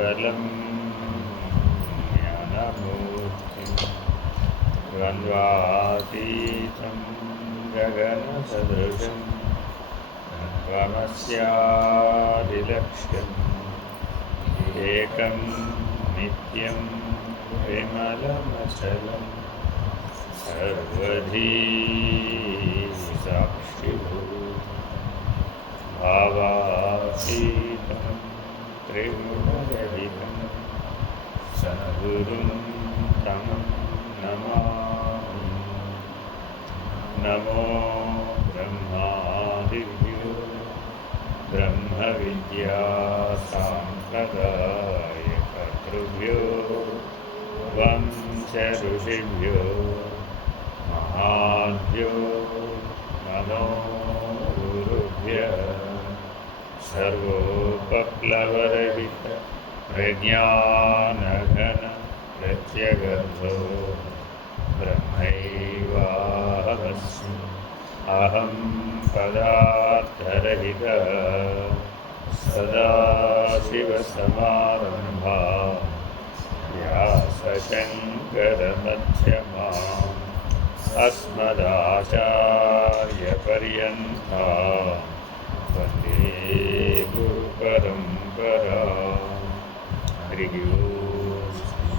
केवलं ज्ञानमूर्तिं द्वन्द्वातीतं गगनसदृशं त्वमस्यादिलक्ष्यम् एकं नित्यं विमलमचलं सर्वधी साक्षिभूतं भावातीतं त्रिगुणरहितं सद्गुरुं तं नमामि। नमो ब्रह्मादिभ्यो ब्रह्मविद्यासाम्प्रदायकर्तृभ्यो वंश ऋषिभ्यो महाभ्यो नमो गुरुभ्यः। सर्वोपप्लवरहित प्रज्ञानघन प्रत्यगर्भो ब्रह्मैवाहमस्मि। अहं पदार्थरहितः सदाशिवसमारम्भाः व्यासशङ्करमध्यमाम् अस्मदाचार्यपर्यन्तां वन्दे गुरुपरम्पराम्। हरिः ओम्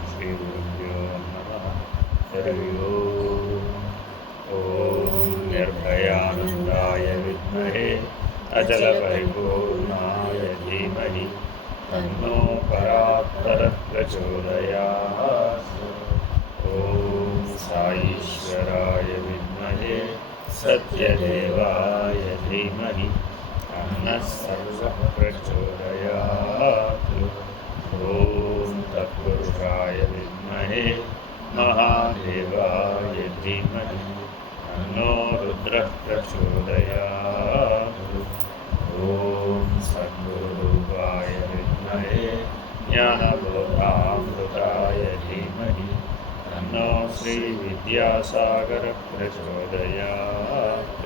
श्रीगुरुभ्यो नमः। हरिः ओम्। ॐ निर्भयानन्दाय विद्महे अचलपरिपूर्णाय धीमहि तन्नो परात्परः प्रचोदयात्। ॐ साईश्वराय विद्महे सत्यदेवाय धीमहि तन्नः सर्वः प्रचोदयात्। ॐ तत्पुरुषाय विद्महे महादेवाय धीमहि तन्नो रुद्रः प्रचोदयात्। ॐ सद्गुरुरूपाय विद्महे ज्ञानबोधामृताय धीमहि तन्नो श्रीविद्यासागरः प्रचोदयात्।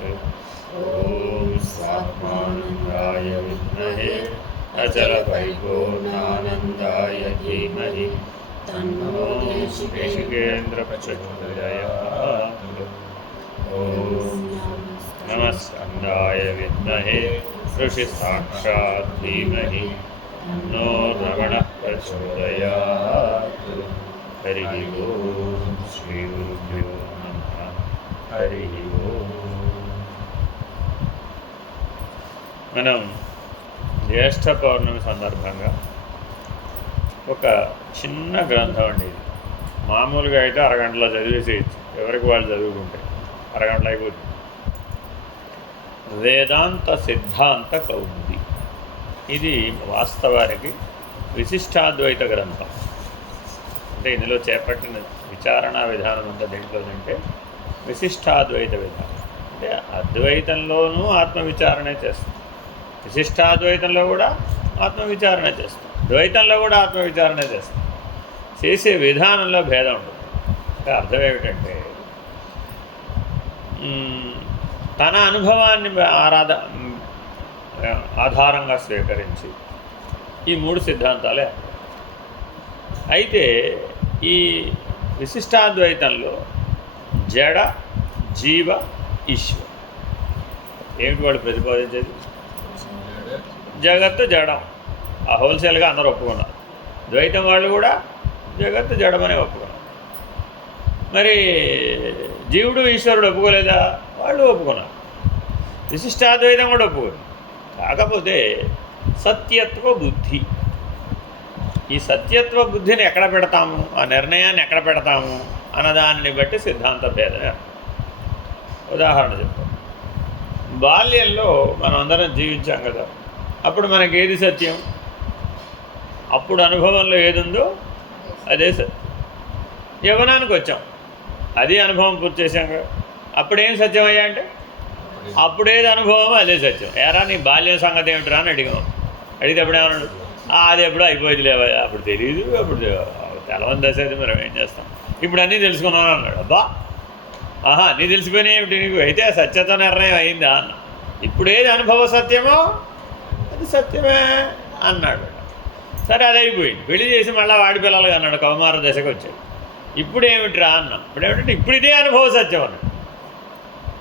ॐ स्वात्मानन्दाय विद्महे अचलपरिपूर्णानन्दाय धीमहि तन्नो देशिकेन्द्रः प्रचोदयात्। ॐ नमस्कन्दाय विद्महे ऋषिसाक्षात् धीमहि तन्नो रमणः प्रचोदयात्। हरिः ओम् श्रीगुरुभ्यो नमः। हरिः ओम्। మనం జ్యేష్ఠ పౌర్ణమి సందర్భంగా ఒక చిన్న గ్రంథం అండి ఇది. మామూలుగా అయితే అరగంటలో చదివేసేయచ్చు, ఎవరికి వాళ్ళు చదువుకుంటే అరగంటలో అయిపోతుంది. వేదాంత సిద్ధాంత కౌముది. ఇది వాస్తవానికి విశిష్టాద్వైత గ్రంథం. అంటే ఇందులో చేపట్టిన విచారణా విధానం అంతా దేంట్లో అంటే విశిష్టాద్వైత విధానం. అంటే అద్వైతంలోనూ ఆత్మవిచారణే చేస్తాం, విశిష్టాద్వైతంలో కూడా ఆత్మవిచారణ చేస్తాం, ద్వైతంలో కూడా ఆత్మవిచారణ చేస్తాం. చేసే విధానంలో భేదం ఉంటుంది. అంటే అర్థం ఏమిటంటే తన అనుభవాన్ని ఆధారంగా స్వీకరించి ఈ మూడు సిద్ధాంతాలే. అయితే ఈ విశిష్టాద్వైతంలో జడ జీవ ఈశ్వర ఏమిటి వాళ్ళు ప్రతిపాదించేది? జగత్తు జడం. ఆ హోల్సేల్గా అందరూ ఒప్పుకున్నారు. ద్వైతం వాళ్ళు కూడా జగత్తు జడమనే ఒప్పుకున్నారు. మరి జీవుడు ఈశ్వరుడు ఒప్పుకోలేదా? వాళ్ళు ఒప్పుకున్నారు. విశిష్టాద్వైతం కూడా ఒప్పుకుంది. కాకపోతే సత్యత్వ బుద్ధి, ఈ సత్యత్వ బుద్ధిని ఎక్కడ పెడతాము, ఆ నిర్ణయాన్ని ఎక్కడ పెడతాము అన్నదాన్ని బట్టి సిద్ధాంత భేదమే. ఉదాహరణ చెప్తాం. బాల్యంలో మనం అందరం జీవించాం కదా, అప్పుడు మనకి ఏది సత్యం? అప్పుడు అనుభవంలో ఏది ఉందో అదే సత్యం. యవ్వనానికి వచ్చాం, అది అనుభవం పూర్తి చేశాం కదా, అప్పుడేం సత్యం అయ్యా అంటే అప్పుడేది అనుభవం అదే సత్యం. ఎరా నీ బాల్యం సంగతి ఏమిట్రా అని అడిగాం. అడిగితే అప్పుడేమన్నాడు? అది ఎప్పుడో అయిపోయింది లేవా, అప్పుడు తెలియదు, అప్పుడు తెలవని దశ అయితే మనం ఏం చేస్తాం, ఇప్పుడు అన్నీ తెలుసుకున్నాను అన్నాడు. అబ్బా అన్నీ తెలిసిపోయినాయి ఏమిటి నీకు? అయితే ఆ సత్యత నిర్ణయం అయిందా అన్న. ఇప్పుడేది అనుభవ సత్యమో అది సత్యమే అన్నాడు. సరే అది అయిపోయింది. పెళ్లి చేసి మళ్ళీ వాడి పిల్లలు అన్నాడు, కౌమార దశకు వచ్చాడు. ఇప్పుడు ఏమిట్రా అన్నాం. ఇప్పుడు ఏమిటంటే ఇప్పుడు ఇదే అనుభవ సత్యం అన్నాడు.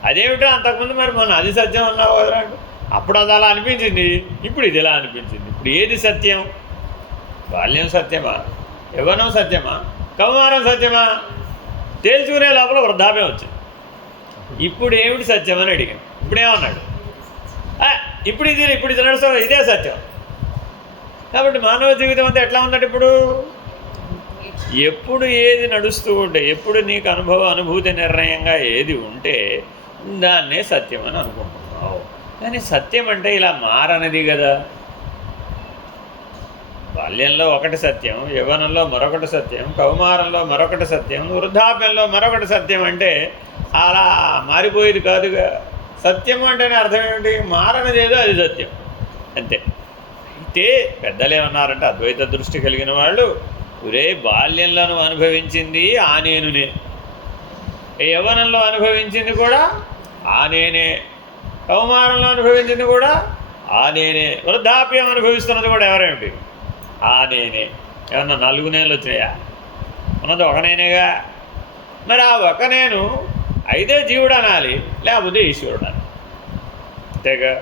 అదేమిట్రా అంతకుముందు మరి మనం అది సత్యం అన్నావు కదరా అంటే, అప్పుడు అది అలా అనిపించింది, ఇప్పుడు ఇది ఇలా అనిపించింది. ఇప్పుడు ఏది సత్యం? బాల్యం సత్యమా, యవ్వనం సత్యమా, కౌమారం సత్యమా? తేల్చుకునే లోపల వృద్ధాప్యం వచ్చింది. ఇప్పుడు ఏమిటి సత్యం అని అడిగాను. ఇప్పుడేమన్నాడు? ఇప్పుడు ఇది నడుస్తుంది, ఇదే సత్యం. కాబట్టి మానవ జీవితం అంతా ఎట్లా ఉందంటే ఇప్పుడు ఎప్పుడు ఏది నడుస్తూ ఉంటే, ఎప్పుడు నీకు అనుభూతి నిర్ణయంగా ఏది ఉంటే దాన్నే సత్యం అని అనుకుంటున్నావు. కానీ సత్యం అంటే ఇలా మారనిది కదా. బాల్యంలో ఒకటి సత్యం, యవ్వనంలో మరొకటి సత్యం, కౌమారంలో మరొకటి సత్యం, వృద్ధాప్యంలో మరొకటి సత్యం అంటే అలా మారిపోయేది కాదుగా. సత్యం అంటేనే అర్థం ఏమిటి? మారనిదేదో అది సత్యం అంతే. అయితే పెద్దలు ఏమన్నారంటే, అద్వైత దృష్టి కలిగిన వాళ్ళు, ఒరే బాల్యంలో అనుభవించింది ఆ నేనునే, యవ్వనంలో అనుభవించింది కూడా ఆ నేనే, కౌమారంలో అనుభవించింది కూడా ఆ నేనే, వృద్ధాప్యం అనుభవిస్తున్నది కూడా ఎవరేమిటి? ఆ నేనే. ఏమన్నా 4 నేలు వచ్చినాయా? ఉన్నది ఒక నేనేగా. మరి ఆ ఒక నేను అయితే జీవుడు అనాలి, లేకపోతే ఈశ్వరుడు అనాలి, అంతేగా.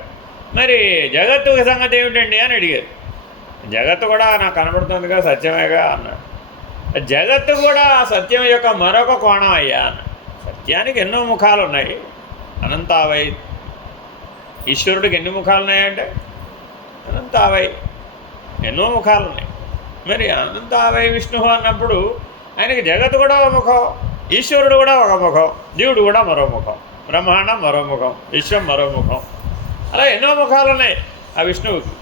మరి జగత్తు సంగతి ఏమిటండి అని అడిగారు. జగత్తు కూడా నాకు కనబడుతుందిగా, సత్యమేగా అన్నాడు. జగత్తు కూడా సత్యం యొక్క మరొక కోణం అయ్యా అన్నాడు. సత్యానికి ఎన్నో ముఖాలు ఉన్నాయి. అనంతావై. ఈశ్వరుడికి ఎన్ని ముఖాలు ఉన్నాయంటే అనంతావై, ఎన్నో ముఖాలు ఉన్నాయి. మరి అనంతావై విష్ణువు అన్నప్పుడు ఆయనకి జగత్తు కూడా ఒక ముఖం, ఈశ్వరుడు కూడా ఒక ముఖం, జీవుడు కూడా మరో ముఖం, బ్రహ్మాండం మరో ముఖం, విశ్వం మరో ముఖం, అలా ఎన్నో ముఖాలు ఉన్నాయి ఆ విష్ణువుకి.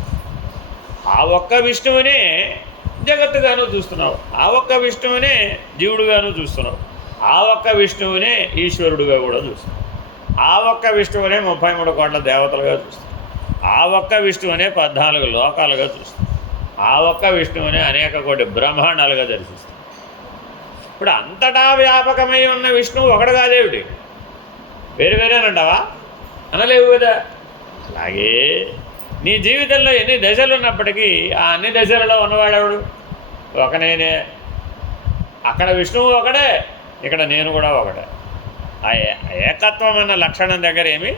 ఆ ఒక్క విష్ణువునే జగత్తుగాను చూస్తున్నావు, ఆ ఒక్క విష్ణువునే జీవుడుగాను చూస్తున్నావు, ఆ ఒక్క విష్ణువునే ఈశ్వరుడుగా కూడా చూస్తున్నావు, ఆ ఒక్క విష్ణువునే 33 కోట్ల దేవతలుగా చూస్తున్నావు, ఆ ఒక్క విష్ణువునే 14 లోకాలుగా చూస్తున్నావు, ఆ ఒక్క విష్ణువునే అనేక కోటి బ్రహ్మాండాలుగా దర్శిస్తావు. ఇప్పుడు అంతటా వ్యాపకమై ఉన్న విష్ణువు ఒకడు కాదేవిటి? వేరు వేరేనంటావా? అనలేవు కదా. అలాగే నీ జీవితంలో ఎన్ని దశలు ఉన్నప్పటికీ ఆ అన్ని దశలలో ఉన్నవాడెవడు? ఒక నేనే. అక్కడ విష్ణువు ఒకడే, ఇక్కడ నేను కూడా ఒకటే. ఆ ఏకత్వం అన్న లక్షణం దగ్గర ఏమీ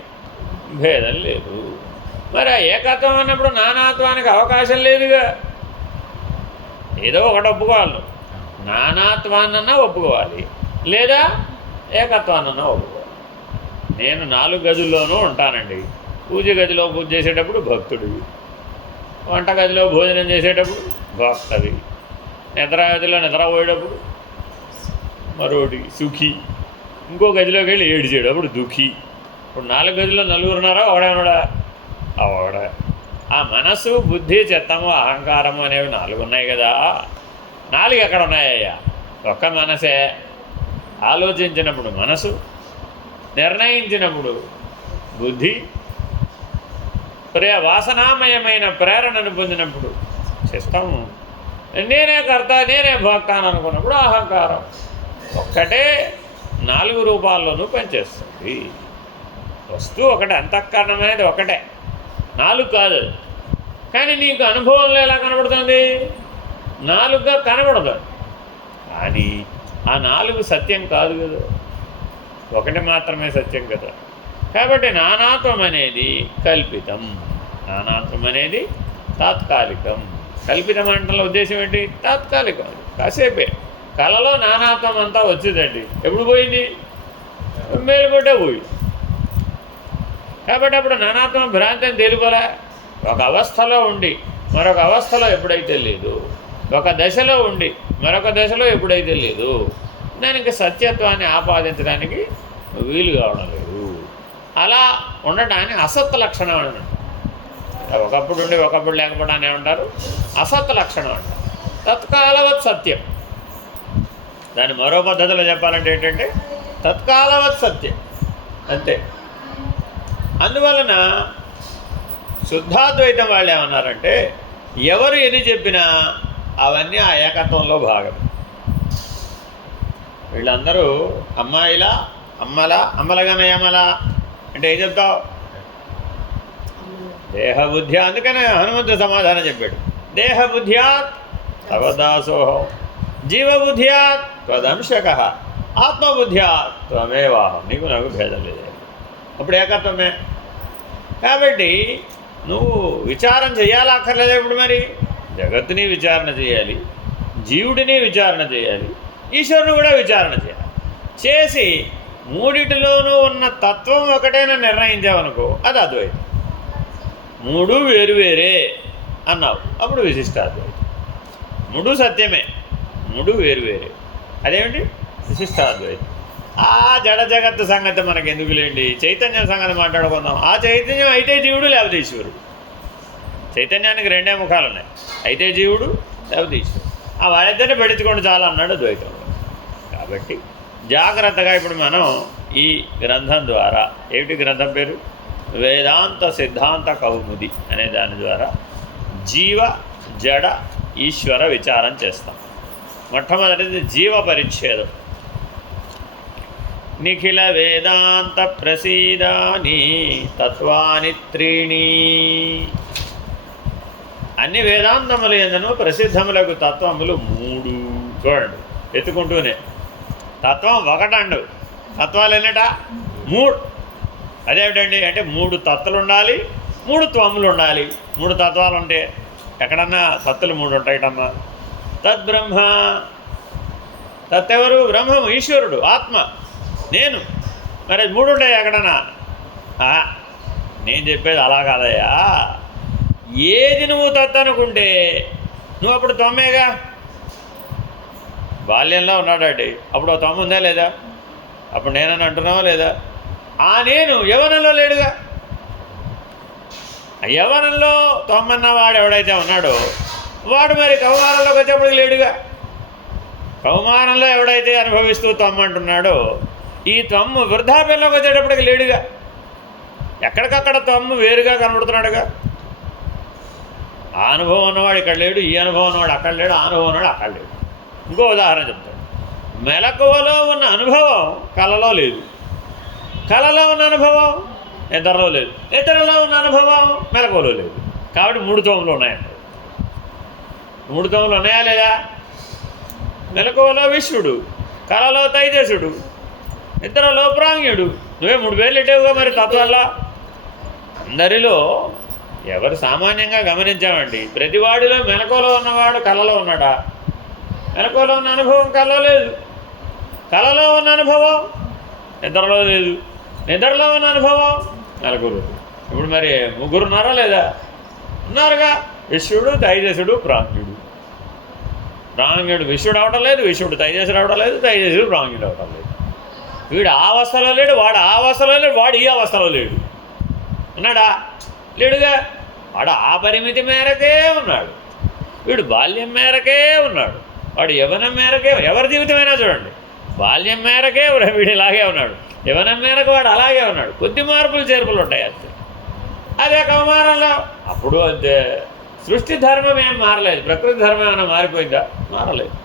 భేదం లేదు. మరి ఆ ఏకత్వం అన్నప్పుడు నానాత్వానికి అవకాశం లేదుగా. ఏదో ఒకటి ఒప్పుకోవాలి. నానాత్వాన్నన్నా ఒప్పుకోవాలి, లేదా ఏకత్వాన్నన్నా ఒప్పుకోవాలి. నేను 4 గదుల్లోనూ ఉంటానండి. పూజ గదిలో పూజ చేసేటప్పుడు భక్తుడివి, వంట గదిలో భోజనం చేసేటప్పుడు భక్తవి, నిద్రగదిలో నిద్రపోయేటప్పుడు మరోటి సుఖి, ఇంకో గదిలోకి వెళ్ళి ఏడిచేటప్పుడు దుఃఖి. ఇప్పుడు 4 గదిలో 4 ఉన్నారా? ఒకడేమన్నాడా? అవడ. ఆ మనసు, బుద్ధి, చిత్తము, అహంకారము అనేవి 4 ఉన్నాయి కదా. 4 ఎక్కడ ఉన్నాయ్యా? ఒక్క మనసే. ఆలోచించినప్పుడు మనసు, నిర్ణయించినప్పుడు బుద్ధి, వాసనామయమైన ప్రేరణను పొందినప్పుడు చిత్తము, నేనే కర్త నేనే భోక్త అని అనుకున్నప్పుడు అహంకారం. ఒక్కటే 4 రూపాల్లోనూ పనిచేస్తుంది. వస్తువు ఒకటే, అంతఃకరణం అనేది ఒకటే, 4 కాదు. కానీ నీకు అనుభవంలో ఎలా కనబడుతుంది? 4గా కనబడదు. కానీ ఆ 4 సత్యం కాదు కదా, ఒకటి మాత్రమే సత్యం కదా. కాబట్టి నానాత్వం అనేది కల్పితం, నానాత్వం అనేది తాత్కాలికం. కల్పితం అంటే ఉద్దేశం ఏంటి? తాత్కాలికం, కాసేపే. కళలో నానాత్వం అంతా వచ్చిందండి, ఎప్పుడు పోయింది? మేలుకొట్టే పోయింది. కాబట్టి అప్పుడు నానాత్వం భ్రాంతి అని తేలిపోలే. ఒక అవస్థలో ఉండి మరొక అవస్థలో ఎప్పుడైతే లేదు, ఒక దశలో ఉండి మరొక దశలో ఎప్పుడైతే లేదు, దానికి సత్యత్వాన్ని ఆపాదించడానికి వీలు కావడం లేదు. అలా ఉండటాన్ని అసత్ లక్షణం అని అంటారు. ఒకప్పుడు ఉండి ఒకప్పుడు లేకపోవడాన్ని ఏమంటారు? అసత్ లక్షణం అంటారు. తత్కాలవత్ సత్యం. దాన్ని మరో పద్ధతిలో చెప్పాలంటే ఏంటంటే తత్కాలవత్ సత్యం అంతే. అందువలన శుద్ధాద్వైతం వాళ్ళు ఏమన్నారంటే, ఎవరు ఎన్ని చెప్పినా అవన్నీ ఆ ఏకత్వంలో భాగం. వీళ్ళందరూ అమ్మాయిలా, అమ్మలగానే యమలా అంటే ఏం చెప్తావు? దేహబుద్ధి. అందుకనే హనుమంతుడు సమాధానం చెప్పాడు, దేహబుద్ధ్యాత్ తవదాసోహం, జీవబుద్ధ్యాత్ త్వదంశకః, ఆత్మబుద్ధ్యాత్ త్వమేవాహం. నీకు నాకు భేదం లేదు. అప్పుడు ఏకత్వమే. కాబట్టి నువ్వు విచారం చేయాలా అక్కర్లేదా? ఇప్పుడు మరి జగత్తుని విచారణ చేయాలి, జీవుడిని విచారణ చేయాలి, ఈశ్వరుని కూడా విచారణ చేయాలి. చేసి మూడిటిలోనూ ఉన్న తత్వం ఒకటైనా నిర్ణయించావనుకో, అది అద్వైతం. మూడు వేరువేరే అన్నావు, అప్పుడు విశిష్టాద్వైతం. మూడు సత్యమే, మూడు వేరువేరే, అదేమిటి? విశిష్టాద్వైతం. ఆ జడ జగత్తు సంగతి మనకు ఎందుకులేండి, చైతన్యం సంగతి మాట్లాడుకుందాం. ఆ చైతన్యం అయితే జీవుడు, లేకపోతే ఈశ్వరుడు. చైతన్యానికి రెండే ముఖాలు ఉన్నాయి, అయితే జీవుడు లేకపోతే ఈశ్వరుడు. ఆ వాళ్ళిద్దరిని పడించుకోండి చాలా అన్నాడు ద్వైతంలో. కాబట్టి జాగ్రత్తగా ఇప్పుడు మనం ఈ గ్రంథం ద్వారా, ఏమిటి గ్రంథం పేరు? వేదాంత సిద్ధాంత కౌముది అనే దాని ద్వారా జీవ జడ ఈశ్వర విచారం చేస్తాం. మొట్టమొదటిది జీవ పరిచ్ఛేదం. నిఖిల వేదాంత ప్రసీదాని తత్వాని త్రీణి. అన్ని వేదాంతములు ఏందనో ప్రసిద్ధములకు తత్వములు మూడు. చూడండి ఎత్తుకుంటూనే తత్వం ఒకటండు, తత్వాలు ఎన్నట? మూడు. అదేమిటండి అంటే మూడు తత్తులు ఉండాలి, మూడు త్వములు ఉండాలి. మూడు తత్వాలు ఉంటే ఎక్కడన్నా తత్తులు మూడు ఉంటాయిటమ్మా. తద్బ్రహ్మ, తత్తెవరు? బ్రహ్మము, ఈశ్వరుడు, ఆత్మ, నేను. మరి మూడు ఉంటాయి ఎక్కడన్నా? నేను చెప్పేది అలా కాదయ్యా. ఏది నువ్వు తత్తు అనుకుంటే నువ్వు అప్పుడు తొమ్మేగా. బాల్యంలో ఉన్నాడండి, అప్పుడు ఓ తొమ్మ ఉందా లేదా? అప్పుడు నేనని అంటున్నావా లేదా? ఆ నేను యవ్వనంలో లేడుగా. యవ్వనంలో తొమ్మన్న వాడు ఎవడైతే ఉన్నాడో వాడు మరి కౌమారంలోకి వచ్చేప్పటికి లేడుగా. కౌమారంలో ఎవడైతే అనుభవిస్తూ తొమ్మంటున్నాడో ఈ తొమ్ము వృద్ధాప్యంలోకి వచ్చేటప్పటికి లేడుగా. ఎక్కడికక్కడ తొమ్ము వేరుగా కనబడుతున్నాడుగా. ఆ అనుభవం ఉన్నవాడు ఇక్కడ లేడు, ఈ అనుభవం ఉన్నవాడు అక్కడ లేడు, ఆ అనుభవం ఉన్నవాడు అక్కడ లేడు. ఇంకో ఉదాహరణ చెప్తాడు. మెలకువలో ఉన్న అనుభవం కళలో లేదు, కళలో ఉన్న అనుభవం నిద్రలో లేదు, నిద్రలో ఉన్న అనుభవం మెలకువలో లేదు. కాబట్టి మూడు తోములు ఉన్నాయండి. మూడు తోములు ఉన్నాయా లేదా? మెలకువలో విశ్వడు, కళలో తైజసుడు, నిద్రలో ప్రాంగ్యుడు. నువ్వే మూడు పేర్లు ఇట్టేవుగా మరి తత్వాల్లో. అందరిలో ఎవరు సామాన్యంగా గమనించామండి, ప్రతివాడిలో మెలకువలో ఉన్నవాడు కళలో ఉన్నాడా? మెలకువలో ఉన్న అనుభవం కళలో లేదు, కళలో ఉన్న అనుభవం నిద్రలో లేదు, నిద్రలో ఉన్న అనుభవం మెలకువలో లేదు. ఇప్పుడు మరి ముగ్గురు ఉన్నారా లేదా? ఉన్నారుగా. విశ్వడు, తైజసుడు, ప్రాంగ్యుడు. ప్రాంగ్యుడు విశ్వడు అవటం లేదు, విశ్వడు తైజసుడు అవటం లేదు, తైజసుడు ప్రాంగ్యుడు అవటం లేదు. వీడు ఆ అవస్థలో లేడు, వాడు ఆ అవస్థలో లేడు, వాడు ఈ అవస్థలో లేడు. ఉన్నాడా? లేడుగా. వాడు ఆ పరిమితి మేరకే ఉన్నాడు, వీడు బాల్యం మేరకే ఉన్నాడు, వాడు యవ్వనం మేరకే. ఎవరి జీవితమైనా చూడండి, బాల్యం మేరకే వీడు ఇలాగే ఉన్నాడు, యవ్వనం మేరకు వాడు అలాగే ఉన్నాడు. కొద్ది మార్పులు చేర్పులు ఉంటాయి అంతే. అదే కౌమారంలో అప్పుడు అంతే. సృష్టి ధర్మం ఏం మారలేదు, ప్రకృతి ధర్మం ఏమైనా మారిపోయిందా? మారలేదు.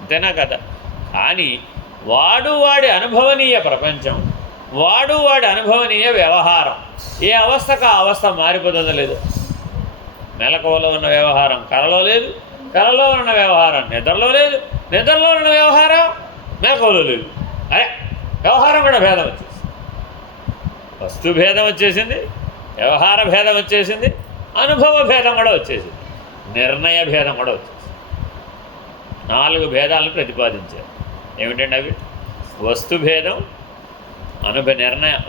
అంతేనా కదా. కానీ వాడు వాడి అనుభవనీయ ప్రపంచం, వాడు వాడి అనుభవనీయ వ్యవహారం, ఏ అవస్థకు ఆ అవస్థ మారిపోతుందో లేదు. మెలకువలో ఉన్న వ్యవహారం కళలో లేదు, కళలో ఉన్న వ్యవహారం నిద్రలో లేదు, నిద్రలో ఉన్న వ్యవహారం మెలకువలో లేదు. అరే వ్యవహారం కూడా భేదం వచ్చేసింది, వస్తు భేదం వచ్చేసింది, వ్యవహార భేదం వచ్చేసింది, అనుభవ భేదం కూడా వచ్చేసింది, నిర్ణయ భేదం కూడా వచ్చేసింది. 4 భేదాలను ప్రతిపాదించారు. ఏమిటండి అవి? వస్తు భేదం, నిర్ణయం,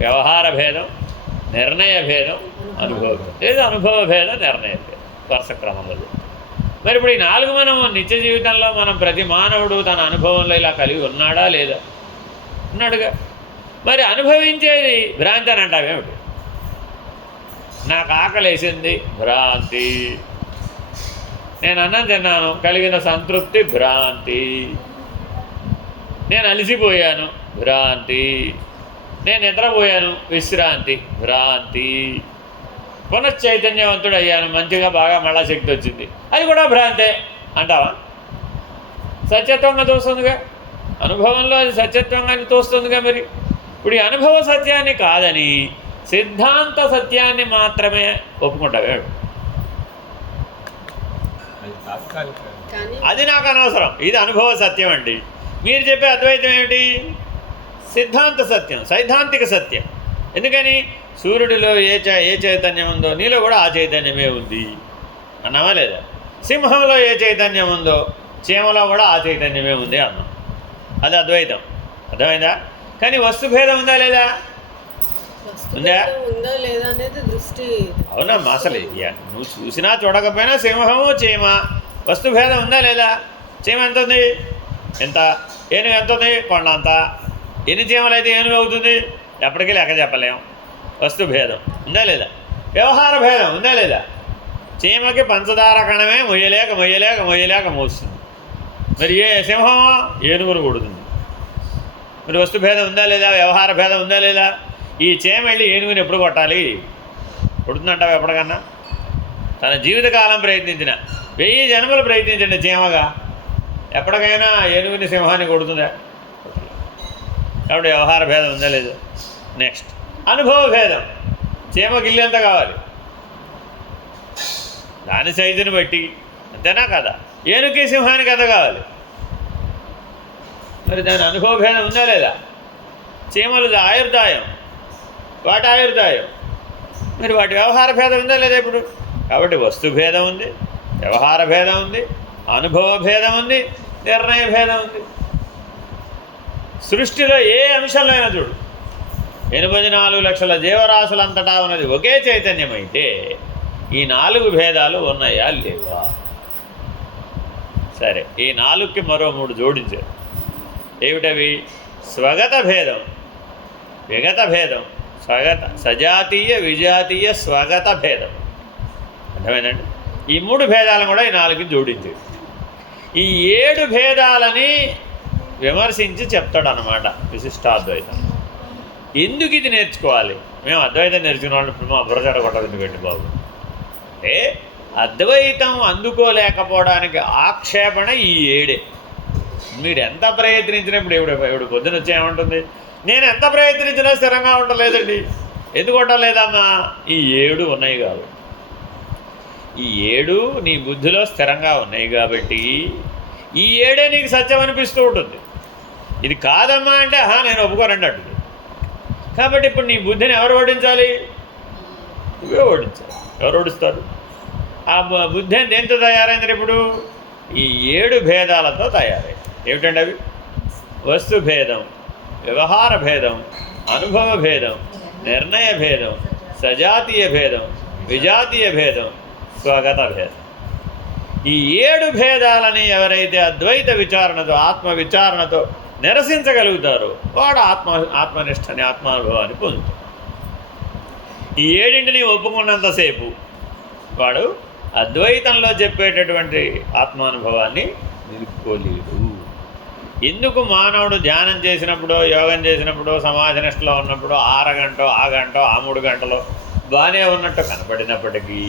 వ్యవహార భేదం, నిర్ణయ భేదం, అనుభవ భేదం, లేదా అనుభవ భేదం, నిర్ణయ భేదం, వరుస క్రమంలో. మరి ఇప్పుడు ఈ 4 మనం నిత్య జీవితంలో మనం ప్రతి మానవుడు తన అనుభవంలో ఇలా కలిగి ఉన్నాడా లేదా? ఉన్నాడుగా. మరి అనుభవించేది భ్రాంతి అని అంటావేమిటి? నాకు ఆకలేసింది భ్రాంతి, నేను అన్నం తిన్నాను కలిగిన సంతృప్తి భ్రాంతి, నేను అలసిపోయాను భ్రాంతి, నేను నిద్రపోయాను విశ్రాంతి భ్రాంతి, పునశ్చైతన్యవంతుడు అయ్యాను మంచిగా బాగా మళ్ళా శక్తి వచ్చింది, అది కూడా భ్రాంతే అంటావా? సత్యత్వంగా తోస్తుందిగా, అనుభవంలో అది సత్యత్వంగానే తోస్తుందిగా. మరి ఇప్పుడు ఈ అనుభవ సత్యాన్ని కాదని సిద్ధాంత సత్యాన్ని మాత్రమే ఒప్పుకుంటావే? అది నాకు అనవసరం. ఇది అనుభవ సత్యం అండి. మీరు చెప్పే అద్వైతం ఏమిటి? సిద్ధాంత సత్యం, సైద్ధాంతిక సత్యం. ఎందుకని? సూర్యుడిలో ఏ చైతన్యం ఉందో నీలో కూడా ఆ చైతన్యమే ఉంది అన్నామా లేదా? సింహంలో ఏ చైతన్యం ఉందో చీమలో కూడా ఆ చైతన్యమే ఉంది అన్నాం. అది అద్వైతం. అర్థమైందా? కానీ వస్తుభేదం ఉందా లేదా? ఉందా? అవునమ్మా. అసలు నువ్వు చూసినా చూడకపోయినా సింహము చీమ వస్తుభేదం ఉందా లేదా? చీమ ఎంత ఉంది? ఎంత? ఏనుగు ఎంత ఉంది? కొండ అంత. ఎన్ని చీమలు అయితే ఏనుగు అవుతుంది? ఎప్పటికీ లెక్క చెప్పలేం. వస్తుభేదం ఉందా లేదా? వ్యవహార భేదం ఉందా లేదా? చీమకి పంచదార కణమే మొయ్యలేక మోస్తుంది. మరి సింహం ఏనుగును కొడుతుంది. మరి వస్తుభేదం ఉందా లేదా? వ్యవహార భేదం ఉందా లేదా? ఈ చీమ వెళ్ళి ఏనుగుని ఎప్పుడు కొట్టాలి? కొడుతుందంటావు ఎప్పటికన్నా? తన జీవితకాలం ప్రయత్నించిన 1000 జన్మలు ప్రయత్నించండి చీమగా, ఎప్పటికైనా ఏనుగుని సింహాన్ని కొడుతుందా? కాబట్టి వ్యవహార భేదం ఉందా లేదా? నెక్స్ట్ అనుభవ భేదం. చీమకి ఇల్లు ఎంత కావాలి? దాని సైజుని బట్టి, అంతేనా కదా? ఏనుగుకి సింహానికి ఎంత కావాలి? మరి దాని అనుభవ భేదం ఉందా లేదా? చీమలు ఆయుర్దాయం, వాటి ఆయుర్దాయం. మరి వాటి వ్యవహార భేదం ఉందా లేదా ఇప్పుడు? కాబట్టి వస్తు భేదం ఉంది, వ్యవహార భేదం ఉంది, అనుభవ భేదం ఉంది, నిర్ణయ భేదం ఉంది. సృష్టిలో ఏ అంశంలో అయినా చూడు, 84 లక్షల జీవరాశులంతటా ఉన్నది ఒకే చైతన్యం అయితే ఈ 4 భేదాలు ఉన్నాయా లేవా? సరే, ఈ 4కి మరో 3 జోడించారు. ఏమిటవి? స్వగత భేదం, విగత భేదం, స్వగత సజాతీయ విజాతీయ స్వగత భేదం. అర్థమైందండి? ఈ 3 భేదాలను కూడా ఈ 4కి జోడించారు. ఈ 7 భేదాలని విమర్శించి చెప్తాడనమాట విశిష్టాద్వైతం. ఎందుకు ఇది నేర్చుకోవాలి? మేము అద్వైతం నేర్చుకున్న వాళ్ళు ఇప్పుడు మా బుర్రజడ కొట్టదు ఎందుకండి బాబు అంటే అద్వైతం అందుకోలేకపోవడానికి ఆక్షేపణ ఈ 7. మీరు ఎంత ప్రయత్నించినప్పుడు ఇప్పుడు పొద్దున వచ్చేమంటుంది, నేను ఎంత ప్రయత్నించినా స్థిరంగా ఉండలేదండి. ఎందుకు ఉండలేదమ్మా? ఈ 7 ఉన్నాయి కాబట్టి. ఈ 7 నీ బుద్ధిలో స్థిరంగా ఉన్నాయి కాబట్టి ఈ 7 నీకు సత్యం అనిపిస్తూ ఉంటుంది. ఇది కాదమ్మా అంటే నేను ఒప్పుకోనండి అంటుంది. కాబట్టి ఇప్పుడు నీ బుద్ధిని ఎవరు ఓడించాలి? నువ్వే ఓడించాలి. ఎవరు ఓడిస్తారు? ఆ బుద్ధి దేంతో తయారైంది? ఇప్పుడు ఈ 7 భేదాలతో తయారైంది. ఏమిటండి అవి? వస్తు భేదం, వ్యవహార భేదం, అనుభవ భేదం, నిర్ణయ భేదం, సజాతీయ భేదం, విజాతీయ భేదం, స్వగత భేదం. ఈ 7 భేదాలని ఎవరైతే అద్వైత విచారణతో, ఆత్మ విచారణతో నిరసించగలుగుతారో వాడు ఆత్మనిష్టని, ఆత్మానుభవాన్ని పొందుతాడు. ఈ 7ంటిని ఒప్పుకున్నంతసేపు వాడు అద్వైతంలో చెప్పేటటువంటి ఆత్మానుభవాన్ని నిలుపుకోలేడు. ఎందుకు మానవుడు ధ్యానం చేసినప్పుడు, యోగం చేసినప్పుడు, సమాధి నిష్టలో ఉన్నప్పుడు 6 గంటో ఆ గంటో ఆ 3 గంటలో బాగానే ఉన్నట్టు కనపడినప్పటికీ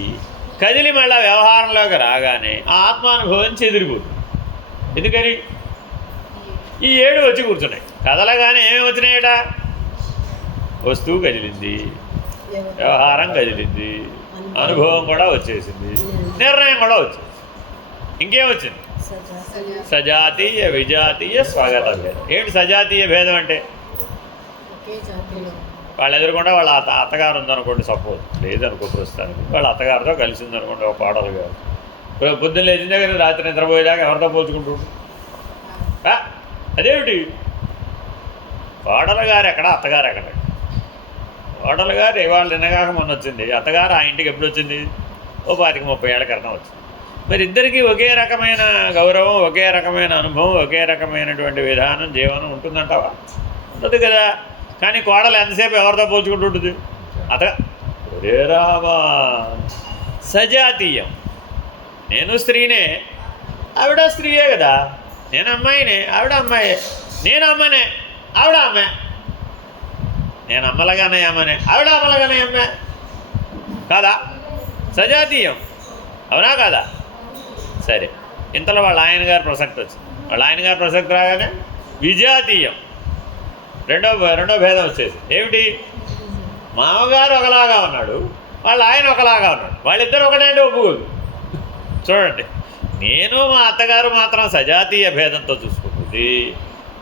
కదిలి మళ్ళీ వ్యవహారంలోకి రాగానే ఆ ఆత్మానుభవం చెదిరిపోతుంది. ఎందుకని? ఈ 7 వచ్చి కూర్చున్నాయి. కదలగానే ఏమేమి వచ్చినాయట? వస్తువు కదిలింది, వ్యవహారం కదిలింది, అనుభవం కూడా వచ్చేసింది, నిర్ణయం కూడా వచ్చింది. ఇంకేమొచ్చింది? సజాతీయ విజాతీయ స్వాగత భేదం. ఏంటి సజాతీయ భేదం అంటే? వాళ్ళు ఎదురుకుండా వాళ్ళ అత్తగారు ఉందనుకోండి, సపోజ్ లేదనుకో ప్రస్తుతానికి, వాళ్ళ అత్తగారితో కలిసి ఉందనుకోండి ఒక కోడలు గారు. పొద్దున్న లేచిన దగ్గర రాత్రి నిద్రపోయేదాకా ఎవరితో పోల్చుకుంటూ అదేమిటి? కోడలు గారు ఎక్కడ, అత్తగారు ఎక్కడ? కోడలు గారు ఇవాళ నిన్నగాక మొన్న వచ్చింది, అత్తగారు ఆ ఇంటికి ఎప్పుడు వచ్చింది? ఓ 25-30 ఏళ్ల క్రితం వచ్చింది. మరి ఇద్దరికీ ఒకే రకమైన గౌరవం, ఒకే రకమైన అనుభవం, ఒకే రకమైనటువంటి విధానం, జీవనం ఉంటుందంటావా? ఉండదు కదా. కానీ కోడలు ఎంతసేపు ఎవరితో పోల్చుకుంటుంటుంది? ఒరే రామా, సజాతీయం. నేను స్త్రీనే, ఆవిడ స్త్రీయే కదా. నేను అమ్మాయినే, ఆవిడ అమ్మాయే. నేను అమ్మనే, ఆవిడ అమ్మే. నేను అమ్మలగానే అమ్మనే, ఆవిడ అమ్మలగానే అమ్మే. కాదా? సజాతీయం, అవునా కాదా? సరే, ఇంతలో వాళ్ళ ఆయన గారి ప్రసక్తి వచ్చింది. వాళ్ళ ఆయన గారి ప్రసక్తి రాగానే విజాతీయం, రెండో భేదం వచ్చేసి. ఏమిటి? మామగారు ఒకలాగా ఉన్నాడు, వాళ్ళ ఆయన ఒకలాగా ఉన్నాడు, వాళ్ళిద్దరు ఒకటే అంటే ఒప్పుకోదు. చూడండి, నేను మా అత్తగారు మాత్రం సజాతీయ భేదంతో చూసుకుంటుంది.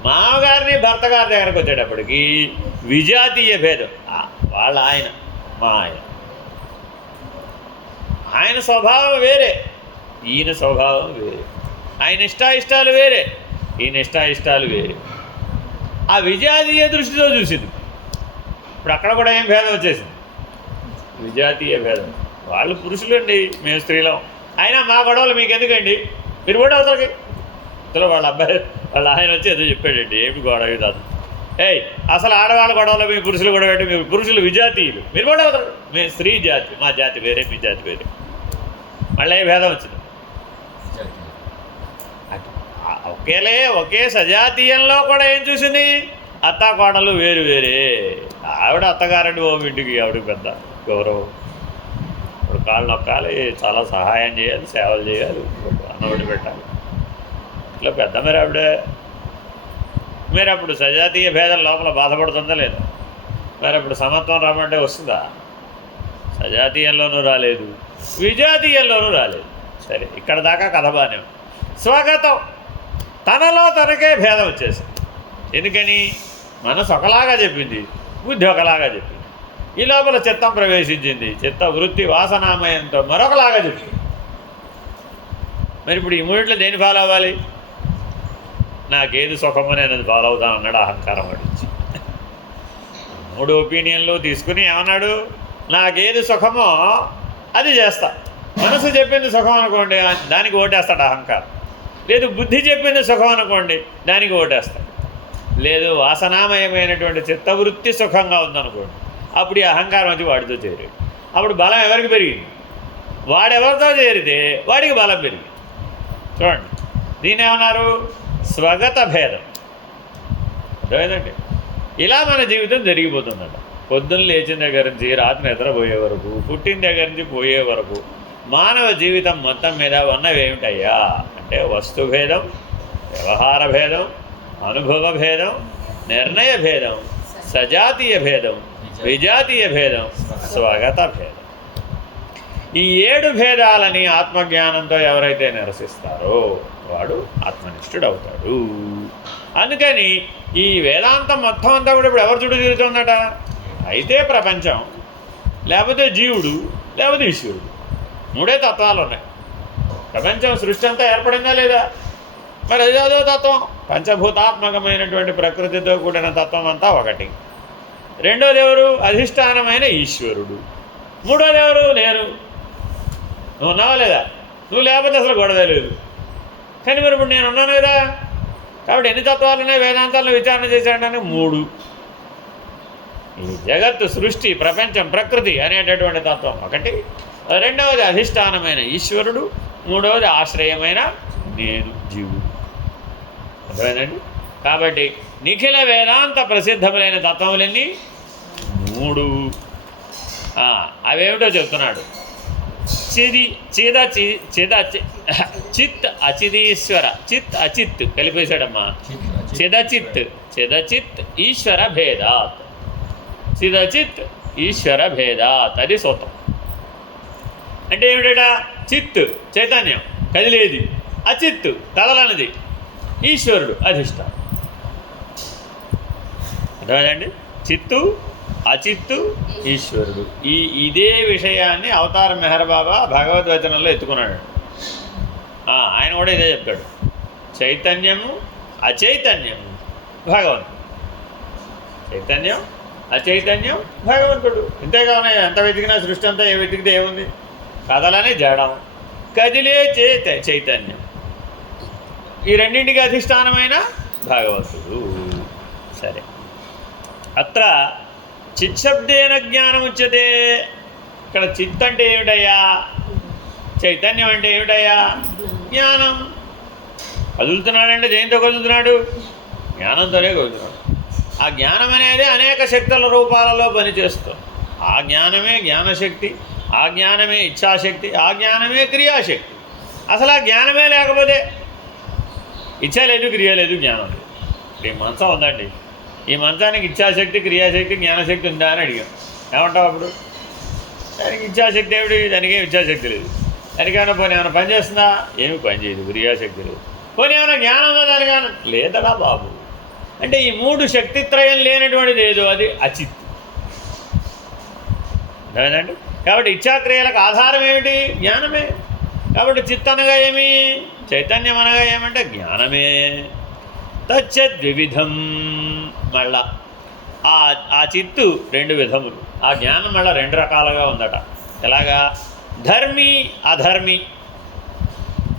మామగారిని భర్త గారి దగ్గరకు వచ్చేటప్పటికి విజాతీయ భేదం. వాళ్ళ ఆయన, మా ఆయన స్వభావం వేరే, ఈయన స్వభావం వేరే. ఆయన ఇష్టాయిష్టాలు వేరే, ఈయన ఇష్టాయిష్టాలు వేరే. ఆ విజాతీయ దృష్టితో చూసింది. ఇప్పుడు అక్కడ కూడా ఏం భేదం వచ్చేసింది, విజాతీయ భేదం. వాళ్ళు పురుషులండి, మేము స్త్రీలం. అయినా మా గొడవలు మీకు ఎందుకండి, మీరు కూడా అవసరకి. ఇంతలో వాళ్ళ అబ్బాయి వాళ్ళ ఆయన వచ్చి ఏదో చెప్పాడండి, ఏమి గొడవ కాదు. అసలు ఆడవాళ్ళ గొడవలో మీ పురుషులు గొడవ పెట్టి, మీ పురుషులు విజాతీయులు, మీరు కూడా అవుతారు. మేము స్త్రీ జాతి, మా జాతి వేరే, మీ జాతి వేరే. మళ్ళీ భేదం వచ్చింది. ఒకే సజాతీయంలో కూడా ఏం చూసింది, అత్తాకోడలు వేరు వేరే. ఆవిడ అత్తగారండి, ఓ ఇంటికి ఆవిడకి పెద్ద గౌరవం. ఇప్పుడు కాళ్ళు నొక్కాలి, చాలా సహాయం చేయాలి, సేవలు చేయాలి, అన్నఒడి పెట్టాలి, ఇట్లా పెద్ద. మీరు అప్పుడు సజాతీయ భేదం లోపల బాధపడుతుందా లేదా? మరి అప్పుడు సమత్వం రమ్మంటే వస్తుందా? సజాతీయంలోనూ రాలేదు, విజాతీయంలోనూ రాలేదు. సరే, ఇక్కడ దాకా కథ బాగానే ఉంది. స్వాగతం, తనలో తనకే భేదం వచ్చేసింది. ఎందుకని? మనసు ఒకలాగా చెప్పింది, బుద్ధి ఒకలాగా చెప్పింది. ఈ లోపల చిత్తం ప్రవేశించింది, చిత్త వృత్తి వాసనామయంతో మరొకలాగా చెప్పింది. మరి ఇప్పుడు ఈ మూడిట్లో దేని ఫాలో అవ్వాలి? నాకేది సుఖమో నేను అది ఫాలో అవుతాను అన్నాడు అహంకారం అడిచి. 3 ఒపీనియన్లు తీసుకుని ఏమన్నాడు, నాకేది సుఖమో అది చేస్తా. మనసు చెప్పింది సుఖం అనుకోండి, దానికి ఓటేస్తాడు అహంకారం. లేదు, బుద్ధి చెప్పింది సుఖం అనుకోండి, దానికి ఓటేస్తాడు. లేదు, వాసనామయమైనటువంటి చిత్తవృత్తి సుఖంగా ఉందనుకోండి, అప్పుడు ఈ అహంకారం వచ్చి వాడితో చేరాడు. అప్పుడు బలం ఎవరికి పెరిగింది? వాడెవరితో చేరితే వాడికి బలం పెరిగింది. చూడండి, దీన్ని ఏమన్నారు? స్వగత భేదం. అర్థమైందండి? ఇలా మన జీవితం జరిగిపోతుందట. పొద్దున్న లేచిన దగ్గర నుంచి రాత్రి నిద్రపోయే వరకు, పుట్టిన దగ్గర నుంచి పోయే వరకు మానవ జీవితం మొత్తం మీద ఉన్నవేమిటయ్యా అంటే వస్తుభేదం, వ్యవహార భేదం, అనుభవ భేదం, నిర్ణయ భేదం, సజాతీయ భేదం, విజాతీయ భేదం, స్వగత భేదం. ఈ 7 భేదాలని ఆత్మజ్ఞానంతో ఎవరైతే నిరసిస్తారో వాడు ఆత్మనిష్ఠుడవుతాడు. అందుకని ఈ వేదాంతం మొత్తం అంతా కూడా ఇప్పుడు ఎవరు చుట్టూ తిరుగుతుందట? అయితే ప్రపంచం, లేకపోతే జీవుడు, లేకపోతే ఈశ్వరుడు. 3 తత్వాలు ఉన్నాయి. ప్రపంచం సృష్టి అంతా ఏర్పడిందా లేదా? మరి అది అదో తత్వం. పంచభూతాత్మకమైనటువంటి ప్రకృతితో కూడిన తత్వం అంతా ఒకటి. రెండోది ఎవరు? అధిష్టానమైన ఈశ్వరుడు. మూడోది ఎవరు? నేను. నువ్వు ఉన్నావా లేదా? నువ్వు లేకపోతే అసలు గొడవే లేదు. కానీ మరి ఇప్పుడు నేను ఉన్నాను కదా. కాబట్టి ఎన్ని తత్వాలున్నాయి వేదాంతాలను విచారణ చేశాడని? 3. ఈ జగత్తు, సృష్టి, ప్రపంచం, ప్రకృతి అనేటటువంటి తత్వం ఒకటి. రెండవది అధిష్టానమైన ఈశ్వరుడు. మూడవది ఆశ్రయమైన నేను, జీవుడు. అర్థమైందండి? కాబట్టి నిఖిల వేదాంత ప్రసిద్ధములైన తత్వములన్నీ 3. అవేమిటో చెప్తున్నాడు. చిత్ అచిదీశ్వర, చిత్ అచిత్ కలిపేశాడమ్మా. చిదచిత్ ఈశ్వర భేదాత్, చిదచిత్ ఈశ్వర భేదాత్. అది సూత్రం. అంటే ఏమిట? చిత్ చైతన్యం, కదిలేది. అచిత్ కదలనిది. ఈశ్వరుడు అధిష్టానం. అర్థమైందండి? చిత్తు, అచిత్తు, ఈశ్వరుడు. ఇదే విషయాన్ని అవతార మెహర్ బాబా భగవద్వచనంలో ఎత్తుకున్నాడు. ఆయన కూడా ఇదే చెప్తాడు. చైతన్యము, అచైతన్యము భగవంతుడు. చైతన్యం, అచైతన్యం భగవంతుడు. ఇంతేగానే ఎంత వెతికినా సృష్టి అంతా ఏ వెతికితే ఏముంది? కదలనే జడం, కదిలే చైతన్యం. ఈ రెండింటికి అధిష్టానమైన భగవంతుడు. సరే, అత్ర చిత్శబ్దేన జ్ఞానం ఉచ్యతే. ఇక్కడ చిత్ అంటే ఏమిటయ్యా? చైతన్యం అంటే ఏమిటయ్యా? జ్ఞానం. కదులుతున్నాడంటే దేనితో కదులుతున్నాడు? జ్ఞానంతోనే కదులుతున్నాడు. ఆ జ్ఞానం అనేది అనేక శక్తుల రూపాలలో పనిచేస్తుంది. ఆ జ్ఞానమే జ్ఞానశక్తి, ఆ జ్ఞానమే ఇచ్ఛాశక్తి, ఆ జ్ఞానమే క్రియాశక్తి. అసలు ఆ జ్ఞానమే లేకపోతే ఇచ్ఛ లేదు, క్రియ లేదు, జ్ఞానం లేదు. ఈ మంచం ఉందండి, ఈ మంచానికి ఇచ్ఛాశక్తి, క్రియాశక్తి, జ్ఞానశక్తి ఉందా అని అడిగాం. ఏమంటావు అప్పుడు? దానికి ఇచ్ఛాశక్తి ఏమిటి? దానికేం ఇచ్ఛాశక్తి లేదు. దానికైనా పోనీ ఏమైనా పని చేస్తుందా? ఏమి పని చేయదు, క్రియాశక్తి లేదు. పోనీ ఏమైనా జ్ఞానం ఉందా దానికైనా? లేదడా బాబు. అంటే ఈ 3 శక్తిత్రయం లేనటువంటిది ఏదో అది అచిత్. అదేనండి. కాబట్టి ఇచ్ఛాక్రియలకు ఆధారం ఏమిటి? జ్ఞానమే. కాబట్టి చిత్ అనగా ఏమి? చైతన్యం అనగా ఏమంటే జ్ఞానమే. తచ్చద్విధం. మళ్ళా ఆ చిత్తు 2 విధములు, ఆ జ్ఞానం మళ్ళీ 2 రకాలుగా ఉందట. ఎలాగా? ధర్మి అధర్మి.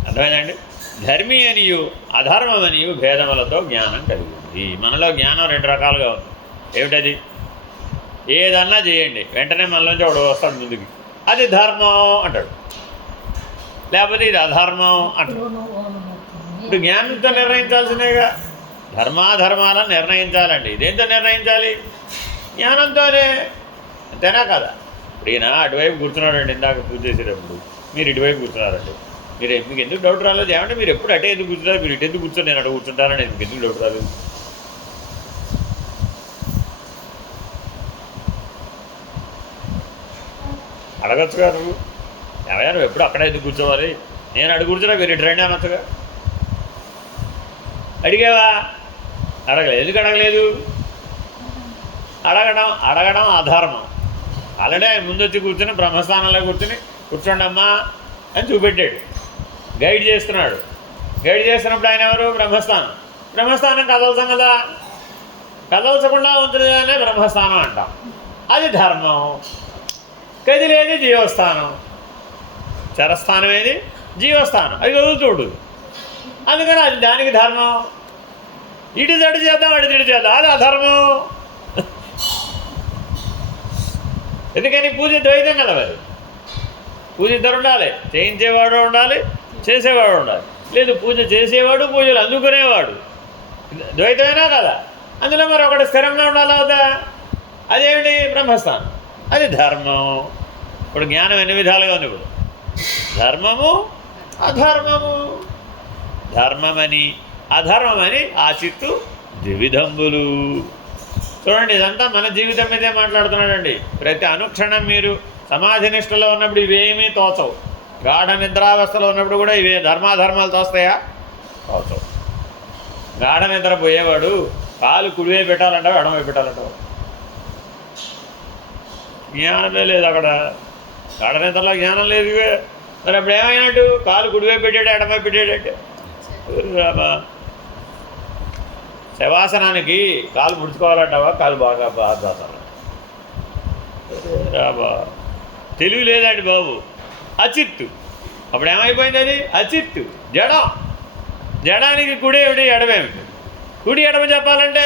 అర్థమైందండి? ధర్మి అనియు అధర్మం అనియు భేదములతో జ్ఞానం కలిగింది. మనలో జ్ఞానం 2 రకాలుగా ఉంది. ఏమిటది? ఏదన్నా చేయండి, వెంటనే మనలోంచి ఒకడు వస్తాడు ముందుకి, అది ధర్మం అంటాడు, లేకపోతే ఇది అధర్మం అంటాడు. ఇప్పుడు జ్ఞానంతో నిర్ణయించాల్సిందేగా. ధర్మాధర్మాలను నిర్ణయించాలండి. దేంతో నిర్ణయించాలి? జ్ఞానంతోనే. అంతేనా కదా? ఇప్పుడు ఈయన అటువైపు కూర్చున్నాడండి, ఇందాక పూజ చేసేటప్పుడు మీరు ఇటువైపు కూర్చున్నారండి. మీకు ఎందుకు డౌట్ రాలేదు? ఏమంటే మీరు ఎప్పుడు అటే ఎందుకు కూర్చున్నారు, మీరు ఇటు ఎందుకు కూర్చొని నేను అటు కూర్చుంటానని మీకు ఎందుకు డౌట్ రాలేదు? అడగచ్చుగా నువ్వు. ఏమయ్యా నువ్వు ఎప్పుడు అక్కడ ఎందుకు కూర్చోవాలి, నేను అడుగు కూర్చున్నా మీరు ఇటు రండి అనొచ్చుగా. అడిగావా? అడగలేదు. ఎందుకు అడగలేదు? అడగడం అధర్మం. ఆల్రెడీ ఆయన ముందు వచ్చి కూర్చొని బ్రహ్మస్థానంలో కూర్చోండమ్మా అని చూపెట్టాడు, గైడ్ చేస్తున్నాడు. గైడ్ చేస్తున్నప్పుడు ఆయన ఎవరు? బ్రహ్మస్థానం కదలసం కదా, కదల్చకుండా ఉంటుందనే బ్రహ్మస్థానం అంటాం. అది ధర్మం. కదిలేది జీవస్థానం. చరస్థానం ఏది? జీవస్థానం. అది కదులుతోడు, అందుకని అది దానికి ధర్మం. ఇటు తడి చేద్దాం, అటు తిడి చేద్దాం, అది అధర్మం. ఎందుకని? పూజ ద్వైతం కదా. మరి పూజ ఇద్దరు ఉండాలి, చేయించేవాడు ఉండాలి, చేసేవాడు ఉండాలి. లేదు పూజ చేసేవాడు, పూజలు అందుకునేవాడు, ద్వైతమేనా కదా. అందులో మరి ఒకటి స్థిరంగా ఉండాలి అవుదా? అదేమిటి? బ్రహ్మస్థానం. అది ధర్మం. ఇప్పుడు జ్ఞానం ఎన్ని విధాలుగా ఉంది. ఇప్పుడు ధర్మము అధర్మము. ధర్మమని అధర్మమని ఆ చిత్తు ద్విధంబులు. చూడండి, ఇదంతా మన జీవితం మీదే మాట్లాడుతున్నాడండి. ప్రతి అనుక్షణం మీరు సమాధి నిష్టలో ఉన్నప్పుడు ఇవేమీ తోచవు. గాఢ నిద్రావస్థలో ఉన్నప్పుడు కూడా ఇవే ధర్మాధర్మాలు తోస్తాయా? తోచవు. గాఢ నిద్ర పోయేవాడు కాలు కుడివే పెట్టాలంటావు, ఎడమవై పెట్టాలంటావు, జ్ఞానమే లేదు అక్కడ. గాఢ నిద్రలో జ్ఞానం లేదు. మరి అప్పుడు ఏమైనట్టు? కాలు కుడివై పెట్టాడు, ఎడమై పెట్టాడంటే రామా. శవాసనానికి కాలు ముడుచుకోవాలంటావా, కాలు బాగా బాధాసాలి రాబా. తెలివి లేదండి బాబు. అచిత్తు. అప్పుడు ఏమైపోయింది? అది అచిత్తు, జడం. జడానికి కుడి ఏమిటి, ఎడమేమిటి? కుడి ఎడమ చెప్పాలంటే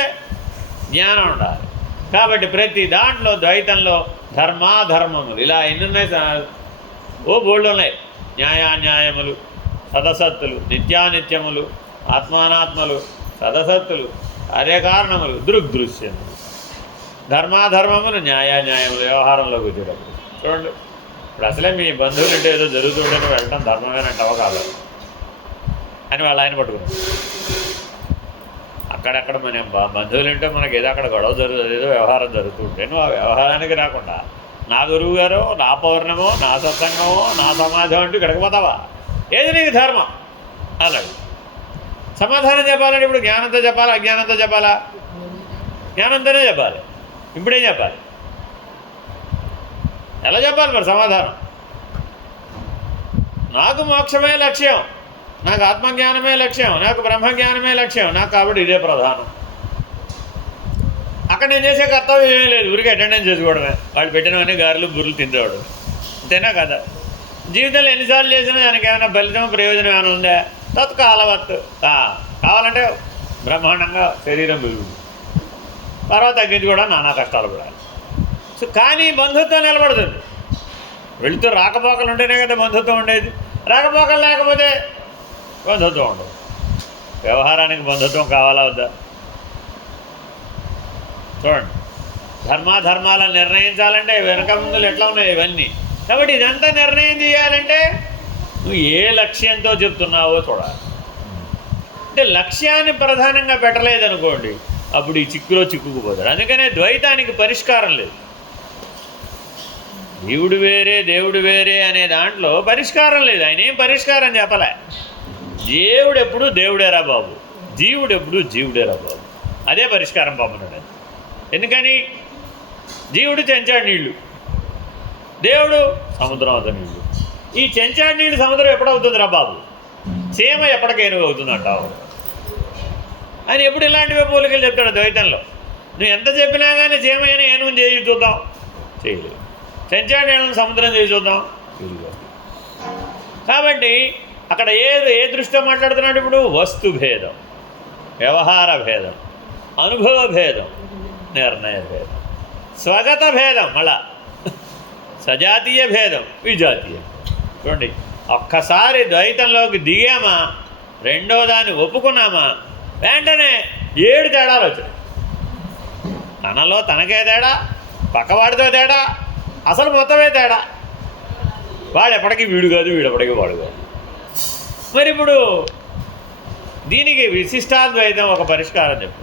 జ్ఞానం ఉండాలి. కాబట్టి ప్రతి దాంట్లో ద్వైతంలో ధర్మాధర్మములు ఇలా ఎన్ని ఉన్నాయి? బోల్డ్ ఉన్నాయి. న్యాయాన్యాయములు, సదసత్తులు, నిత్యానిత్యములు, ఆత్మానాత్మలు, సదసత్తులు, కార్యకారణములు, దృగ్దృశ్యములు. ధర్మాధర్మములు, న్యాయాన్యాయములు వ్యవహారంలోకి వచ్చేటప్పుడు చూడండి. ఇప్పుడు అసలే మీ బంధువులు అంటే ఏదో జరుగుతుంటే వెళ్ళడం ధర్మమేనంటావా కాదు అని వాళ్ళు ఆయన పట్టుకున్నారు. అక్కడక్కడ మన బంధువులు అంటే మనకి ఏదో అక్కడ గొడవ జరుగుతుంది, ఏదో వ్యవహారం జరుగుతుంటే నువ్వు ఆ వ్యవహారానికి రాకుండా నా గురువు గారో, నా పౌర్ణమో, నా సత్సంగమో, నా సమాధం అంటూ గడకపోతావా? ఏది నీకు ధర్మం అన్నాడు. సమాధానం చెప్పాలంటే ఇప్పుడు జ్ఞానంతో చెప్పాలా, అజ్ఞానంతో చెప్పాలా? జ్ఞానంతోనే చెప్పాలి. ఇప్పుడేం చెప్పాలి? ఎలా చెప్పాలి మరి సమాధానం? నాకు మోక్షమే లక్ష్యం, నాకు ఆత్మజ్ఞానమే లక్ష్యం, నాకు బ్రహ్మజ్ఞానమే లక్ష్యం, నాకు కాబట్టి ఇదే ప్రధానం. అక్కడ నేను చేసే కర్తవ్యం ఏమీ లేదు, ఊరికి అటెండెన్స్ చేసుకోవడమే. వాళ్ళు పెట్టినవన్నీ గారెలు బుర్రలు తిందేవాడు. అంతేనా కదా? జీవితంలో ఎన్నిసార్లు చేసినా దానికి ఏమైనా ఫలితం ప్రయోజనం ఏమైనా ఉందా? తత్కాలవత్తు. కావాలంటే బ్రహ్మాండంగా శరీరం పెరుగుతుంది, తర్వాత తగ్గించుకోవడం నానా కష్టాలు కూడా. సో కానీ బంధుత్వం నిలబడుతుంది. వెళుతూ రాకపోకలు ఉంటేనే కదా బంధుత్వం ఉండేది. రాకపోకలు లేకపోతే బంధుత్వం ఉండదు. వ్యవహారానికి బంధుత్వం కావాలా వద్దా? చూడండి, ధర్మాధర్మాలను నిర్ణయించాలంటే వెనక ముందులు ఎట్లా ఉన్నాయి ఇవన్నీ. కాబట్టి ఇదంతా నిర్ణయం చేయాలంటే నువ్వు ఏ లక్ష్యంతో చెప్తున్నావో చూడాలి. అంటే లక్ష్యాన్ని ప్రధానంగా పెట్టలేదనుకోండి, అప్పుడు ఈ చిక్కులో చిక్కుకుపోతారు. అందుకనే ద్వైతానికి పరిష్కారం లేదు. జీవుడు వేరే దేవుడు వేరే అనే దాంట్లో పరిష్కారం లేదు. ఆయన ఏం పరిష్కారం చెప్పలే. దేవుడు ఎప్పుడు దేవుడేరా బాబు, జీవుడు ఎప్పుడు జీవుడేరా బాబు, అదే పరిష్కారం పంపన్నాడు. ఎందుకని జీవుడు చెంచాడు నీళ్లు, దేవుడు సముద్రం అవుతుంది నీళ్ళు. ఈ చెంచాడు నీళ్ళు సముద్రం ఎప్పుడవుతుందిరా బాబు, చీమ ఎప్పటికైనా అవుతుంది అంటావు అని ఎప్పుడు ఇలాంటివే పోలికలు చెప్తాడు ద్వైతంలో. నువ్వు ఎంత చెప్పినా కానీ చీమ అని ఏను చేయి చూద్దాం, చేయలేదు. చెంచాడు నీళ్ళని సముద్రం చేసి చూద్దాం, చేయలేదు. కాబట్టి అక్కడ ఏ దృష్టితో మాట్లాడుతున్నాడు ఇప్పుడు? వస్తు భేదం, వ్యవహార భేదం, అనుభవ భేదం, నిర్ణయ భేదం, స్వగత భేదం, మళ్ళా సజాతీయ భేదం, విజాతీయ. చూడండి, ఒక్కసారి ద్వైతంలోకి దిగామా, రెండో దాన్ని ఒప్పుకున్నామా, వెంటనే 7 తేడాలు వచ్చాయి. తనలో తనకే తేడా, పక్కవాడితో తేడా, అసలు మొత్తమే తేడా. వాడు ఎప్పటికీ వీడు కాదు, వీడు ఎప్పటికీ వాడు కాదు. మరి ఇప్పుడు దీనికి విశిష్టాద్వైతం ఒక పరిష్కారం చెప్పు.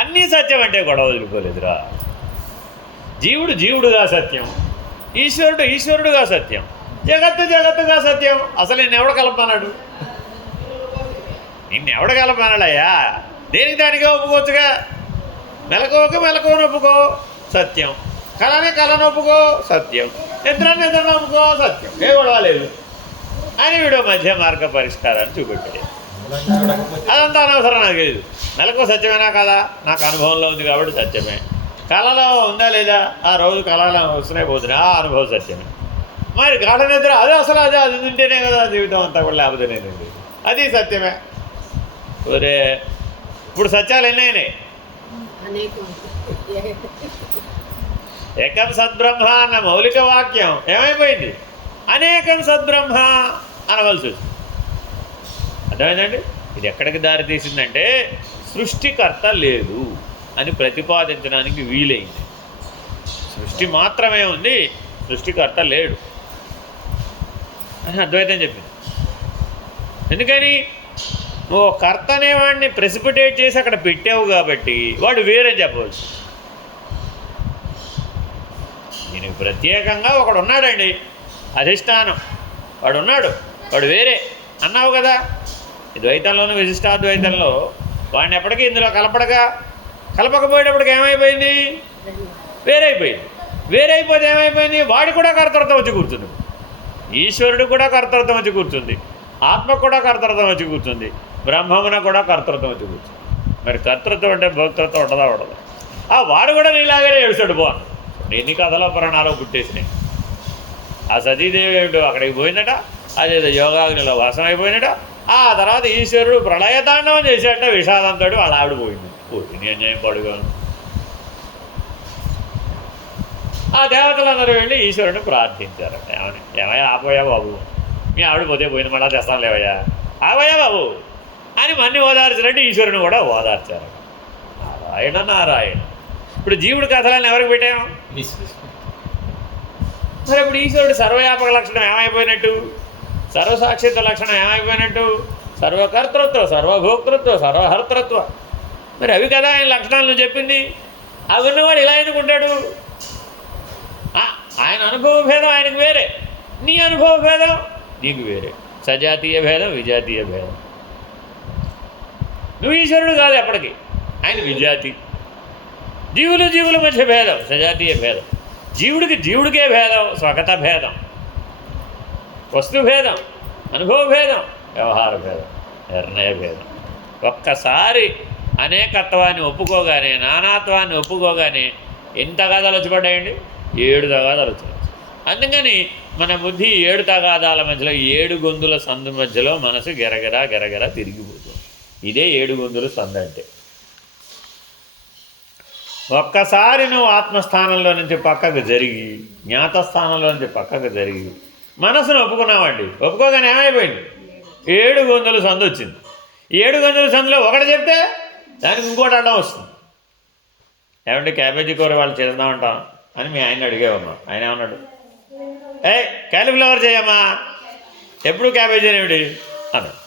అన్నీ సత్యం అంటే గొడవ వదిలిపోలేదురా. జీవుడు జీవుడుగా సత్యం, ఈశ్వరుడు ఈశ్వరుడుగా సత్యం, జగత్తు జగత్తుగా సత్యం. అసలు నిన్నెవడ కలపన్నాడు? నిన్నెవడ కలపన్నాడయ్యా? దేనికి దానిగా ఒప్పుకోవచ్చుగా. మెలకువకి మెలకువను ఒప్పుకో, సత్యం. కళని కళను ఒప్పుకో, సత్యం. నిద్రని నిద్రను ఒప్పుకో, సత్యం. ఏ గొడవ లేదు అని వీడు మధ్య మార్గ పరిష్కారాన్ని చూపెట్టాడు. అదంతా అనవసరం, నాకు లేదు. మెలకువ సత్యమేనా కదా, నాకు అనుభవంలో ఉంది కాబట్టి సత్యమే. కళలో ఉందా లేదా, ఆ రోజు కళలో వస్తున్నాయి పోతున్నాయి, ఆ అనుభవం సత్యమే. మరి గాఢ నిద్ర అదే అసలు అది తింటేనే కదా జీవితం అంతా కూడా, లేకపోతే నేను అది సత్యమే. ఒరే ఇప్పుడు సత్యాలు ఎన్నైనాయి? ఏకం సద్బ్రహ్మ అన్న మౌలిక వాక్యం ఏమైపోయింది? అనేకం సద్బ్రహ్మ అనవలసి వచ్చింది. అర్థమైందండి? ఇది ఎక్కడికి దారి తీసిందంటే సృష్టికర్త లేదు అని ప్రతిపాదించడానికి వీలైంది. సృష్టి మాత్రమే ఉంది, సృష్టికర్త లేడు అని అద్వైతం చెప్పింది. ఎందుకని? నువ్వు కర్త అనేవాడిని ప్రెసిపిటేట్ చేసి అక్కడ పెట్టావు కాబట్టి వాడు వేరే చెప్పవచ్చు. దీనికి ప్రత్యేకంగా ఒకడు ఉన్నాడండి, అధిష్టానం, వాడు ఉన్నాడు, వాడు వేరే అన్నావు కదా. ద్వైతంలోనూ విశిష్టాద్వైతంలో వాడిని ఎప్పటికీ ఇందులో కలపకపోయేటప్పటికి ఏమైపోయింది? వేరైపోయింది. వేరైపోతే ఏమైపోయింది? వాడి కూడా కర్తృత్వం వచ్చి కూర్చుంది, ఈశ్వరుడు కూడా కర్తృత్వం వచ్చి కూర్చుంది, ఆత్మ కూడా కర్తృత్వం వచ్చి కూర్చుంది, బ్రహ్మమున కూడా కర్తృత్వం వచ్చి కూర్చుంది. మరి కర్తృత్వం అంటే భోక్తృత్వం ఉండదా? ఉండదు. వాడు కూడా నీలాగానే ఏడుస్తాడు. బాగుంది, ఎన్ని కథలో పురాణాలు పుట్టేసినాయి. ఆ సతీదేవి ఏమిటో అక్కడికి పోయిందట, అదేదో యోగాగ్నిలో వాసం అయిపోయిందట. ఆ తర్వాత ఈశ్వరుడు ప్రళయతాండవం చేశాడట విషాదంతో, వాళ్ళ ఆవిడ పోయింది. పోయింది అన్యాయం పడుగాను. ఆ దేవతలందరూ వెళ్ళి ఈశ్వరుని ప్రార్థించారట. ఏమయ్యా ఆపోయా బాబు, మీ ఆవిడ పోతే పోయింది, మళ్ళా తెస్తాను లేవయ్యా, ఆవయ్యా బాబు అని మన్ని ఓదార్చినట్టు ఈశ్వరుని కూడా ఓదార్చారట. నారాయణ నారాయణ. ఇప్పుడు జీవుడి కథలను ఎవరికి పెట్టాము? మరి ఇప్పుడు ఈశ్వరుడు సర్వవ్యాపక లక్షణం ఏమైపోయినట్టు? సర్వసాక్షిత్వ లక్షణం ఏమైపోయినట్టు? సర్వకర్తృత్వం, సర్వభోక్తృత్వం, సర్వహర్తృత్వం. మరి అవి కదా ఆయన లక్షణాలు నువ్వు చెప్పింది. అవి ఉన్నవాడు ఇలా ఎందుకుంటాడు? ఆయన అనుభవ భేదం ఆయనకు వేరే, నీ అనుభవ భేదం నీకు వేరే. సజాతీయ భేదం, విజాతీయ భేదం. నువ్వు ఈశ్వరుడు కాదు ఎప్పటికీ, ఆయన విజాతి. జీవుల మధ్య భేదం, సజాతీయ భేదం. జీవుడికే భేదం, స్వగత భేదం, వస్తు భేదం, అనుభవ భేదం, వ్యవహార భేదం, నిర్ణయ భేదం. ఒక్కసారి అనేకత్వాన్ని ఒప్పుకోగానే, నానాత్వాన్ని ఒప్పుకోగానే ఎన్ని తగాదాలు వచ్చిపడ్డాయండి? 7 తగాదాలు వచ్చినాయి. అందుకని మన బుద్ధి 7 తగాదాల మధ్యలో, 7 గొంతుల సందు మధ్యలో మనసు గెరగెర తిరిగిపోతుంది. ఇదే 7 గొంతుల సందు అంటే. ఒక్కసారి నువ్వు ఆత్మస్థానంలో నుంచి పక్కకు జరిగి, జ్ఞాతస్థానంలో నుంచి పక్కకు జరిగి మనసును ఒప్పుకున్నామండి. ఒప్పుకోగానే ఏమైపోయింది? 7 గొంతుల సందు వచ్చింది. 7 గొంతుల సందులో ఒకటి చెప్తే దానికి ఇంకోటి అడ్డం వస్తుంది. ఏమంటే క్యాబేజీ కూర వాళ్ళు చేద్దామంటాం అని మీ ఆయన అడిగే ఉన్నాం. ఆయన ఏమన్నాడు? క్యాలీఫ్లవర్ చేయమ్మా, ఎప్పుడు క్యాబేజీ ఏమిటి అన్నాడు.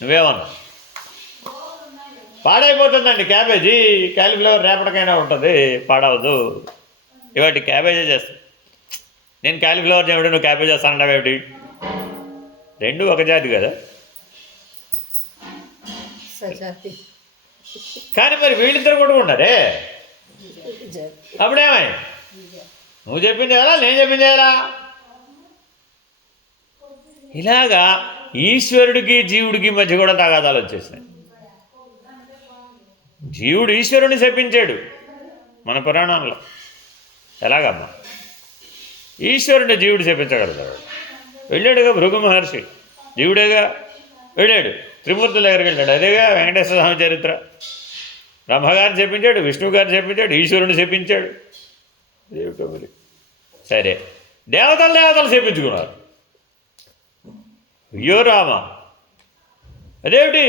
నువ్వేమన్నావు? పాడైపోతుందండి క్యాబేజీ, క్యాలీఫ్లవర్ రేపటికైనా ఉంటుంది, పాడవద్దు, ఇవాటి క్యాబేజీ చేస్తాం. నేను కాలీఫ్లవర్ చేయడం నువ్వు క్యాబేజ్ చేస్తానంటావు ఏమిటి? రెండు ఒక జాతి కదా. కానీ మరి వీళ్ళిద్దరు కొట్టుకున్నారే, అప్పుడేమై నువ్వు చెప్పింది ఎలా, నేను చెప్పింది ఎలా? ఇలాగా ఈశ్వరుడికి జీవుడికి మధ్య కూడా తగాదాలు వచ్చేసినాయి. జీవుడు ఈశ్వరుని శపించాడు మన పురాణంలో. ఎలాగమ్మా ఈశ్వరుని జీవుడు శపించగలుగుతాడు? వెళ్ళాడుగా భృగు మహర్షి, జీవుడేగా వెళ్ళాడు, త్రిమూర్తుల దగ్గరికి వెళ్ళాడు, అదేగా వెంకటేశ్వర స్వామి చరిత్ర. బ్రహ్మగారిని చెప్పించాడు, విష్ణువు గారిని చెప్పించాడు, ఈశ్వరుని చెప్పించాడు. దేవుడు మరి సరే, దేవతలు చెప్పించుకున్నారు. అయ్యో రామ, అదేమిటి?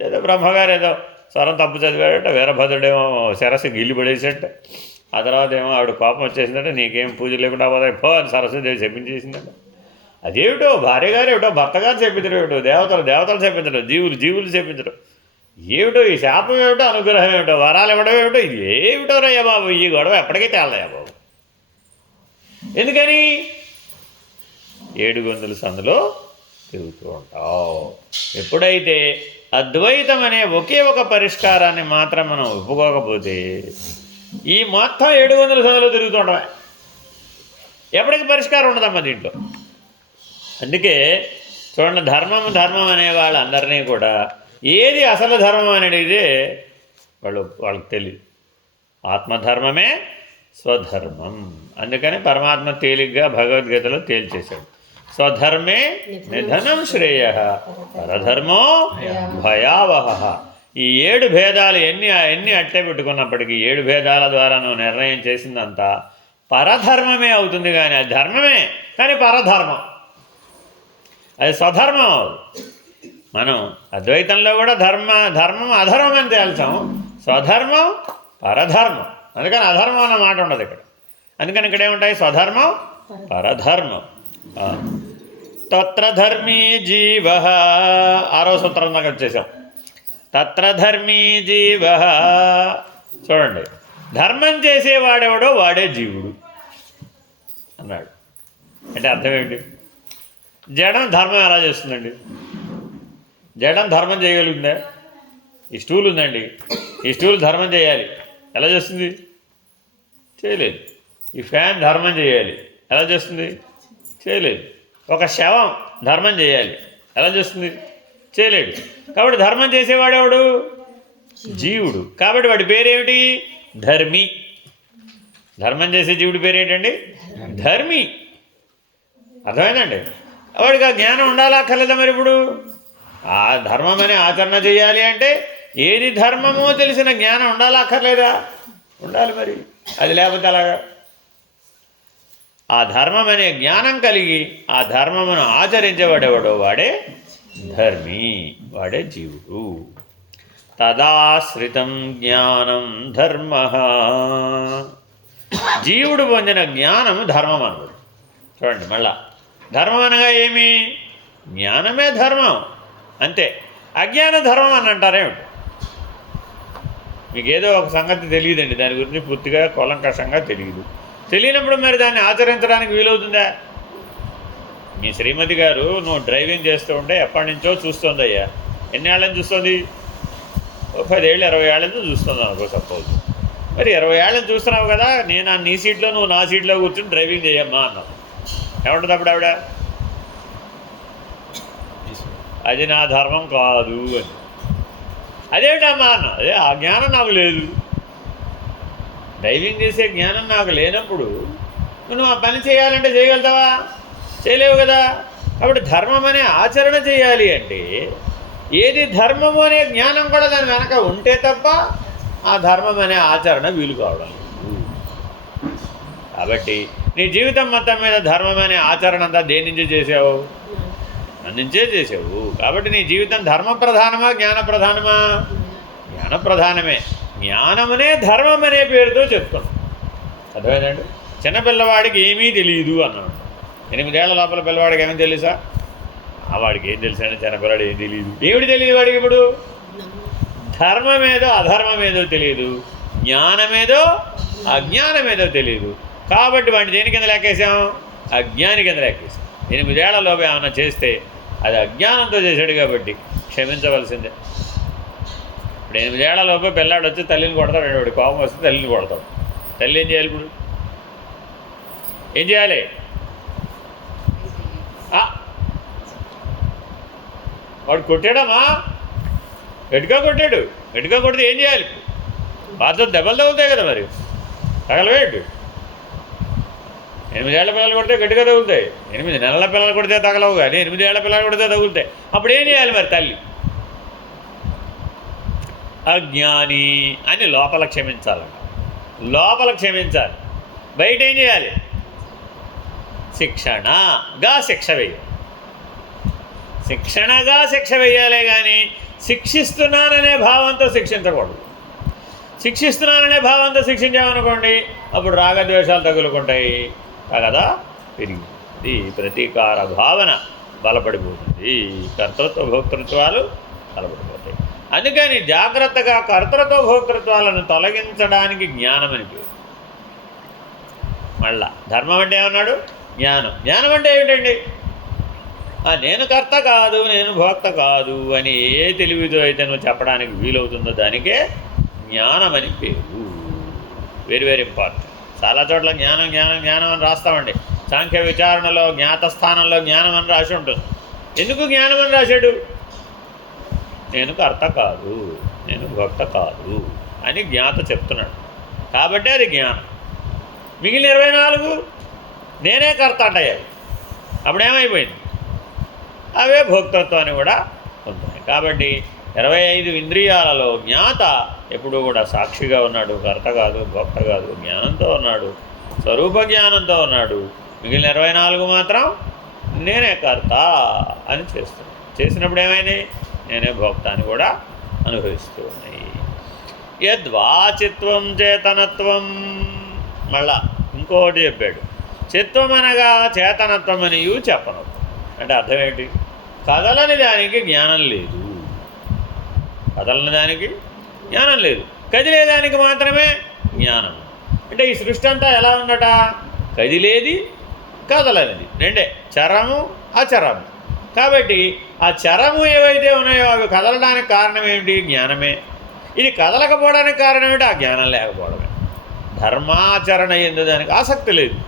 ఏదో బ్రహ్మగారు ఏదో స్వరం తప్పు చదివాడట, వీరభద్రుడేమో శిరస్సు గిల్లి పడేసేట. ఆ తర్వాత ఏమో ఆవిడ కోపం వచ్చేసిందంటే నీకేం పూజ లేకుండా పోదాయి పో అని సరస్వతిదేవి చెప్పించేసిందంట. అదేమిటో భార్య గారు ఏమిటో, భర్త గారు చెప్పించడం ఏమిటో, దేవతలు చెప్పించడం, జీవులు చెప్పించడం ఏమిటో, ఈ శాపం ఏమిటో, అనుగ్రహం ఏమిటో, వరాలు ఇవ్వడం ఏమిటో, ఇది ఏమిటో రయ్యా బాబు, ఈ గొడవ ఎప్పటికీ తేలయ్యా బాబు. ఎందుకని? 7 సందులో తిరుగుతూ ఉంటావు. ఎప్పుడైతే అద్వైతం అనే ఒకే ఒక పరిష్కారాన్ని మాత్రం మనం ఒప్పుకోకపోతే ఈ మొత్తం 700 సందులో తిరుగుతుండమే, ఎప్పటికీ పరిష్కారం ఉండదమ్మా దీంట్లో. అందుకే చూడండి, ధర్మం అనే వాళ్ళందరినీ కూడా ఏది అసలు ధర్మం అనేది వాళ్ళకి తెలియదు. ఆత్మధర్మమే స్వధర్మం. అందుకని పరమాత్మ తేలిగ్గా భగవద్గీతలో తేల్చేశాడు, స్వధర్మే నిధనం శ్రేయ పరధర్మో భయావహ. ఈ 7 భేదాలు ఎన్ని అట్టే పెట్టుకున్నప్పటికీ 7 భేదాల ద్వారా నువ్వు నిర్ణయం చేసిందంతా పరధర్మమే అవుతుంది. కానీ అది ధర్మమే, కానీ పరధర్మం, అది స్వధర్మం అవుతుంది. మనం అద్వైతంలో కూడా ధర్మం అధర్మం అని తేల్చాం, స్వధర్మం పరధర్మం. అందుకని అధర్మం అన్న మాట ఉండదు ఇక్కడ. అందుకని ఇక్కడ ఏముంటాయి? స్వధర్మం పరధర్మం. తత్ర ధర్మీ జీవ, 6వ సూత్రం దాకా వచ్చేసాం. తత్ర ధర్మీ జీవ, చూడండి, ధర్మం చేసేవాడెవడో వాడే జీవుడు అన్నాడు. అంటే అర్థం ఏంటి? జడం ధర్మం ఎలా చేస్తుందండి? జడం ధర్మం చేయగలుగుతుందా? ఈ స్టూల్ ఉందండి, ఈ స్టూల్ ధర్మం చేయాలి, ఎలా చేస్తుంది? చేయలేదు. ఈ ఫ్యాన్ ధర్మం చేయాలి, ఎలా చేస్తుంది? చేయలేదు. ఒక శవం ధర్మం చేయాలి, ఎలా చేస్తుంది? చేయలేడు. కాబట్టి ధర్మం చేసేవాడెవడు? జీవుడు. కాబట్టి వాడి పేరేమిటి? ధర్మి. ధర్మం చేసే జీవుడి పేరేంటండి? ధర్మి. అర్థమైందండి? వాడికి ఆ జ్ఞానం ఉండాలా అక్కర్లేదా? మరి ఇప్పుడు ఆ ధర్మం అనే ఆచరణ చేయాలి అంటే ఏది ధర్మమో తెలిసిన జ్ఞానం ఉండాలా అక్కర్లేదా? ఉండాలి. మరి అది లేకపోతే అలాగా ఆ ధర్మం అనే జ్ఞానం కలిగి ఆ ధర్మమును ఆచరించేవాడెవడో వాడే ధర్మి, వాడే జీవుడు. తదాశ్రితం జ్ఞానం ధర్మ. జీవుడు పొందిన జ్ఞానం ధర్మం అన్నది. చూడండి, మళ్ళా ధర్మం అనగా ఏమి? జ్ఞానమే ధర్మం, అంతే. అజ్ఞాన ధర్మం అని అంటారేమిటి? మీకేదో ఒక సంగతి తెలియదండి, దాని గురించి పూర్తిగా కూలంకషంగా తెలియనప్పుడు మరి దాన్ని ఆచరించడానికి వీలవుతుందా? మీ శ్రీమతి గారు నువ్వు డ్రైవింగ్ చేస్తూ ఉంటే ఎప్పటి నుంచో చూస్తుంది. అయ్యా, ఎన్నేళ్ళని చూస్తుంది? 10 ఏళ్ళు 20 ఏళ్ళ నుంచి చూస్తుంది అనుకో సపోజ్. మరి 20 ఏళ్ళని చూస్తున్నావు కదా, నేను నీ సీట్లో నువ్వు నా సీట్లో కూర్చొని డ్రైవింగ్ చేయమ్మా అన్నావు. ఏమంటుంది అప్పుడు ఆవిడ? అది నా ధర్మం కాదు అని. అదేమిటమ్మా అన్న? అదే ఆ జ్ఞానం నాకు లేదు. డ్రైవింగ్ చేసే జ్ఞానం నాకు లేనప్పుడు నువ్వు ఆ పని చేయాలంటే చేయగలుగుతావా? చేయలేవు కదా. కాబట్టి ధర్మం అనే ఆచరణ చేయాలి అంటే ఏది ధర్మము అనే జ్ఞానం కూడా దాని వెనక ఉంటే తప్ప ఆ ధర్మం అనే ఆచరణ వీలు కావడం. కాబట్టి నీ జీవితం మొత్తం మీద ధర్మం అనే ఆచరణ అంతా దేని నుంచి చేసావు? అందించే చేసావు. కాబట్టి నీ జీవితం ధర్మ ప్రధానమా జ్ఞాన ప్రధానమా? జ్ఞాన ప్రధానమే. జ్ఞానమనే ధర్మం అనే పేరుతో చెప్తున్నాం. అర్థమైందండి? చిన్నపిల్లవాడికి ఏమీ తెలియదు అన్నాడు. 8 ఏళ్ల లోపల పిల్లవాడికి ఏమీ తెలుసా? వాడికి ఏం తెలుసా అని చిన్నపిల్లవాడు ఏం తెలియదు. ఏమిటి తెలియదు వాడికి? ఇప్పుడు ధర్మమేదో అధర్మమేదో తెలియదు, జ్ఞానమేదో అజ్ఞానమేదో తెలియదు. కాబట్టి వాడిని దేని కింద లెక్కేసాం? అజ్ఞాని కింద లెక్కేసాం. 8 ఏళ్లలోపు ఏమైనా చేస్తే అది అజ్ఞానంతో చేశాడు కాబట్టి క్షమించవలసిందే. ఇప్పుడు 8 ఏళ్లలోపు పిల్లాడు వచ్చి తల్లిని కొడతాడు, వాడి కోపం వస్తే తల్లిని కొడతాడు. తల్లి ఏం చేయాలి? ఇప్పుడు ఏం చేయాలి? వాడు కొట్టాడమ్మా, గట్టిగా కొట్టాడు, గట్టిగా కొడితే ఏం చేయాలి? బాధ్యత దెబ్బలు తగులుతాయి కదా, మరి తగలవేడు. 8 ఏళ్ల పిల్లలు కొడితే గట్టిగా తగులుతాయి, 8 నెలల పిల్లలు కొడితే తగలవు, కానీ 8 ఏళ్ల పిల్లలు కొడితే తగులుతాయి. అప్పుడు ఏం చేయాలి మరి తల్లి? అజ్ఞాని అని లోపల క్షమించాలంట, లోపల క్షమించాలి. బయట ఏం చేయాలి? శిక్షణగా శిక్ష వేయాలి, శిక్షణగా శిక్ష వేయాలే కానీ శిక్షిస్తున్నాననే భావంతో శిక్షించకూడదు. శిక్షిస్తున్నాననే భావంతో శిక్షించామనుకోండి, అప్పుడు రాగద్వేషాలు తగులుకుంటాయి, కదా పెరిగి ప్రతీకార భావన బలపడిపోతుంది, కర్తృత్వ భోక్తృత్వాలు బలపడిపోతాయి. అందుకని జాగ్రత్తగా కర్తృత్వ భోక్తృత్వాలను తొలగించడానికి జ్ఞానం అని పేరు. మళ్ళా ధర్మం అంటే ఏమన్నాడు? జ్ఞానం. జ్ఞానం అంటే ఏమిటండి? నేను కర్త కాదు, నేను భోక్త కాదు అని ఏ తెలివితో అయితే నువ్వు చెప్పడానికి వీలవుతుందో దానికే జ్ఞానం అని పేరు. Very very important. చాలా చోట్ల జ్ఞానం జ్ఞానం జ్ఞానం అని రాస్తామండి. సాంఖ్య విచారణలో జ్ఞాత స్థానంలో జ్ఞానం అని రాసి ఉంటుంది. ఎందుకు జ్ఞానం అని రాశాడు? నేను కర్త కాదు, నేను భోక్త కాదు అని జ్ఞాత చెప్తున్నాడు కాబట్టి అది జ్ఞానం. మిగిలిన 24 నేనే కర్త అంటయ్యాడు, అప్పుడేమైపోయింది? అవే భోక్తృత్వాన్ని కూడా పొందుతాయి. కాబట్టి 25 ఇంద్రియాలలో జ్ఞాత ఎప్పుడూ కూడా సాక్షిగా ఉన్నాడు, కర్త కాదు, భోక్త కాదు, జ్ఞానంతో ఉన్నాడు, స్వరూప జ్ఞానంతో ఉన్నాడు. మిగిలిన 24 మాత్రం నేనే కర్త అని చేస్తున్నాను. చేసినప్పుడు ఏమైంది? నేనే భోక్త అని కూడా అనుభవిస్తూ ఉన్నాయి. యద్వాచిత్వం చేతనత్వం, మళ్ళా ఇంకోటి చెప్పాడు. చిత్వం అనగా చేతనత్వం అనియు చెప్పను. అంటే అర్థం ఏంటి? కదలని దానికి జ్ఞానం లేదు, కదలని దానికి జ్ఞానం లేదు, కదిలేదానికి మాత్రమే జ్ఞానం. అంటే ఈ సృష్టి అంతా ఎలా ఉందట? కదిలేది, కదలనిది, రెండే, చరము అచరము. కాబట్టి ఆ చరము ఏవైతే ఉన్నాయో అవి కదలడానికి కారణం ఏమిటి? జ్ఞానమే. ఇది కదలకపోవడానికి కారణం ఏమిటి? ఆ జ్ఞానం లేకపోవడమే. ధర్మాచరణ ఎందు దానికి ఆసక్తి లేదు,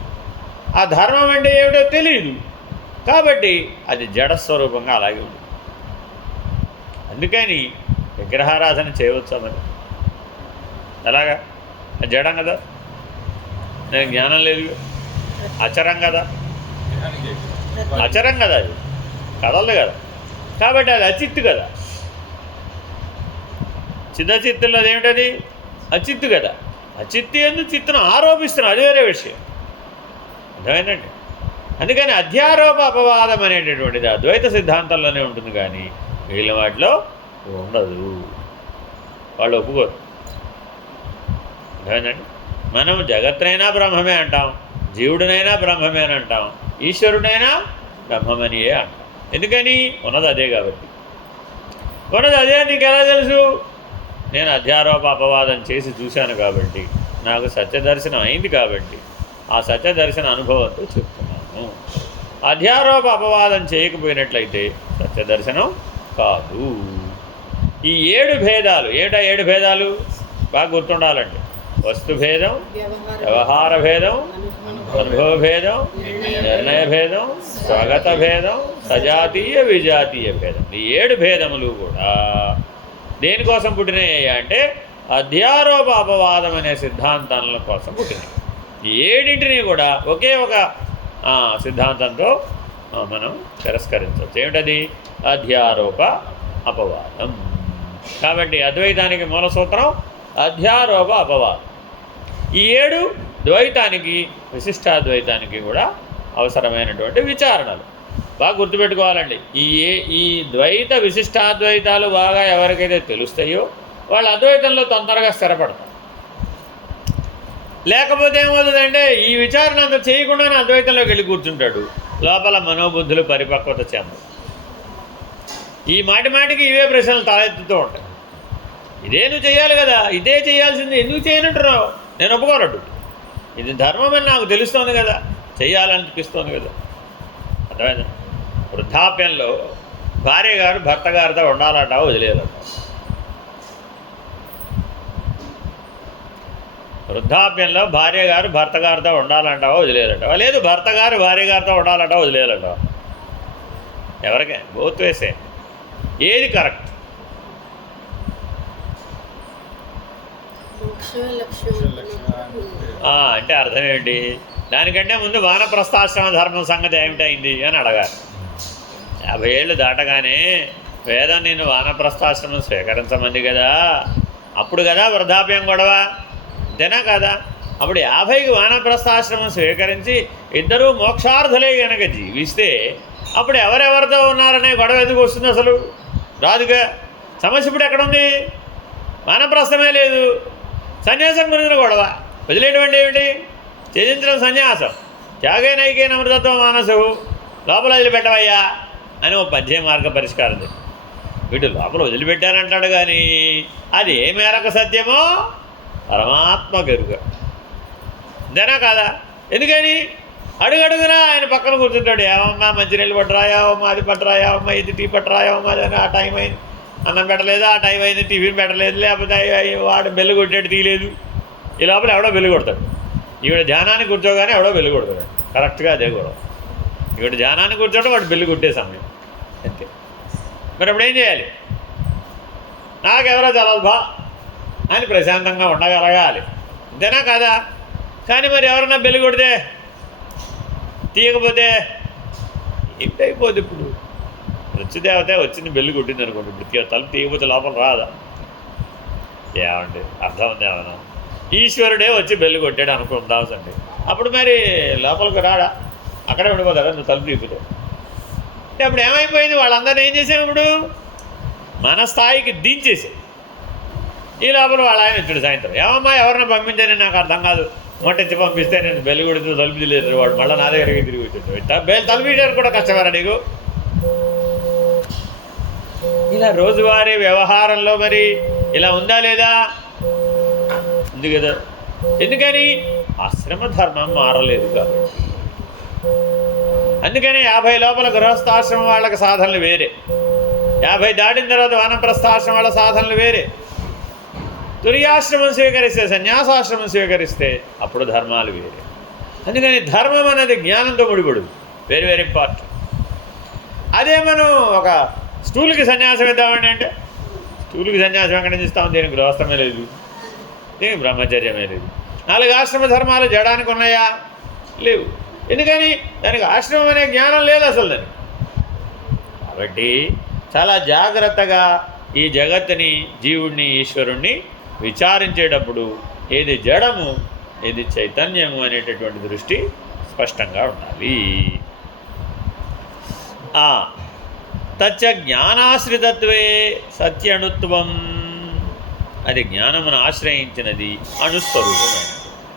ఆ ధర్మం అంటే ఏమిటో తెలియదు, కాబట్టి అది జడస్వరూపంగా అలాగే ఉంది. అందుకని విగ్రహారాధన చేయవచ్చా మరి? ఎలాగా? జడం కదా, నేను జ్ఞానం లేదు, అచరం కదా, అచరం కదా, అది కదలదు కదా, కాబట్టి అది అచిత్తు కదా. చిత్తచిత్తుల్లో అదేమిటది? అచిత్తు కదా. అచిత్తు ఎందుకు చిత్తును ఆరోపిస్తున్నాం, అది వేరే విషయం. అర్థమైందండి? అందుకని అధ్యారోప అపవాదం అనేటటువంటిది అద్వైత సిద్ధాంతంలోనే ఉంటుంది, కానీ మిగిలిన వాటిలో ఉండదు. వాళ్ళు ఒప్పుకోరు. అర్థమైందండి? మనం జగత్తునైనా బ్రహ్మమే అంటాం, జీవుడినైనా బ్రహ్మమే అని అంటాం, ఈశ్వరుడైనా బ్రహ్మమనియే అంటాం. ఎందుకని? ఉన్నది అదే కాబట్టి. ఉన్నది అదే నీకు ఎలా తెలుసు? నేను అధ్యారోప అపవాదం చేసి చూశాను కాబట్టి, నాకు సత్యదర్శనం అయింది కాబట్టి ఆ సత్యదర్శన అనుభవంతో చెప్తున్నాను. అధ్యారోప అపవాదం చేయకపోయినట్లయితే సత్యదర్శనం కాదు. ఈ 7 భేదాలు ఏటా? 7 భేదాలు బాగా గుర్తుండాలండి. వస్తుభేదం, వ్యవహార భేదం, అనుభవ భేదం, నిర్ణయ భేదం, స్వగత భేదం, సజాతీయ విజాతీయ భేదం. ఈ 7 భేదములు కూడా దేనికోసం పుట్టినాయి అంటే అధ్యారోప అపవాదం అనే సిద్ధాంతాల కోసం పుట్టినాయి. ఈ 7 కూడా ఒకే ఒక సిద్ధాంతంతో మనం తిరస్కరించవచ్చు. ఏమిటది? అధ్యారోప అపవాదం. కాబట్టి అద్వైతానికి మూల సూత్రం అధ్యారోప అపవాదం. ఈ 7 ద్వైతానికి విశిష్టాద్వైతానికి కూడా అవసరమైనటువంటి విచారణలు. బాగా గుర్తుపెట్టుకోవాలండి. ఈ ద్వైత విశిష్టాద్వైతాలు బాగా ఎవరికైతే తెలుస్తాయో వాళ్ళు అద్వైతంలో తొందరగా స్థిరపడతారు. లేకపోతే ఏమవుతుందంటే ఈ విచారణ అంత చేయకుండానే అద్వైతంలోకి వెళ్ళి కూర్చుంటాడు, లోపల మనోబుద్ధులు పరిపక్వత చెందవు. ఈ మాటికి ఇవే ప్రశ్నలు తలెత్తుతూ ఉంటాయి. ఇదే నువ్వు చేయాలి కదా, ఇదే చేయాల్సింది, ఎందుకు చేయనంటున్నావు? నేను ఒప్పుకోనట్టు. ఇది ధర్మం అని నాకు తెలుస్తోంది కదా, చెయ్యాలనిపిస్తోంది కదా. అర్థమైందా? వృద్ధాప్యంలో భార్య గారు భర్త గారితో ఉండాలట, వదిలేయాలట. వృద్ధాప్యంలో భార్య గారు భర్త గారితో ఉండాలంటావా, వదిలేయాలంటావా? లేదు, భర్త గారు భార్య గారితో ఉండాలంటావా, వదిలేయాలంటావా? ఎవరికే బోత్ వేసే, ఏది కరెక్ట్? అంటే అర్థం ఏంటి? దానికంటే ముందు వానప్రస్థాశ్రమ ధర్మం సంగతి ఏమిటైంది అని అడగాలి. 50 ఏళ్ళు దాటగానే వేదం నిన్ను వానప్రస్థాశ్రమం స్వీకరించమంది కదా, అప్పుడు కదా వృద్ధాప్యం గొడవ, అంతేనా కదా? అప్పుడు 50కి వానప్రస్థాశ్రమం స్వీకరించి ఇద్దరూ మోక్షార్థులే కనుక జీవిస్తే అప్పుడు ఎవరెవరితో ఉన్నారనే గొడవ ఎందుకు వస్తుంది? అసలు రాదుగా. సమస్య ఇప్పుడు ఎక్కడుంది? వానప్రస్థమే లేదు, సన్యాసం గురించిన గొడవ. వదిలేటువంటి ఏమిటి? త్యజించడం సన్యాసం. త్యాగే నైకే అమృతత్వం మానసు, లోపల వదిలిపెట్టవయ్యా అని ఒక పద్య మార్గ పరిష్కారం. వీడు లోపల వదిలిపెట్టారంటాడు, కానీ అది ఏ మేరకు సత్యమో పరమాత్మ గరుగ. అంతేనా కాదా? ఎందుకని అడుగడుగునా ఆయన పక్కన కూర్చుంటాడు. ఏమమ్మా మంచినీళ్ళు పట్టరా, ఏమమ్మా అది పట్టరా, ఏమమ్మా ఇది టీ పట్టరా, ఏమమ్మా అని. ఆ టైం అయింది, అన్నం పెట్టలేదు, ఆ టైం అయింది, టిఫిన్ పెట్టలేదు, లేకపోతే వాడు బెల్లు కొట్టాడు తీయలేదు. ఈ లోపల ఎవడో బెల్లు కొడతాడు. ఈవిడ ధ్యానాన్ని కూర్చోగానే ఎవడో బెల్లు కొడతాడు. కరెక్ట్గా అదే కూడా. ఈవిడ ధ్యానాన్ని కూర్చోవడం వాడు బెల్లు కొట్టే సమయం అంతే. మరి అప్పుడు ఏం చేయాలి? నాకెవరో చదవదు బా అని ప్రశాంతంగా ఉండగలగాలి, అంతేనా కాదా? కానీ మరి ఎవరన్నా బెల్లు కొడితే తీయకపోతే ఏమిటైపోద్ది? ఇప్పుడు మృత్యుదేవత వచ్చింది, బెల్లు కొట్టింది అనుకోండి, ఇప్పుడు తలుపు తీయకపోతే లోపల రాదా? ఏమండి అర్థం ఉంది ఏమన్నా? ఈశ్వరుడే వచ్చి బెల్లు కొట్టాడు అనుకుందాంసండి, అప్పుడు మరి లోపలికి రాడా? అక్కడే ఉండిపోతారా నువ్వు తలుపు తీపుతావు? అంటే అప్పుడు ఏమైపోయింది? వాళ్ళందరినీ ఏం చేసాం? ఇప్పుడు మన స్థాయికి దించేసి ఈ లోపల వాళ్ళ ఆయన వచ్చాడు సాయంత్రం. ఏమమ్మా ఎవరిని పంపించానని నాకు అర్థం కాదు, మొట్టించి పంపిస్తే నేను బెల్లు కొడుతూ తలుపు తెలియదు. వాడు మళ్ళీ నా దగ్గరికి తిరిగి వచ్చాడు. తలుపు తీయడానికి కూడా కష్టమరా నీకు? ఇలా రోజువారీ వ్యవహారంలో మరి ఇలా ఉందా లేదా? ఉంది కదా. ఎందుకని? ఆశ్రమ ధర్మం మారలేదు కాబట్టి. అందుకని 50 లోపల గృహస్థాశ్రమం వాళ్ళకి సాధనలు వేరే, 50 దాటిన తర్వాత వానప్రస్థాశ్రమం వాళ్ళ సాధనలు వేరే. తురియాశ్రమం స్వీకరిస్తే, సన్యాసాశ్రమం స్వీకరిస్తే అప్పుడు ధర్మాలు వేరే. అందుకని ధర్మం అనేది జ్ఞానంతో ముడిపడు, వెరీ వెరీ ఇంపార్టెంట్. అదే మనం ఒక స్టూల్కి సన్యాసం ఇద్దామండి అంటే, స్టూల్కి సన్యాసం ఎక్కడి నుంచి ఇస్తాం? దీనికి గృహస్థమే లేదు, దీనికి బ్రహ్మచర్యమే లేదు. 4 ఆశ్రమ ధర్మాలు చేయడానికి ఉన్నాయా? లేవు. ఎందుకని? దానికి ఆశ్రమం అనే జ్ఞానం లేదు అసలు దానికి. కాబట్టి చాలా జాగ్రత్తగా ఈ జగత్తుని, జీవుడిని, ఈశ్వరుణ్ణి విచారించేటప్పుడు ఏది జడము, ఏది చైతన్యము అనేటటువంటి దృష్టి స్పష్టంగా ఉండాలి. తచ్చ జ్ఞానాశ్రితత్వే సత్యణుత్వం, అది జ్ఞానమును ఆశ్రయించినది అణుస్వరూపమైనది.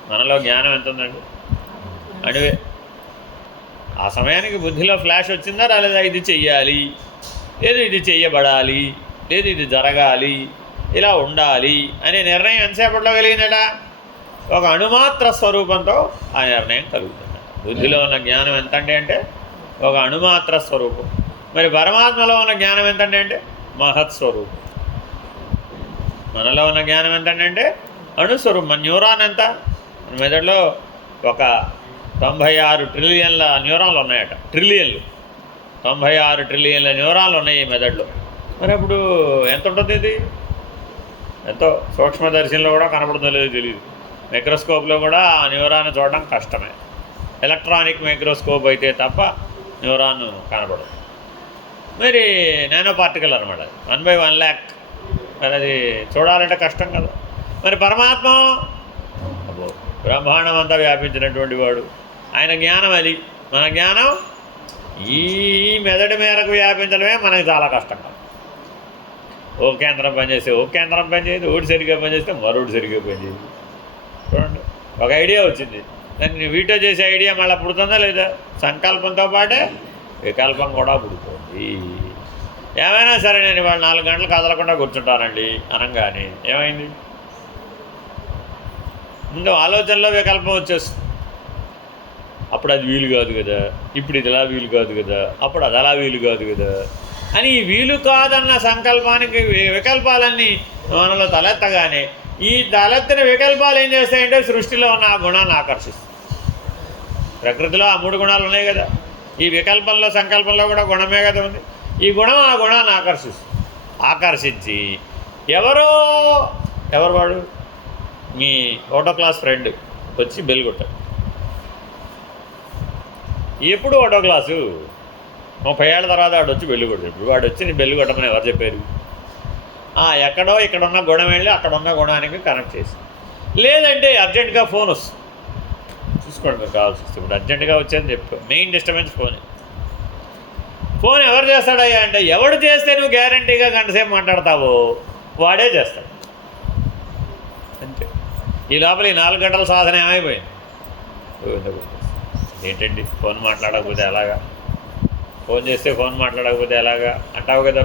మనలో జ్ఞానం ఎంత ఉందండి? అణువే. ఆ సమయానికి బుద్ధిలో ఫ్లాష్ వచ్చిందా రాలేదా? ఇది చెయ్యాలి, లేదు ఇది చెయ్యబడాలి, లేదు ఇది జరగాలి, ఇలా ఉండాలి అనే నిర్ణయం ఎంతసేపట్లో కలిగిందట? ఒక అణుమాత్ర స్వరూపంతో ఆ నిర్ణయం కలుగుతుంది. బుద్ధిలో ఉన్న జ్ఞానం ఎంతండి అంటే ఒక అణుమాత్ర స్వరూపం. మరి పరమాత్మలో ఉన్న జ్ఞానం ఎంతండి అంటే మహత్స్వరూపం. మనలో ఉన్న జ్ఞానం ఎంతండి అంటే అణుస్వరూపం. మన న్యూరాన్ ఎంత? మన మెదడులో ఒక 96 ట్రిలియన్ల న్యూరాన్లు ఉన్నాయట. ట్రిలియన్లు, 96 ట్రిలియన్ల న్యూరాన్లు ఉన్నాయి ఈ మెదడులో. మరి అప్పుడు ఎంత ఉంటుంది? ఇది ఎంతో సూక్ష్మదర్శనంలో కూడా కనపడుతుందో లేదో తెలియదు, మైక్రోస్కోప్లో కూడా ఆ న్యూరాన్ చూడడం కష్టమే. ఎలక్ట్రానిక్ మైక్రోస్కోప్ అయితే తప్ప న్యూరాన్ కనపడదు. మరి నానో పార్టికల్ అనమాట, 1/1,00,000. మరి అది చూడాలంటే కష్టం కదా. మరి పరమాత్మ అబ్బో బ్రహ్మాండం అంతా వ్యాపించినటువంటి వాడు, ఆయన జ్ఞానం అది. మన జ్ఞానం ఈ మెదడు మేరకు వ్యాపించడమే మనకు చాలా కష్టం. ఓ కేంద్రం పనిచేస్తే ఓ కేంద్రం పనిచేయదు, ఒకటి సరిగ్గా పనిచేస్తే మరొకటి సరిగ్గా పనిచేయదు. చూడండి, ఒక ఐడియా వచ్చింది, దాన్ని వీటో చేసే ఐడియా మళ్ళీ పుడుతుందా లేదా? సంకల్పంతో పాటే వికల్పం కూడా పుడుతుంది. ఏమైనా సరే నేను ఇవాళ 4 గంటలు కదలకుండా కూర్చుంటానండి అనగానే ఏమైంది? ఇంకా ఆలోచనలో వికల్పం వచ్చేస్తుంది. అప్పుడు అది వీలు కాదు కదా, ఇప్పుడు ఇది ఇలా వీలు కాదు కదా, అప్పుడు అది అలా వీలు కాదు కదా అని ఈ వీలు కాదన్న సంకల్పానికి వికల్పాలన్నీ మనలో తలెత్తగానే ఈ తలెత్తిన వికల్పాలు ఏం చేస్తాయంటే సృష్టిలో ఉన్న ఆ గుణాన్ని ఆకర్షిస్తాయి. ప్రకృతిలో ఆ 3 గుణాలు ఉన్నాయి కదా, ఈ వికల్పంలో సంకల్పంలో కూడా గుణమే కదా ఉంది. ఈ గుణం ఆ గుణాన్ని ఆకర్షించి ఎవరు వాడు మీ 1వ క్లాస్ ఫ్రెండ్ వచ్చి బెల్ కొట్టాడు. ఎప్పుడు 1వ క్లాసు 30 ఏళ్ళ తర్వాత వాడు వచ్చి బెల్లు కొట్టాడు. వాడు వచ్చి నీ బెల్లు కొట్టమని ఎవరు చెప్పారు? ఎక్కడో ఇక్కడున్న గుణం వెళ్ళి అక్కడున్న గుణానికి కనెక్ట్ చేసి, లేదంటే అర్జెంటుగా ఫోన్ వస్తుంది. చూసుకోండి మీరు కావాల్సి వస్తుంది. ఇప్పుడు అర్జెంటుగా వచ్చేది చెప్పు, మెయిన్ డిస్టర్బెన్స్ ఫోన్ ఎవరు చేస్తాడయ్యా అంటే ఎవడు చేస్తే నువ్వు గ్యారంటీగా గంటసేపు మాట్లాడతావో వాడే చేస్తాడు. అంతే. ఈ లోపల ఈ 4 గంటల సాధన ఏమైపోయింది? ఏంటండి ఫోన్ మాట్లాడకపోతే ఎలాగా, ఫోన్ చేస్తే ఫోన్ మాట్లాడకపోతే ఎలాగా అంటావు కదా.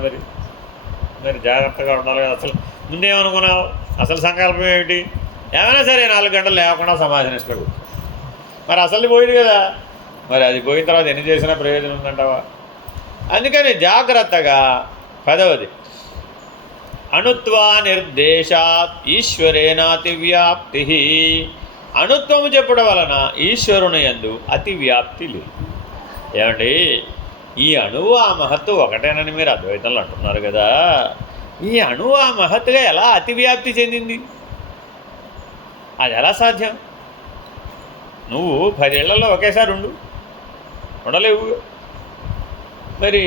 మరి జాగ్రత్తగా ఉండాలి కదా. అసలు ముందేమనుకున్నావు? అసలు సంకల్పం ఏమిటి? ఏమైనా సరే 4 గంటలు లేకుండా సమాధానిస్ట్లో కూర్చో. మరి అసలు పోయింది కదా, మరి అది పోయిన తర్వాత ఎన్ని చేసినా ప్రయోజనం ఉందంటావా? అందుకని జాగ్రత్తగా 10వది అణుత్వా నిర్దేశాత్ ఈశ్వరేనాతి వ్యాప్తి. అణుత్వము చెప్పడం వలన ఈశ్వరుని యందు అతి వ్యాప్తి లేదు. ఏమండి ఈ అణువు ఆ మహత్తు ఒకటేనని మీరు అద్వైతంలో అంటున్నారు కదా, ఈ అణువు ఆ మహత్తుగా ఎలా అతివ్యాప్తి చెందింది? అది ఎలా సాధ్యం? నువ్వు 10 ఏళ్లలో ఒకేసారి ఉండలేవు. మరి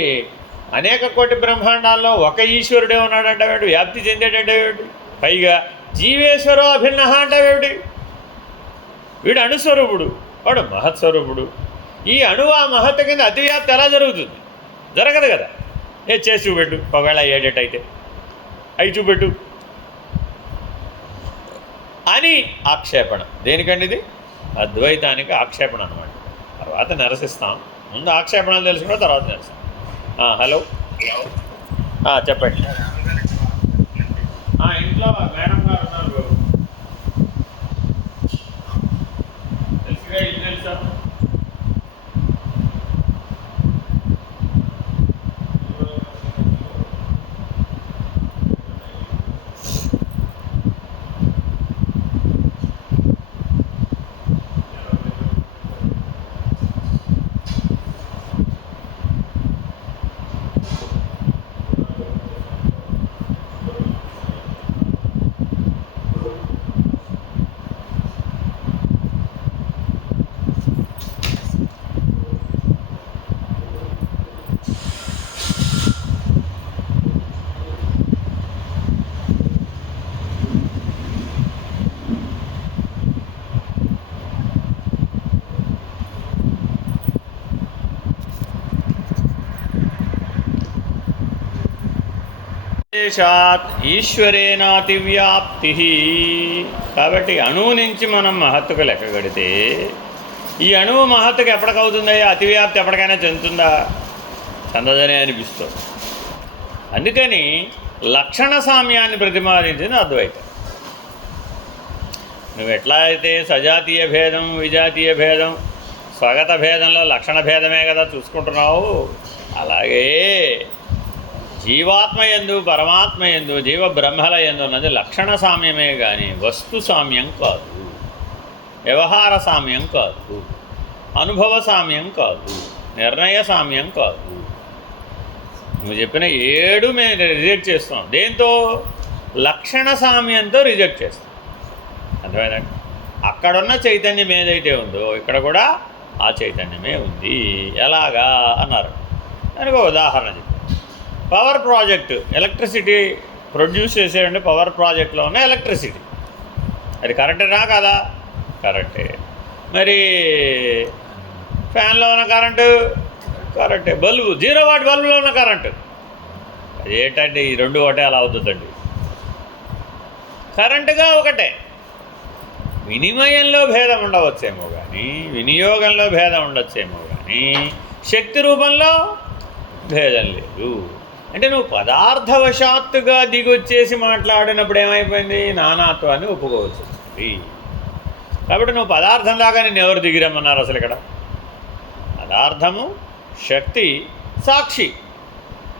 అనేక కోటి బ్రహ్మాండాల్లో ఒక ఈశ్వరుడే ఉన్నాడంటావేమిటి? వ్యాప్తి చెందేటంటేమిటి? పైగా జీవేశ్వరో అభిన్న అంటావేమిటి? వీడు అణుస్వరూపుడు, వాడు మహత్స్వరూపుడు. ఈ అణువు ఆ మహత్త కింద అతివ్యాప్తి ఎలా జరుగుతుంది? జరగదు కదా. చేసి చూపెట్టు, ఒకవేళ అయ్యేటట్టయితే అవి చూపెట్టు అని ఆక్షేపణ. దేనికండి ఇది? అద్వైతానికి ఆక్షేపణ అనమాట. తర్వాత నిరసిస్తాం. ముందు ఆక్షేపణలు తెలుసుకున్న తర్వాత నిరసిస్తాం. హలో, చెప్పండి. ఇంట్లో మేడం గారు ఉన్నారు. తెలుసుగా, ఇది తెలుసా? ఈశ్వరేనాతి వ్యాప్తి. కాబట్టి అణువు నుంచి మనం మహత్తుకు లెక్క కడితే ఈ అణువు మహత్తుకు ఎప్పటికవుతుందయ్యా? అతివ్యాప్తి ఎప్పటికైనా చెందుతుందా? చెందదనే అనిపిస్తుంది. అందుకని లక్షణ సామ్యాన్ని ప్రతిపాదించింది అద్వైతం. నువ్వు ఎట్లా అయితే సజాతీయ భేదం, విజాతీయ భేదం, స్వగత భేదంలో లక్షణ భేదమే కదా చూసుకుంటున్నావు, అలాగే జీవాత్మయందు పరమాత్మయందు జీవ బ్రహ్మల యందు అన్నది లక్షణ సామ్యమే కానీ వస్తు సామ్యం కాదు, వ్యవహార సామ్యం కాదు, అనుభవ సామ్యం కాదు, నిర్ణయ సామ్యం కాదు. నువ్వు చెప్పిన 7 మేము రిజెక్ట్ చేస్తాం. దేంతో? లక్షణ సామ్యంతో రిజెక్ట్ చేస్తాం. అర్థమైందండి? అక్కడున్న చైతన్యం ఏదైతే ఉందో ఇక్కడ కూడా ఆ చైతన్యమే ఉంది. ఎలాగా అన్నారు. దానికి ఒక ఉదాహరణ చెప్పి, పవర్ ప్రాజెక్టు ఎలక్ట్రిసిటీ ప్రొడ్యూస్ చేసేయండి. పవర్ ప్రాజెక్ట్లో ఉన్న ఎలక్ట్రిసిటీ అది కరెంటేనా కదా? కరెంటే. మరి ఫ్యాన్లో ఉన్న కరెంటు కరెంటే. బల్బు 0 వాట్ బల్బులో ఉన్న కరెంటు అది ఏంటంటే ఈ 2 ఒకటే అలా అవుతుందండి. కరెంటుగా ఒకటే. వినిమయంలో భేదం ఉండవచ్చేమో కానీ, వినియోగంలో భేదం ఉండొచ్చేమో కానీ శక్తి రూపంలో భేదం లేదు. అంటే నువ్వు పదార్థవశాత్తుగా దిగొచ్చేసి మాట్లాడినప్పుడు ఏమైపోయింది? నానాత్వాన్ని ఒప్పుకోవచ్చు. కాబట్టి నువ్వు పదార్థం దాకా నిన్ను ఎవరు దిగిరమ్మన్నారు అసలు ఇక్కడ? పదార్థము, శక్తి, సాక్షి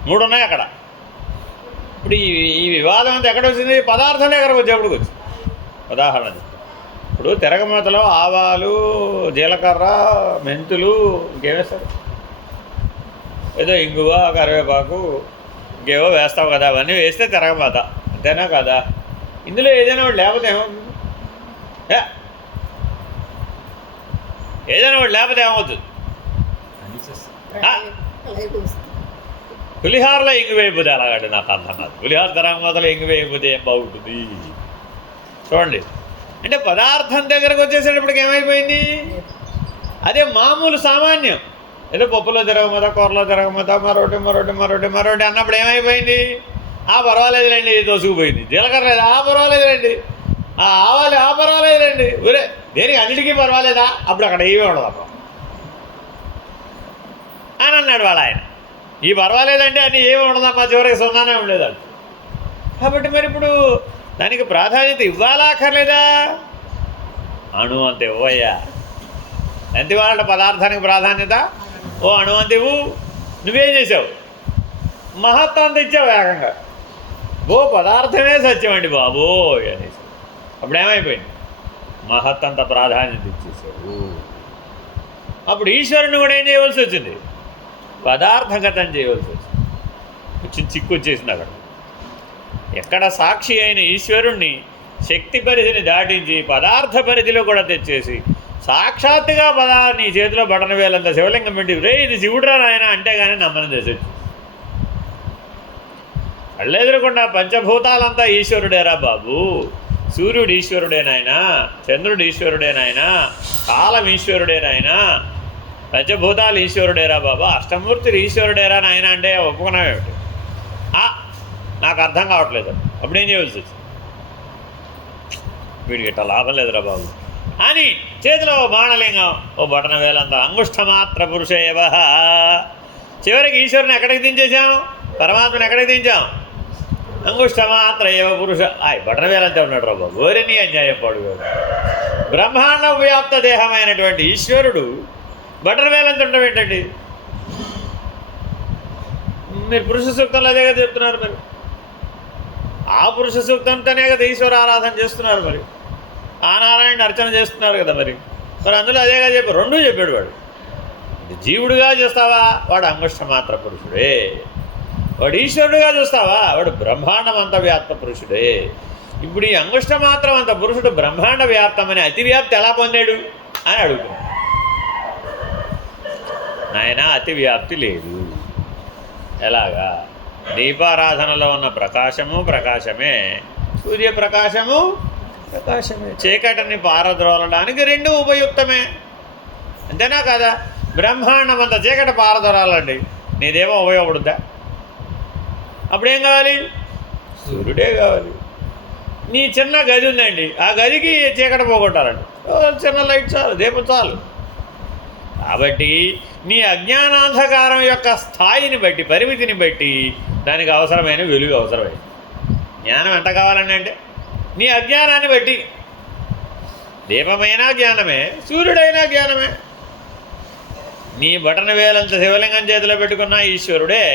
3 ఉన్నాయి అక్కడ. ఇప్పుడు ఈ వివాదం అంతా ఎక్కడ వచ్చింది? పదార్థం దగ్గరకు వచ్చేప్పటికి వచ్చింది. ఉదాహరణ ఇప్పుడు తిరగమతలో ఆవాలు, జీలకర్ర, మెంతులు, ఇంకేమేస్తారు? ఏదో ఇంగువ, కరివేపాకు, ఇంకేవో వేస్తావు కదా, అవన్నీ వేస్తే తిరగమత, అంతేనా కదా? ఇందులో ఏదైనా ఒకటి లేకపోతే ఏమవుతుంది? ఏదైనా ఒకటి లేకపోతే ఏమవుతుంది? పులిహారలో ఇంగు వేయకపోతే అలాగండి, నాకు అర్థం కాదు. పులిహార తిరగమతలో ఇంగు వేయకపోతే ఏం బాగుంటుంది? చూడండి, అంటే పదార్థం దగ్గరకు వచ్చేసేటప్పటికి ఏమైపోయింది? అదే మామూలు సామాన్యం. ఏదో పప్పులో తిరగమత, కూరలో తిరగమత, మరొకటి మరొకటి మరొకటి మరొకటి అన్నప్పుడు ఏమైపోయింది? పర్వాలేదులేండి, దోసుకుపోయింది. జీలకర్ర లేదు, పర్వాలేదులేండి. ఆవాలు, పర్వాలేదులేండి. ఊరే దేనికి అన్నిటికీ పర్వాలేదా? అప్పుడు అక్కడ ఏమీ ఉండదు అప్పుడు అని అన్నాడు వాళ్ళ ఆయన. ఈ పర్వాలేదంటే అది ఏమి ఉండదమ్మా, చివరికి సున్నానే ఉండేదంట. కాబట్టి మరి ఇప్పుడు దానికి ప్రాధాన్యత ఇవ్వాలా అక్కర్లేదా? అణు అంత ఇవ్వయ్యా. ఎంత ఇవ్వాలంట పదార్థానికి ప్రాధాన్యత? ఓ అణు అంత ఇవ్వు. నువ్వేం చేసావు? మహత్వం అంత ఇచ్చావు ఏకంగా. పదార్థమే సత్యమండి బాబో అనేసి. అప్పుడు ఏమైపోయింది? మహత్తంత ప్రాధాన్యత ఇచ్చేసావు. అప్పుడు ఈశ్వరుని కూడా ఏం చేయవలసి వచ్చింది? పదార్థగతం చేయవలసి వచ్చింది. చిక్కు వచ్చేసింది అక్కడ. ఎక్కడ సాక్షి అయిన ఈశ్వరుణ్ణి శక్తి పరిధిని దాటించి పదార్థ పరిధిలో కూడా తెచ్చేసి సాక్షాత్తుగా నీ చేతిలో బటన వేలంత శివలింగం పెట్టి రే ఇది శివుడురా నాయన అంటే కానీ నమ్మని చేసేచ్చు. కళ్ళెదురకుండా పంచభూతాలంతా ఈశ్వరుడేరా బాబు. సూర్యుడు ఈశ్వరుడేనాయనా, చంద్రుడు ఈశ్వరుడేనాయనా, కాలం ఈశ్వరుడేనాయనా, పంచభూతాలు ఈశ్వరుడేరా బాబా, అష్టమూర్తులు ఈశ్వరుడేరా నాయన అంటే ఒప్పుకున్నామేమిటి? నాకు అర్థం కావట్లేదు. అప్పుడేం చేయవలసి వచ్చింది? వీడికి ఇట్లా లాభం లేదురా బాబు అని చేతిలో బాణలింగం, బటన వేలంతా అంగుష్ఠమాత్ర పురుషేవ. చివరికి ఈశ్వరుని ఎక్కడికి దించేసాం? పరమాత్మని ఎక్కడికి దించాం? అంగుష్ఠమాత్ర ఏవ పురుష. బటన వేలంతా ఉన్నాడు రా బాబు. ఓరిని అన్యాయం పాడు. బ్రహ్మాండ వ్యాప్త దేహమైనటువంటి ఈశ్వరుడు బటన వేలంత ఉండడం ఏంటండి? మీరు పురుష సూక్తంలో అదే కదా చెప్తున్నారు. మరి ఆ పురుష సూక్తంతోనే కదా ఈశ్వర ఆరాధన చేస్తున్నారు. మరి ఆ నారాయణ అర్చన చేస్తున్నారు కదా. మరి అందులో అదేగా చెప్పాడు. రెండూ చెప్పాడు వాడు. జీవుడుగా చూస్తావా? వాడు అంగుష్ఠమాత్ర పురుషుడే. వాడు ఈశ్వరుడుగా చూస్తావా? వాడు బ్రహ్మాండం అంత వ్యాప్త పురుషుడే. ఇప్పుడు ఈ అంగుష్ఠమాత్రం అంత పురుషుడు బ్రహ్మాండ వ్యాప్తమని అతివ్యాప్తి ఎలా పొందాడు అని అడుగుతున్నాడు. నాయన అతివ్యాప్తి లేదు. ఎలాగా? దీపారాధనలో ఉన్న ప్రకాశము ప్రకాశమే, సూర్యప్రకాశము ప్రకాశమే. చీకటిని పారద్రోలడానికి రెండు ఉపయుక్తమే. అంతేనా కదా? బ్రహ్మాండం అంత చీకటి పారద్రోలాలండి, నీదేమో ఉపయోగపడుద్దా? అప్పుడేం కావాలి? సూర్యుడే కావాలి. నీ చిన్న గది ఉందండి, ఆ గదికి చీకటి పోగొట్టాలండి, చిన్న లైట్ చాలు, దీపం చాలు. కాబట్టి నీ అజ్ఞానాంధకారం యొక్క స్థాయిని బట్టి, పరిమితిని బట్టి దానికి అవసరమైన వెలుగు అవసరమైంది. జ్ఞానం ఎంత కావాలండి అంటే నీ అజ్ఞానాన్ని బట్టి. దీపమైనా జ్ఞానమే, సూర్యుడైనా జ్ఞానమే. నీ బటన వేలంత శివలింగం చేతిలో పెట్టుకున్న ఈశ్వరుడే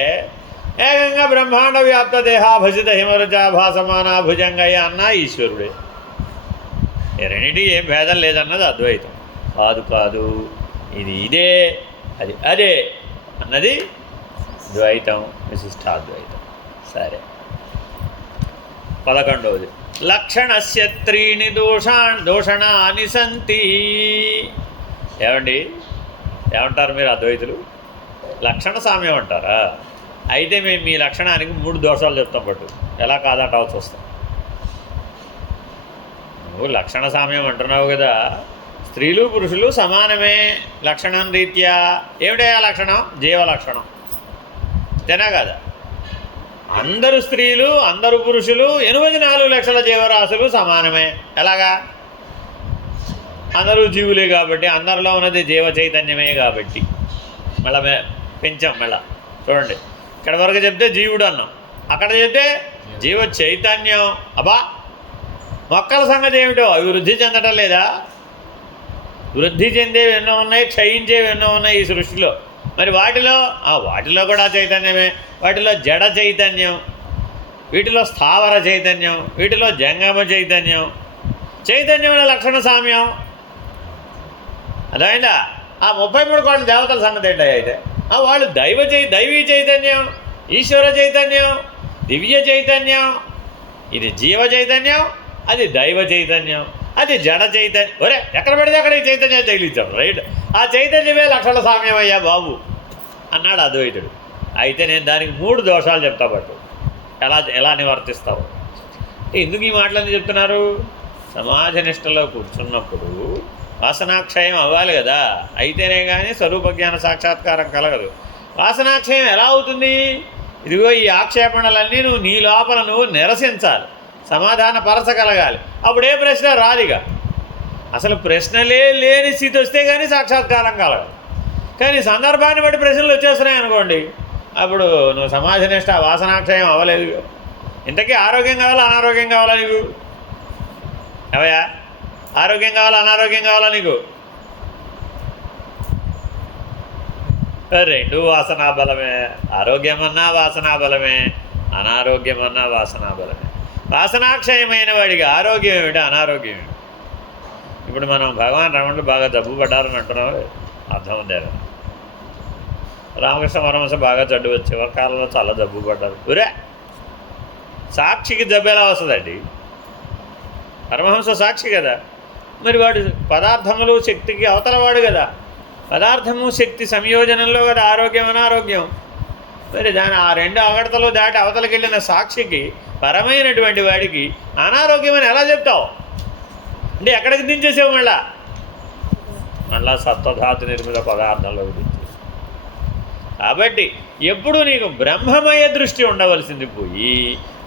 ఏకంగా బ్రహ్మాండ వ్యాప్త దేహాభసిత హిమరుచాభాసమానా భుజంగయ్య అన్న ఈశ్వరుడే. రెండింటికి ఏం భేదం లేదన్నది అద్వైతం. కాదు కాదు, ఇది ఇదే, అది అదే అన్నది ద్వైతం, విశిష్టాద్వైతం. సరే, 11వది లక్షణస్య త్రీణి దూషణాని సంతి. ఏమండి, ఏమంటారు మీరు అద్వైతులు? లక్షణ సామ్యం అంటారా? అయితే మేము మీ లక్షణానికి 3 దోషాలు చెప్తాం. పట్టు ఎలా కాదంటావు చూస్తాం. నువ్వు లక్షణ సామ్యం అంటున్నావు కదా, స్త్రీలు పురుషులు సమానమే లక్షణం రీత్యా. ఏమిటా లక్షణం? జీవలక్షణం. అంతేనా కదా? అందరు స్త్రీలు, అందరు పురుషులు, 84 లక్షల జీవరాశులు సమానమే. ఎలాగా? అందరూ జీవులే కాబట్టి, అందరిలో ఉన్నది జీవ చైతన్యమే కాబట్టి. మళ్ళీ పెంచాం. మళ్ళా చూడండి, ఇక్కడ వరకు చెప్తే జీవుడు అన్నాం, అక్కడ చెప్తే జీవ చైతన్యం. అబ్బా, మొక్కల సంగతి ఏమిటో అభివృద్ధి చెందటం లేదా? వృద్ధి చెందేవి ఎన్నో ఉన్నాయి, క్షయించేవి ఎన్నో ఉన్నాయి ఈ సృష్టిలో. మరి వాటిలో కూడా చైతన్యమే. వాటిలో జడ చైతన్యం, వీటిలో స్థావర చైతన్యం, వీటిలో జంగమ చైతన్యం. చైతన్యంలో లక్షణ సామ్యం అదైందా? ఆ 33 కోట్ల దేవతల సంగతి ఏంటి అయితే? వాళ్ళు దైవీ చైతన్యం, ఈశ్వర చైతన్యం, దివ్య చైతన్యం. ఇది జీవ చైతన్యం, అది దైవ చైతన్యం, అది జడ చైతన్యం. ఒరే ఎక్కడ పడితే అక్కడ ఈ చైతన్యం తగిలించాడు, రైట్? ఆ చైతన్యమే లక్షణ సామ్యం అయ్యా బాబు అన్నాడు అద్వైతుడు. అయితే నేను దానికి 3 దోషాలు చెప్తా పట్టు, ఎలా నివర్తిస్తారు. ఎందుకు ఈ మాటలన్నీ చెప్తున్నారు? సమాధి నిష్టలో కూర్చున్నప్పుడు వాసనాక్షయం అవ్వాలి కదా, అయితేనే కానీ స్వరూప జ్ఞాన సాక్షాత్కారం కలగదు. వాసనాక్షయం ఎలా అవుతుంది? ఇదిగో ఈ ఆక్షేపణలన్నీ నీ లోపల నిరసించాలి, సమాధాన పరచగలగాలి. అప్పుడే ప్రశ్న రాదిగా. అసలు ప్రశ్నలే లేని స్థితి వస్తే కానీ సాక్షాత్కారం కలగదు. కానీ సందర్భాన్ని బట్టి ప్రశ్నలు వచ్చేస్తున్నాయి అనుకోండి, అప్పుడు నువ్వు సమాధి నిష్ట వాసనాక్షయం అవ్వలేదు. ఇంతకీ ఆరోగ్యం కావాలా అనారోగ్యం కావాలా నీకు? అవయా ఆరోగ్యం కావాలా అనారోగ్యం కావాలా నీకు? రెండు వాసనాబలమే. ఆరోగ్యమన్నా వాసనాబలమే, అనారోగ్యమన్నా వాసనాబలమే. వాసనాక్షయమైన వాడికి ఆరోగ్యం ఏమిటి, అనారోగ్యం ఏమిటి? ఇప్పుడు మనం భగవాన్ రమణులు బాగా జబ్బు పడ్డారని అంటున్నాం, అర్థం ఉందేరా? రామకృష్ణ పరమహంస బాగా జడ్డు వచ్చే కాలంలో చాలా జబ్బు పడ్డారు. ఊరే సాక్షికి జబ్బు ఎలా వస్తుందండి? పరమహంస సాక్షి కదా. మరి వాడు పదార్థములు శక్తికి అవతలవాడు కదా. పదార్థము శక్తి సంయోజనంలో కదా ఆరోగ్యం అనారోగ్యం. మరి దాని ఆ 2 అవగడతలు దాటి అవతలకి వెళ్ళిన సాక్షికి, పరమైనటువంటి వాడికి అనారోగ్యం అని ఎలా చెప్తావు? అంటే ఎక్కడికి దించేసావు? మళ్ళా సత్వధాతు నిర్మిత పదార్థంలోకి దించేసావు. కాబట్టి ఎప్పుడు నీకు బ్రహ్మమయ దృష్టి ఉండవలసింది పోయి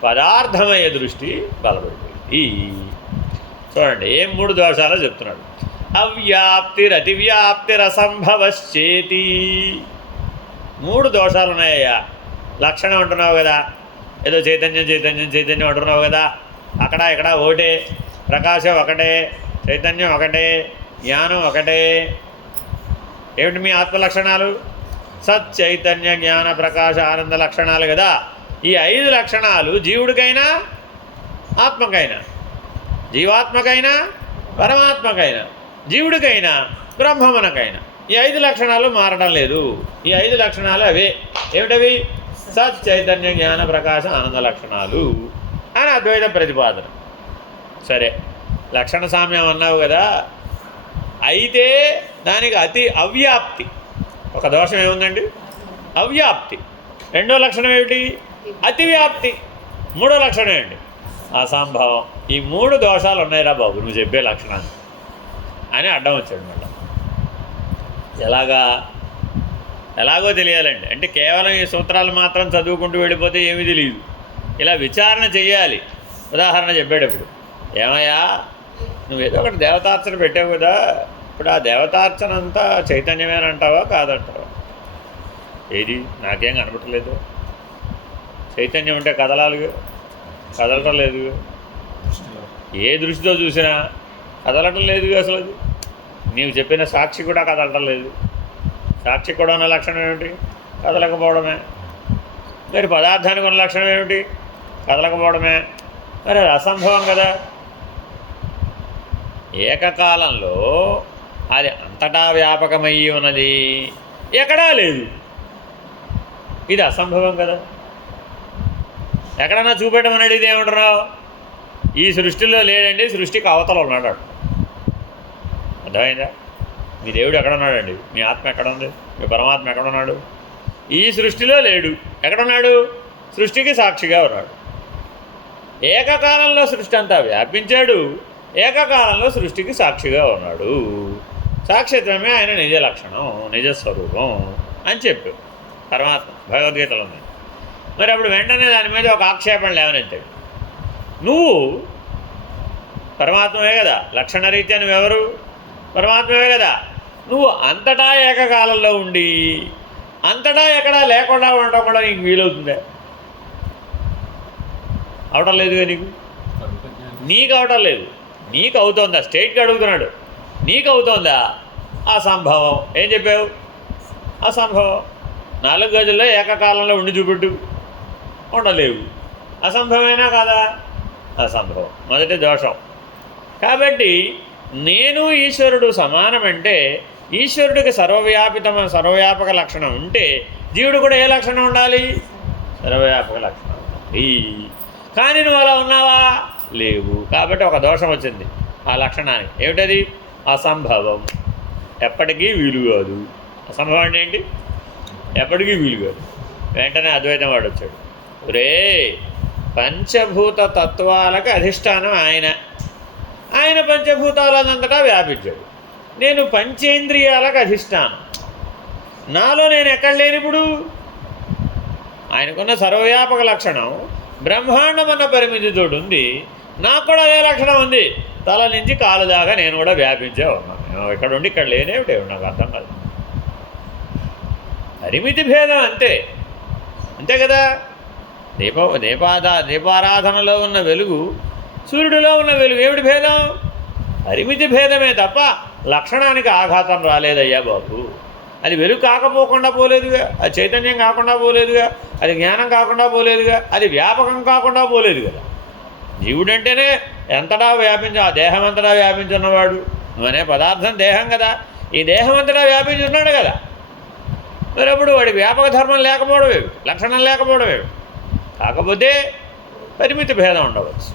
పదార్థమయ దృష్టి బలపడిపోయింది. చూడండి ఏం 3 దోషాలు చెప్తున్నాడు. అవ్యాప్తిరతివ్యాప్తిరసంభవశ్చేతి. 3 దోషాలు ఉన్నాయ్యా. లక్షణం అంటున్నావు కదా, ఏదో చైతన్యం చైతన్యం చైతన్యం అంటున్నావు కదా. అక్కడ ఇక్కడ ఒకటే, ప్రకాశం ఒకటే, చైతన్యం ఒకటే, జ్ఞానం ఒకటే. ఏమిటి మీ ఆత్మ లక్షణాలు? సత్ చైతన్య జ్ఞాన ప్రకాశ ఆనంద లక్షణాలు కదా. ఈ 5 లక్షణాలు జీవుడికైనా ఆత్మకైనా, జీవాత్మకైనా పరమాత్మకైనా, జీవుడికైనా బ్రహ్మమునకైనా ఈ 5 లక్షణాలు మారడం లేదు. ఈ 5 లక్షణాలు అవే. ఏమిటవి? సత్ చైతన్య జ్ఞాన ప్రకాశ ఆనంద లక్షణాలు అని అద్వైత ప్రతిపాదన. సరే, లక్షణ సామ్యం అన్నావు కదా. అయితే దానికి అవ్యాప్తి ఒక దోషం ఏముందండి? అవ్యాప్తి. 2వ లక్షణం ఏమిటి? అతివ్యాప్తి. 3వ లక్షణం ఏంటి? అసంభవం. ఈ 3 దోషాలు ఉన్నాయిరా బాబు నువ్వు చెప్పే లక్షణాలు అని అడ్డం వచ్చాడు. మళ్ళీ ఎలాగో తెలియాలండి. అంటే కేవలం ఈ సూత్రాలు మాత్రం చదువుకుంటూ వెళ్ళిపోతే ఏమీ తెలియదు. ఇలా విచారణ చెయ్యాలి. ఉదాహరణ చెప్పేటప్పుడు, ఏమయ్యా నువ్వేదో ఒకటి దేవతార్చన పెట్టావు కదా, ఇప్పుడు ఆ దేవతార్చన అంతా చైతన్యమేనంటావా కాదంటావా? ఏది నాకేం కనపడలేదు. చైతన్యం ఉంటే కదలటం లేదు. ఏ దృష్టితో చూసినా కదలటం లేదు అసలు. అది నీవు చెప్పిన సాక్షి కూడా కదలటం లేదు. సాక్షి కూడా ఉన్న లక్షణం ఏమిటి? కదలకపోవడమే. మరి పదార్థానికి ఉన్న లక్షణం ఏమిటి? కదలకపోవడమే. మరి అది అసంభవం కదా. ఏకకాలంలో అది అంతటా వ్యాపకమయ్యి ఉన్నది, ఎక్కడా లేదు. ఇది అసంభవం కదా. ఎక్కడన్నా చూపెట్టమని అడిగితే ఏమంటున్నావు? ఈ సృష్టిలో లేడండి, సృష్టికి అవతల ఉన్నాడు. అర్థమైందా? మీ దేవుడు ఎక్కడున్నాడండి? మీ ఆత్మ ఎక్కడుంది? మీ పరమాత్మ ఎక్కడున్నాడు? ఈ సృష్టిలో లేడు. ఎక్కడున్నాడు? సృష్టికి సాక్షిగా ఉన్నాడు. ఏకకాలంలో సృష్టి అంతా వ్యాపించాడు, ఏకకాలంలో సృష్టికి సాక్షిగా ఉన్నాడు. సాక్షిత్వమే ఆయన నిజ లక్షణం, నిజస్వరూపం అని చెప్పు పరమాత్మ భగవద్గీతలో ఉంది. మరి అప్పుడు వెంటనే దాని మీద ఒక ఆక్షేపణ లేవనెత్తాడు. నువ్వు పరమాత్మవే కదా, లక్షణరీత్యా నువ్వెవరు? పరమాత్మవే కదా. నువ్వు అంతటా ఏకకాలంలో ఉండి అంతటా ఎక్కడా లేకుండా ఉండడం కూడా నీకు వీలవుతుందే? అవటం లేదుగా. నీకు అవటం లేదు. నీకు అవుతుందా? స్టేట్కి అడుగుతున్నాడు. నీకు అవుతోందా? అసంభవం. ఏం చెప్పావు? అసంభవం. 4 గదుల్లో ఏకకాలంలో ఉండి చూపెట్టు, ఉండలేవు. అసంభవమేనా కాదా? అసంభవం. మొదటి దోషం. కాబట్టి నేను ఈశ్వరుడు సమానమంటే ఈశ్వరుడికి సర్వవ్యాపక లక్షణం ఉంటే జీవుడు కూడా ఏ లక్షణం ఉండాలి? సర్వవ్యాపక లక్షణం ఉండాలి. కానీ నువ్వు అలా ఉన్నావా? లేవు. కాబట్టి ఒక దోషం వచ్చింది ఆ లక్షణానికి. ఏమిటది? అసంభవం. ఎప్పటికీ వీలు కాదు. అసంభవం అంటే ఏంటి? ఎప్పటికీ వీలు కాదు. వెంటనే అద్వైతం వాడు వచ్చాడు. రే, పంచభూత తత్వాలకు అధిష్టానం ఆయన పంచభూతాలంతటా వ్యాపించాడు. నేను పంచేంద్రియాలకు అధిష్టానం. నాలో నేను ఎక్కడ లేనిప్పుడు? ఆయనకున్న సర్వవ్యాపక లక్షణం బ్రహ్మాండం అన్న పరిమితితో ఉంది. నాకు కూడా అదే లక్షణం ఉంది. తల నుంచి కాలు దాకా నేను కూడా వ్యాపించే ఉన్నాను. ఇక్కడ ఉండి ఇక్కడ లేనేమిటే నాకు అర్థం కాదు. పరిమితి భేదం అంతే కదా. దీపారాధనలో ఉన్న వెలుగు, సూర్యుడిలో ఉన్న వెలుగు ఏమిటి భేదం? పరిమితి భేదమే తప్ప లక్షణానికి ఆఘాతం రాలేదయ్యా బాబు. అది వెలుగు కాకపోకుండా పోలేదుగా, అది చైతన్యం కాకుండా పోలేదుగా, అది జ్ఞానం కాకుండా పోలేదుగా, అది వ్యాపకం కాకుండా పోలేదు కదా. జీవుడంటేనే ఎంతటా ఆ దేహం అంతటా వ్యాపించున్నవాడు. నువ్వనే పదార్థం దేహం కదా, ఈ దేహం అంతటా వ్యాపించి ఉన్నాడు కదా. మరి అప్పుడు వాడి వ్యాపక ధర్మం లేకపోవడమేవి, లక్షణం లేకపోవడమేవి. కాకపోతే పరిమితి భేదం ఉండవచ్చు.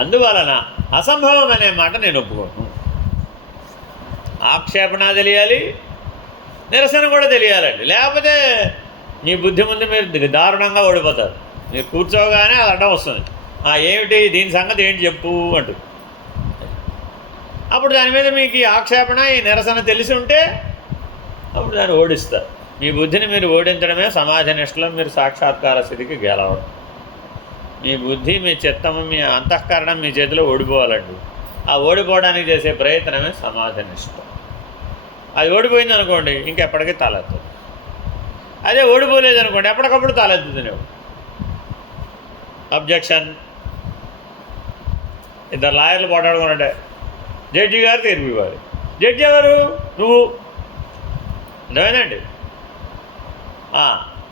అందువలన అసంభవం అనే మాట నేను ఒప్పుకోను. ఆక్షేపణ తెలియాలి, నిరసన కూడా తెలియాలండి. లేకపోతే మీ బుద్ధి ముందు మీరు దారుణంగా ఓడిపోతారు. మీరు కూర్చోగానే అది అడ్డం వస్తుంది. ఏమిటి దీని సంగతి ఏంటి చెప్పు అంటూ. అప్పుడు దాని మీద మీకు ఈ ఆక్షేపణ, ఈ నిరసన తెలిసి ఉంటే అప్పుడు దాన్ని ఓడిస్తారు. మీ బుద్ధిని మీరు ఓడించడమే సమాధి నిష్టలో మీరు సాక్షాత్కార స్థితికి గెలవడం. మీ బుద్ధి, మీ చిత్తము, మీ అంతఃకరణం మీ చేతిలో ఓడిపోవాలండి. ఆ ఓడిపోవడానికి చేసే ప్రయత్నమే సమాధి నిష్ట. అది ఓడిపోయింది అనుకోండి, ఇంకెప్పటికీ తలెత్తదు. అదే ఓడిపోలేదనుకోండి, ఎప్పటికప్పుడు తలెత్తుతున్నావు. అబ్జెక్షన్. ఇద్దరు లాయర్లు పోటాడుకున్నట్టే. జడ్జి గారు తీర్పు ఇవ్వాలి. జడ్జి ఎవరు? నువ్వు. అర్థమైందండి?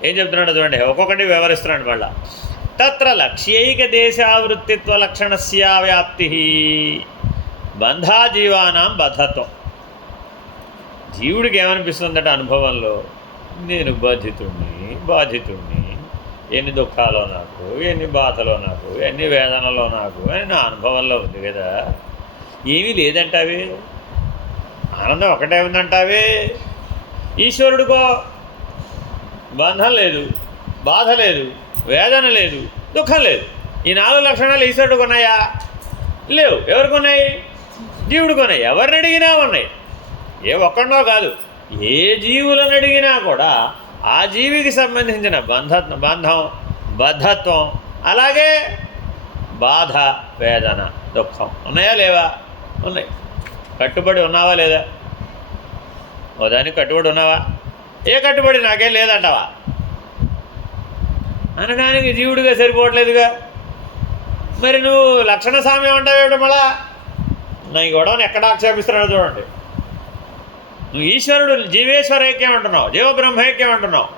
ఏం చెప్తున్నాడు చూడండి, ఒక్కొక్కటి వివరిస్తున్నాడు మళ్ళా. తత్ర లక్ష్యైక దేశావృత్తిత్వ లక్షణస్య వ్యాప్తి బంధాజీవానాం బద్ధత్వం. జీవుడికి ఏమనిపిస్తుందట అనుభవంలో? నేను బాధితుణ్ణి, ఎన్ని దుఃఖాలో నాకు, ఎన్ని బాధలో నాకు, ఎన్ని వేదనలో నాకు అని నా అనుభవంలో ఉంది కదా. ఏమీ లేదంటావే, ఆనందం ఒకటే ఉందంటావే. ఈశ్వరుడికో బంధం లేదు, బాధ లేదు, వేదన లేదు, దుఃఖం లేదు. ఈ 4 లక్షణాలు ఈశ్వరుడికి ఉన్నాయా? లేవు. ఎవరికి ఉన్నాయి? జీవుడికి ఉన్నాయి. ఎవరిని అడిగినా ఉన్నాయి. ఏ ఒక్కడో కాదు, ఏ జీవులను అడిగినా కూడా ఆ జీవికి సంబంధించిన బంధం, బద్ధత్వం, అలాగే బాధ, వేదన, దుఃఖం ఉన్నాయా లేవా? ఉన్నాయి. కట్టుబడి ఉన్నావా లేదా? ఓ దానికి కట్టుబడి ఉన్నావా? ఏ కట్టుబడి నాకేం లేదంటావా? అనడానికి జీవుడిగా సరిపోవట్లేదుగా. మరి నువ్వు లక్షణ సామ్యం అంటావేమిటి? మళ్ళా నా ఈ గొడవను ఎక్కడ ఆక్షేపిస్తున్నాడు చూడండి. నువ్వు ఈశ్వరుడు జీవేశ్వర ఐక్యం అంటున్నావు, జీవబ్రహ్మైక్యం అంటున్నావు.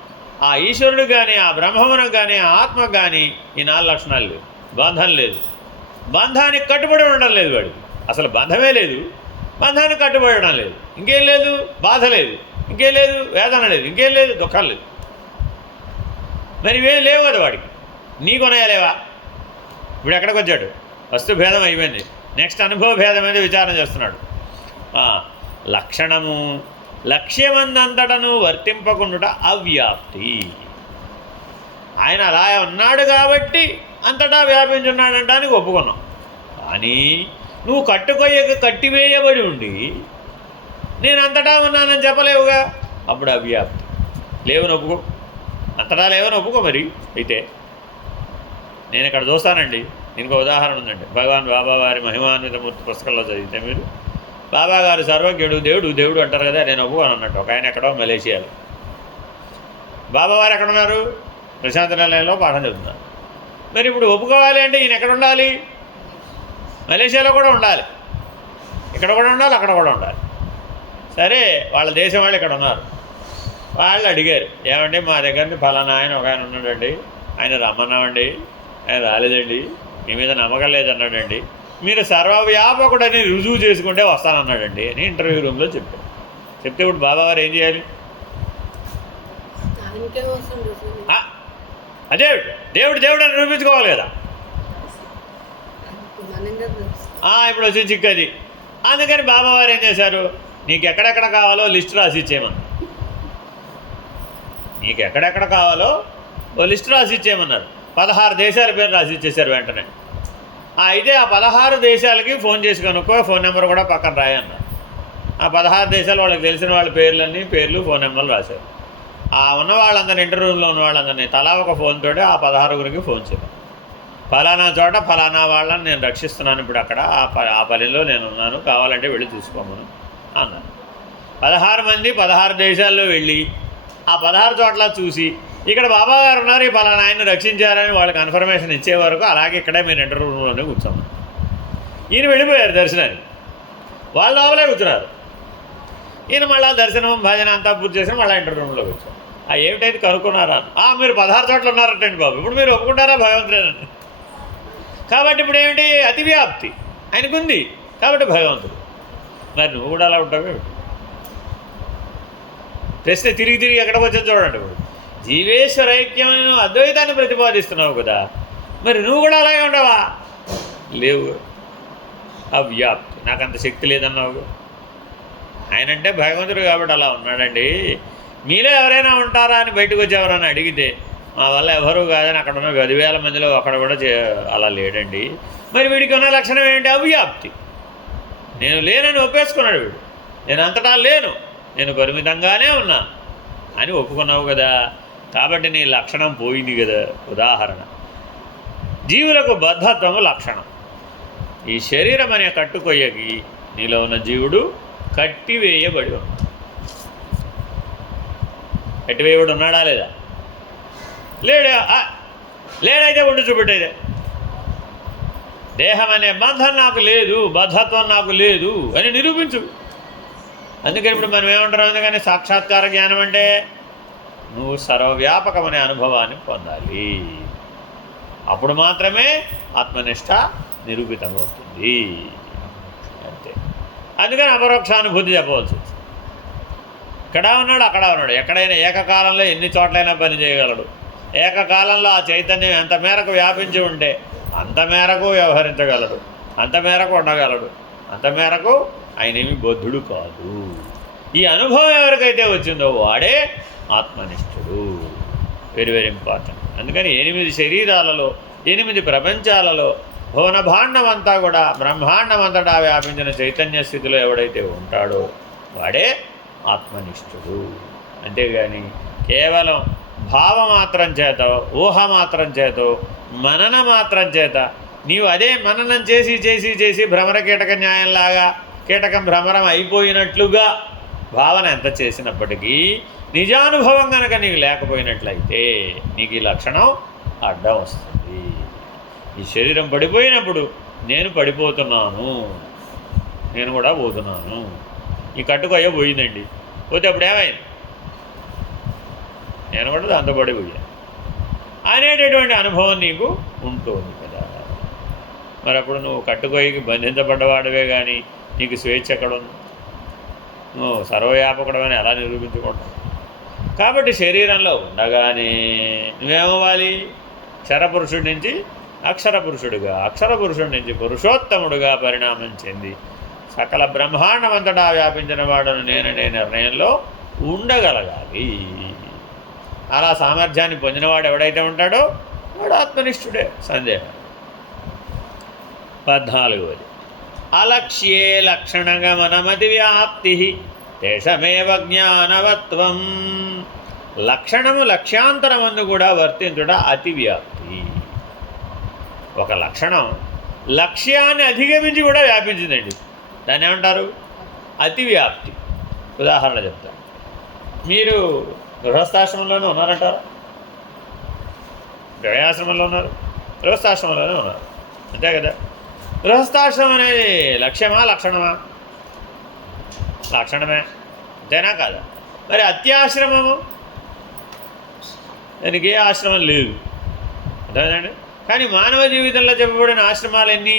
ఆ ఈశ్వరుడు కానీ, ఆ బ్రహ్మమునకు కానీ, ఆ ఆత్మకు కానీ ఈ 4 లక్షణాలు లేవు. బంధం లేదు, బంధానికి కట్టుబడి ఉండడం లేదు వాడికి. అసలు బంధమే లేదు, బంధానికి కట్టుబడి ఉండడం లేదు. ఇంకేం లేదు? బాధ లేదు, ఇంకేం లేదు? వేదన లేదు, ఇంకేం లేదు? దుఃఖం లేదు. మరి ఇవేం లేవు కదా వాడికి. నీకున్నాయా లేవా? ఇప్పుడు ఎక్కడికి వచ్చాడు? వస్తు భేదం అయిపోయింది. నెక్స్ట్ అనుభవ భేదం మీద విచారణ చేస్తున్నాడు. లక్షణము లక్ష్యమందంతటను వర్తింపకుండుట అవ్యాప్తి. ఆయన అలా ఉన్నాడు కాబట్టి అంతటా వ్యాపించున్నాడంటానికి ఒప్పుకున్నాం. కానీ నువ్వు కట్టివేయబడి ఉండి నేను అంతటా ఉన్నానని చెప్పలేవుగా. అప్పుడు అవ్యాప్తి. లేవని ఒప్పుకో, అంతటా లేవని ఒప్పుకో. మరి అయితే నేను ఇక్కడ చూస్తానండి, దీనికి ఉదాహరణ ఉందండి. భగవాన్ బాబావారి మహిమాన్వితమూర్తి పుస్తకంలో చదివితే మీరు బాబా గారు సర్వజ్ఞుడు, దేవుడు అంటారు కదా, నేను ఒప్పుకోను అన్నట్టు. ఒక ఆయన ఎక్కడో మలేషియాలో, బాబావారు ఎక్కడున్నారు? ప్రశాంత నిలయంలో పాఠం చెబుతున్నారు. మరి ఇప్పుడు ఒప్పుకోవాలి అంటే ఈయన ఎక్కడ ఉండాలి? మలేషియాలో కూడా ఉండాలి. ఇక్కడ కూడా ఉండాలి, అక్కడ కూడా ఉండాలి. సరే, వాళ్ళ దేశం వాళ్ళు ఇక్కడ ఉన్నారు. వాళ్ళు అడిగారు, ఏమండి మా దగ్గర ఫలానా ఆయన ఒక ఆయన ఉన్నాడండి, ఆయన రమ్మన్నామండి, ఆయన రాలేదండి, మీ మీద నమ్మకం లేదన్నాడండి, మీరు సర్వవ్యాపకుడని రుజువు చేసుకుంటే వస్తానన్నాడండి అని ఇంటర్వ్యూ రూమ్లో చెప్పారు. చెప్తే ఇప్పుడు బాబావారు ఏం చేయాలి? అదే దేవుడు దేవుడు అని నిరూపించుకోవాలి కదా. ఇప్పుడు వచ్చి చిక్కది. అందుకని బాబావారు ఏం చేశారు, నీకు ఎక్కడెక్కడ కావాలో లిస్ట్ రాసి ఇచ్చేయమన్నారు. నీకు ఎక్కడెక్కడ కావాలో ఓ లిస్ట్ రాసి ఇచ్చేయమన్నారు. 16 దేశాల పేరు రాసి ఇచ్చేశారు వెంటనే. అయితే ఆ 16 దేశాలకి ఫోన్ చేసి కనుక్కో, ఫోన్ నెంబర్ కూడా పక్కన రాయన్నారు. ఆ 16 దేశాలు వాళ్ళకి తెలిసిన వాళ్ళ పేర్లు ఫోన్ నెంబర్లు రాశారు. ఆ ఉన్న వాళ్ళందరినీ, ఇంటర్వ్యూలో ఉన్న వాళ్ళందరినీ తలా ఒక ఫోన్ తోటి ఆ 16 ఫోన్ చేశారు. ఫలానా చోట ఫలానా వాళ్ళని నేను రక్షిస్తున్నాను, ఇప్పుడు అక్కడ ఆ పనిలో నేను ఉన్నాను, కావాలంటే వెళ్ళి చూసుకోమను అన్నారు. 16 మంది 16 దేశాల్లో వెళ్ళి ఆ 16 చోట్ల చూసి, ఇక్కడ బాబా గారు ఉన్నారు, ఈ ఫలానా ఆయన్ని రక్షించారని వాళ్ళకి కన్ఫర్మేషన్ ఇచ్చే వరకు అలాగే ఇక్కడే మీరు ఇంటర్వ్యూ రూమ్లోనే కూర్చోమన్నారు. ఈయన వెళ్ళిపోయారు దర్శనానికి, వాళ్ళు లోపలే కూర్చున్నారు. ఈయన మళ్ళీ దర్శనం భజన అంతా పూర్తి చేసిన మళ్ళీ ఇంటర్వ్యూ రూమ్లో కూర్చోరు. ఏమిటైతే కనుక్కున్నారా? మీరు 16 చోట్ల ఉన్నారంటండి బాబు, ఇప్పుడు మీరు ఒప్పుకుంటారా భగవంతుడేనని? కాబట్టి ఇప్పుడు ఏమిటి, అతివ్యాప్తి ఆయనకుంది కాబట్టి భగవంతుడు. మరి నువ్వు కూడా అలా ఉంటావు. ప్రశ్న తిరిగి ఎక్కడికి వచ్చేది చూడండి. ఇప్పుడు జీవేశ్వర ఐక్యమని నువ్వు అద్వైతాన్ని ప్రతిపాదిస్తున్నావు కదా, మరి నువ్వు కూడా అలాగే ఉండవా? లేవు, అవ్యాప్తి. నాకు అంత శక్తి లేదన్నావు. ఆయనంటే భగవంతుడు కాబట్టి అలా ఉన్నాడండి. మీలో ఎవరైనా ఉంటారా అని బయటకు వచ్చి ఎవరైనా అడిగితే మా వల్ల ఎవరు కాదని అక్కడ ఉన్న 10,000 మందిలో అక్కడ కూడా అలా లేడండి. మరి వీడికి ఉన్న లక్షణం ఏంటి? అవ్యాప్తి. నేను లేనని ఒప్పేసుకున్నాడు వీడు. నేను అంతటా లేను, నేను పరిమితంగానే ఉన్నా అని ఒప్పుకున్నావు కదా. కాబట్టి నీ లక్షణం పోయింది కదా. ఉదాహరణ, జీవులకు బద్ధత్వము లక్షణం. ఈ శరీరం అనే కట్టుకొయ్యకి నీలో ఉన్న జీవుడు కట్టివేయబడి ఉన్నాడు. కట్టివేయబడి ఉన్నాడా లేదా? లేడైతే ఉండి చూపెట్టేదే. దేహం అనే బంధం నాకు లేదు, బద్ధత్వం నాకు లేదు అని నిరూపించు. అందుకని ఇప్పుడు మనం ఏమంటారు, అందుకని సాక్షాత్కార జ్ఞానం అంటే నువ్వు సర్వవ్యాపకమనే అనుభవాన్ని పొందాలి. అప్పుడు మాత్రమే ఆత్మనిష్ట నిరూపితమవుతుంది. అంతే. అందుకని అపరోక్షానుభూతి చెప్పవలసి వచ్చింది. ఇక్కడ ఉన్నాడు, అక్కడ ఉన్నాడు, ఎక్కడైనా ఏకకాలంలో ఎన్ని చోట్లైనా పని చేయగలడు. ఏకకాలంలో ఆ చైతన్యం ఎంత మేరకు వ్యాపించి ఉంటే అంత మేరకు వ్యవహరించగలడు, అంత మేరకు ఉండగలడు, అంత మేరకు ఆయనేమి బద్ధుడు కాదు. ఈ అనుభవం ఎవరికైతే వచ్చిందో వాడే ఆత్మనిష్ఠుడు. Very very important. అందుకని 8 శరీరాలలో 8 ప్రపంచాలలో భువనభాండం అంతా కూడా బ్రహ్మాండం అంతటా వ్యాపించిన చైతన్య స్థితిలో ఎవడైతే ఉంటాడో వాడే ఆత్మనిష్ఠుడు. అంతేగాని కేవలం భావమాత్రం చేత, ఊహమాత్రం చేత, మనన మాత్రం చేత నీవు అదే మననం చేసి చేసి చేసి భ్రమర కీటక న్యాయంలాగా కీటకం భ్రమరం అయిపోయినట్లుగా భావన ఎంత చేసినప్పటికీ నిజానుభవం కనుక నీకు లేకపోయినట్లయితే నీకు ఈ లక్షణం అడ్డం వస్తుంది. ఈ శరీరం పడిపోయినప్పుడు నేను పడిపోతున్నాను, నేను కూడా పోతున్నాను, ఈ కట్టుకొయ్య పోయిందండి, పోతే అప్పుడు ఏమైంది, నేను కూడా దాంతో పడిపోయాను అనేటటువంటి అనుభవం నీకు ఉంటుంది కదా. మరి అప్పుడు నువ్వు కట్టుకొయ్యకి బంధించబడ్డవాడివే కానీ నీకు స్వేచ్ఛ ఎక్కడుంది? నువ్వు సర్వవ్యాపకుడమని ఎలా నిరూపించుకుంటావు? కాబట్టి శరీరంలో ఉండగానే నువ్వేమవ్వాలి? క్షరపురుషుడి నుంచి అక్షర పురుషుడిగా, అక్షర పురుషుడి నుంచి పురుషోత్తముడుగా పరిణామం చెంది సకల బ్రహ్మాండమంతటా వ్యాపించిన వాడను నేననే నిర్ణయంలో ఉండగలగాలి. అలా సామర్థ్యాన్ని పొందినవాడు ఎవడైతే ఉంటాడో వాడు ఆత్మనిష్ఠుడే, సందేహం. 14వది అలక్ష్యే లక్షణగమనమతి వ్యాప్తి తేషమేవ జ్ఞానవత్వం. లక్షణము లక్ష్యాంతరమందు కూడా వర్తించుట అతివ్యాప్తి. ఒక లక్షణం లక్ష్యాన్ని అధిగమించి కూడా వ్యాపించిందండి, దాన్ని ఏమంటారు? అతివ్యాప్తి. ఉదాహరణ చెప్తాను. మీరు గృహస్థాశ్రమంలోనే ఉన్నారంటారా? గృహాశ్రమంలో ఉన్నారు, గృహస్థాశ్రమంలోనే ఉన్నారు, అంతే కదా. గృహస్థాశ్రమం అనేది లక్ష్యమా లక్షణమా? లక్షణమే, అంతేనా కాదా? మరి అత్యాశ్రమము, దానికి ఏ ఆశ్రమం లేదు, అర్థమైందండి. కానీ మానవ జీవితంలో చెప్పబడిన ఆశ్రమాలు ఎన్ని?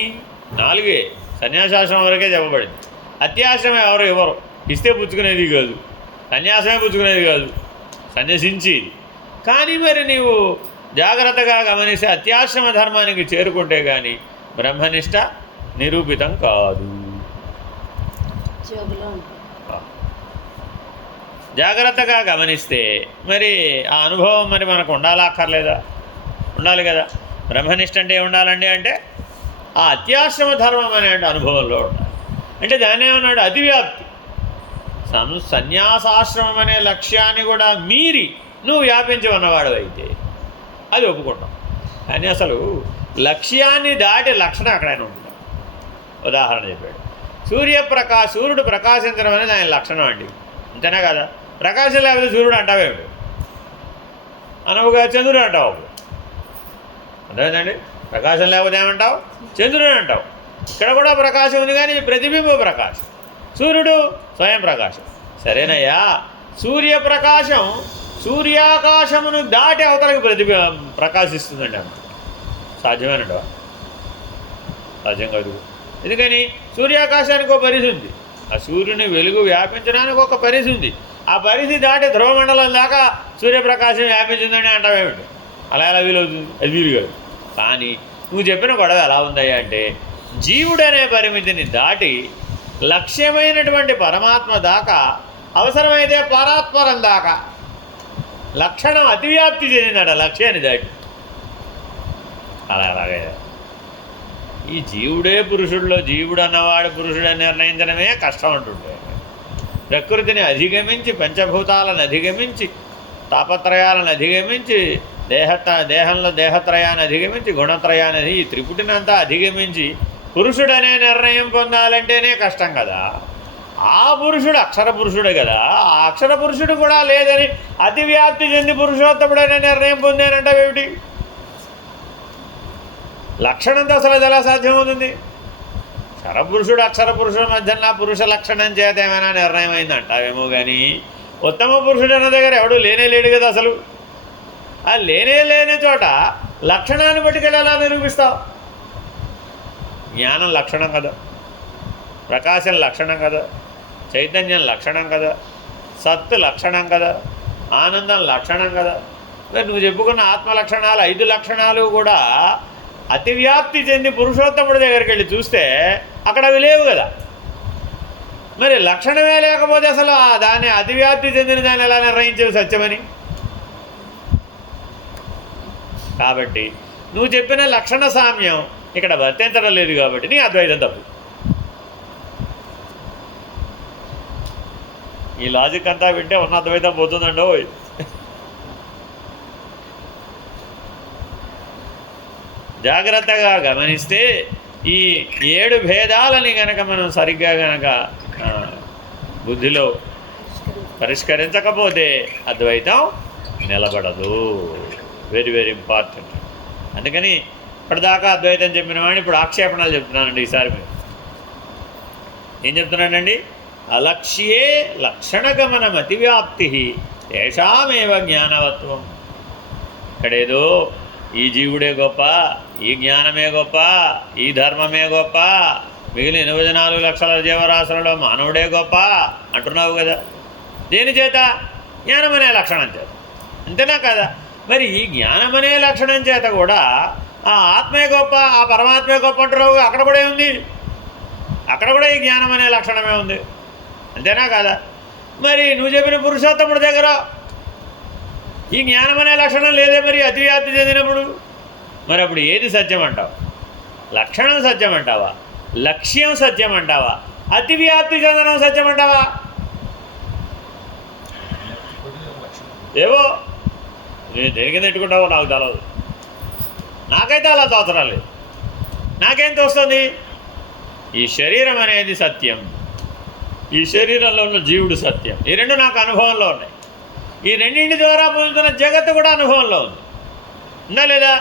4. సన్యాసాశ్రమం వరకే చెప్పబడింది. అత్యాశ్రమం ఎవరు ఇస్తే పుచ్చుకునేది కాదు, సన్యాసమే పుచ్చుకునేది కాదు, సన్యసించేది. కానీ మరి నీవు జాగ్రత్తగా గమనిస్తే అత్యాశ్రమ ధర్మానికి చేరుకుంటే కానీ బ్రహ్మనిష్ట నిరూపితం కాదు. జాగ్రత్తగా గమనిస్తే మరి ఆ అనుభవం మరి మనకు ఉండాలా అక్కర్లేదా? ఉండాలి కదా. బ్రహ్మనిష్ట అంటే ఉండాలండి అంటే ఆ అత్యాశ్రమ ధర్మం అనే అనుభవంలో ఉండాలి. అంటే దాన్ని ఏమన్నాడు? అతివ్యాప్తి. సన్యాసాశ్రమం అనే లక్ష్యాన్ని కూడా మీరి నువ్వు వ్యాపించమన్నవాడు అయితే అది ఒప్పుకుంటాం. కానీ అసలు లక్ష్యాన్ని దాటి లక్షణం ఎక్కడైనా ఉంటుంది. ఉదాహరణ చెప్పాడు, సూర్యుడు ప్రకాశించడం అనేది ఆయన లక్షణం అండి, అంతేనా కదా? ప్రకాశం లేకపోతే సూర్యుడు అంటావేమిటి? అనవుగా చంద్రుడు అంటావు. అర్థమైందండి? ప్రకాశం లేకపోతే ఏమంటావు? చంద్రుడు అంటావు. ఇక్కడ కూడా ప్రకాశం ఉంది, కానీ ప్రతిబింబ ప్రకాశం. సూర్యుడు స్వయం ప్రకాశం. సరేనయ్యా, సూర్యప్రకాశం సూర్యాకాశమును దాటి అవతలకి ప్రకాశిస్తుందండి అమ్మ. సాధ్యమేనండి? సాధ్యం కాదు. ఎందుకని? సూర్యాకాశానికి ఒక పరిధి ఉంది, ఆ సూర్యుని వెలుగు వ్యాపించడానికి ఒక పరిధి ఉంది. ఆ పరిధి దాటి ధ్రువమండలం దాకా సూర్యప్రకాశం వ్యాపించిందని అంటావేమిటి? అలా ఎలా వీలవుతుంది? అది వీలు కాదు. కానీ నువ్వు చెప్పిన గొడవ ఎలా ఉందయ్యా అంటే, జీవుడనే పరిమితిని దాటి లక్ష్యమైనటువంటి పరమాత్మ దాకా, అవసరమైతే పరాత్పరం దాకా లక్షణం అతివ్యాప్తి చెందిందట లక్ష్యాన్ని దాటి. అలాగే ఈ జీవుడే పురుషుడిలో జీవుడు అన్నవాడు పురుషుడని నిర్ణయించడమే కష్టం అంటుంటే, ప్రకృతిని అధిగమించి, పంచభూతాలను అధిగమించి, తాపత్రయాలను అధిగమించి, దేహంలో దేహత్రయాన్ని అధిగమించి, గుణత్రయాన్ని, ఈ త్రిపుటినంతా అధిగమించి పురుషుడనే నిర్ణయం పొందాలంటేనే కష్టం కదా. ఆ పురుషుడు అక్షర పురుషుడే కదా. ఆ అక్షర పురుషుడు కూడా లేదని అతివ్యాప్తి చెంది పురుషోత్తముడనే నిర్ణయం పొందానంటావేమిటి? లక్షణంతో అసలు అది ఎలా సాధ్యమవుతుంది? క్షరపురుషుడు అక్షర పురుషుల మధ్యన పురుష లక్షణం చేత ఏమైనా నిర్ణయం అయిందంటావేమో కానీ ఉత్తమ పురుషుడు అన్న దగ్గర ఎవడు లేనే కదా అసలు. ఆ లేని చోట లక్షణాన్ని బట్టికెళ్ళి ఎలా నిరూపిస్తావు? జ్ఞానం లక్షణం కదా, ప్రకాశం లక్షణం కదా, చైతన్యం లక్షణం కదా, సత్తు లక్షణం కదా, ఆనందం లక్షణం కదా. మరి నువ్వు చెప్పుకున్న ఆత్మ లక్షణాలు 5 లక్షణాలు కూడా అతివ్యాప్తి చెంది పురుషోత్తముడి దగ్గరికి వెళ్ళి చూస్తే అక్కడ అవి లేవు కదా. మరి లక్షణమే లేకపోతే అసలు దాన్ని అతివ్యాప్తి చెందిన దాన్ని ఎలా నిర్ణయించేవి సత్యమని? కాబట్టి నువ్వు చెప్పిన లక్షణ సామ్యం ఇక్కడ వర్తించడం లేదు కాబట్టి నీ అద్వైతం తప్పు. ఈ లాజిక్ అంతా వింటే ఉన్న అద్వైతం పోతుందండో. జాగ్రత్తగా గమనిస్తే ఈ 7 భేదాలని గనక మనం సరిగ్గా గనక బుద్ధిలో పరిష్కరించకపోతే అద్వైతం నిలబడదు. Very very important. అందుకని ఇప్పటిదాకా అద్వైతం చెప్పిన వాడిని ఇప్పుడు ఆక్షేపణలు చెప్తున్నానండి. ఈసారి మీరు ఏం చెప్తున్నానండి? అలక్ష్యే లక్షణగమనం అతివ్యాప్తి తేషామేవ జ్ఞానవత్వం. ఇక్కడేదో ఈ జీవుడే గొప్ప, ఈ జ్ఞానమే గొప్ప, ఈ ధర్మమే గొప్ప, మిగిలిన 24 లక్షల జీవరాశులలో మానవుడే గొప్ప అంటున్నావు కదా. దేని చేత? జ్ఞానమనే లక్షణం చేత, అంతేనా కదా? మరి ఈ జ్ఞానమనే లక్షణం చేత కూడా ఆ ఆత్మే గొప్ప, ఆ పరమాత్మే గొప్ప అంటున్నావు. అక్కడ కూడా ఏముంది? అక్కడ కూడా ఈ జ్ఞానం అనే లక్షణమే ఉంది, అంతేనా కదా? మరి నువ్వు చెప్పిన పురుషోత్తముడి దగ్గర ఈ జ్ఞానం అనే లక్షణం లేదే, మరి అతివ్యాప్తి చెందినప్పుడు. మరి అప్పుడు ఏది సత్యం అంటావు? లక్షణం సత్యం అంటావా? లక్ష్యం సత్యం అంటావా? అతివ్యాప్తి చెందడం సత్యం అంటావా? ఏవో నేను దేనికి నెట్టుకుంటావో నాకు తెలవదు. నాకైతే అలా తోచడం లేదు. నాకేం తోస్తుంది? ఈ శరీరం అనేది సత్యం, ఈ శరీరంలో ఉన్న జీవుడు సత్యం. ఈ 2 నాకు అనుభవంలో ఉన్నాయి. ఈ రెండింటి ద్వారా పొందుతున్న జగత్తు కూడా అనుభవంలో ఉంది, ఉందా లేదా?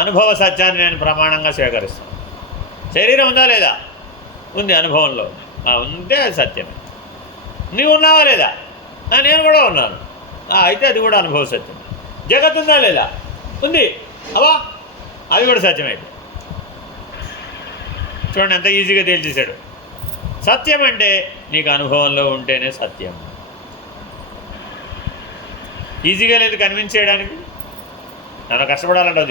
అనుభవ సత్యాన్ని నేను ప్రమాణంగా స్వీకరిస్తాను. శరీరం ఉందా లేదా? ఉంది, అనుభవంలో ఉంటే అది సత్యమే. నీవు ఉన్నావా లేదా? నేను కూడా ఉన్నాను. అయితే అది కూడా అనుభవ సత్యం. జగత్తు ఉందా లేదా? ఉంది. అవా అది కూడా సత్యమైంది. చూడండి ఎంత ఈజీగా తేల్చేశాడు. సత్యం అంటే నీకు అనుభవంలో ఉంటేనే సత్యం. ఈజీగా లేదు కన్విన్స్ చేయడానికి. నన్ను కష్టపడాలంటావు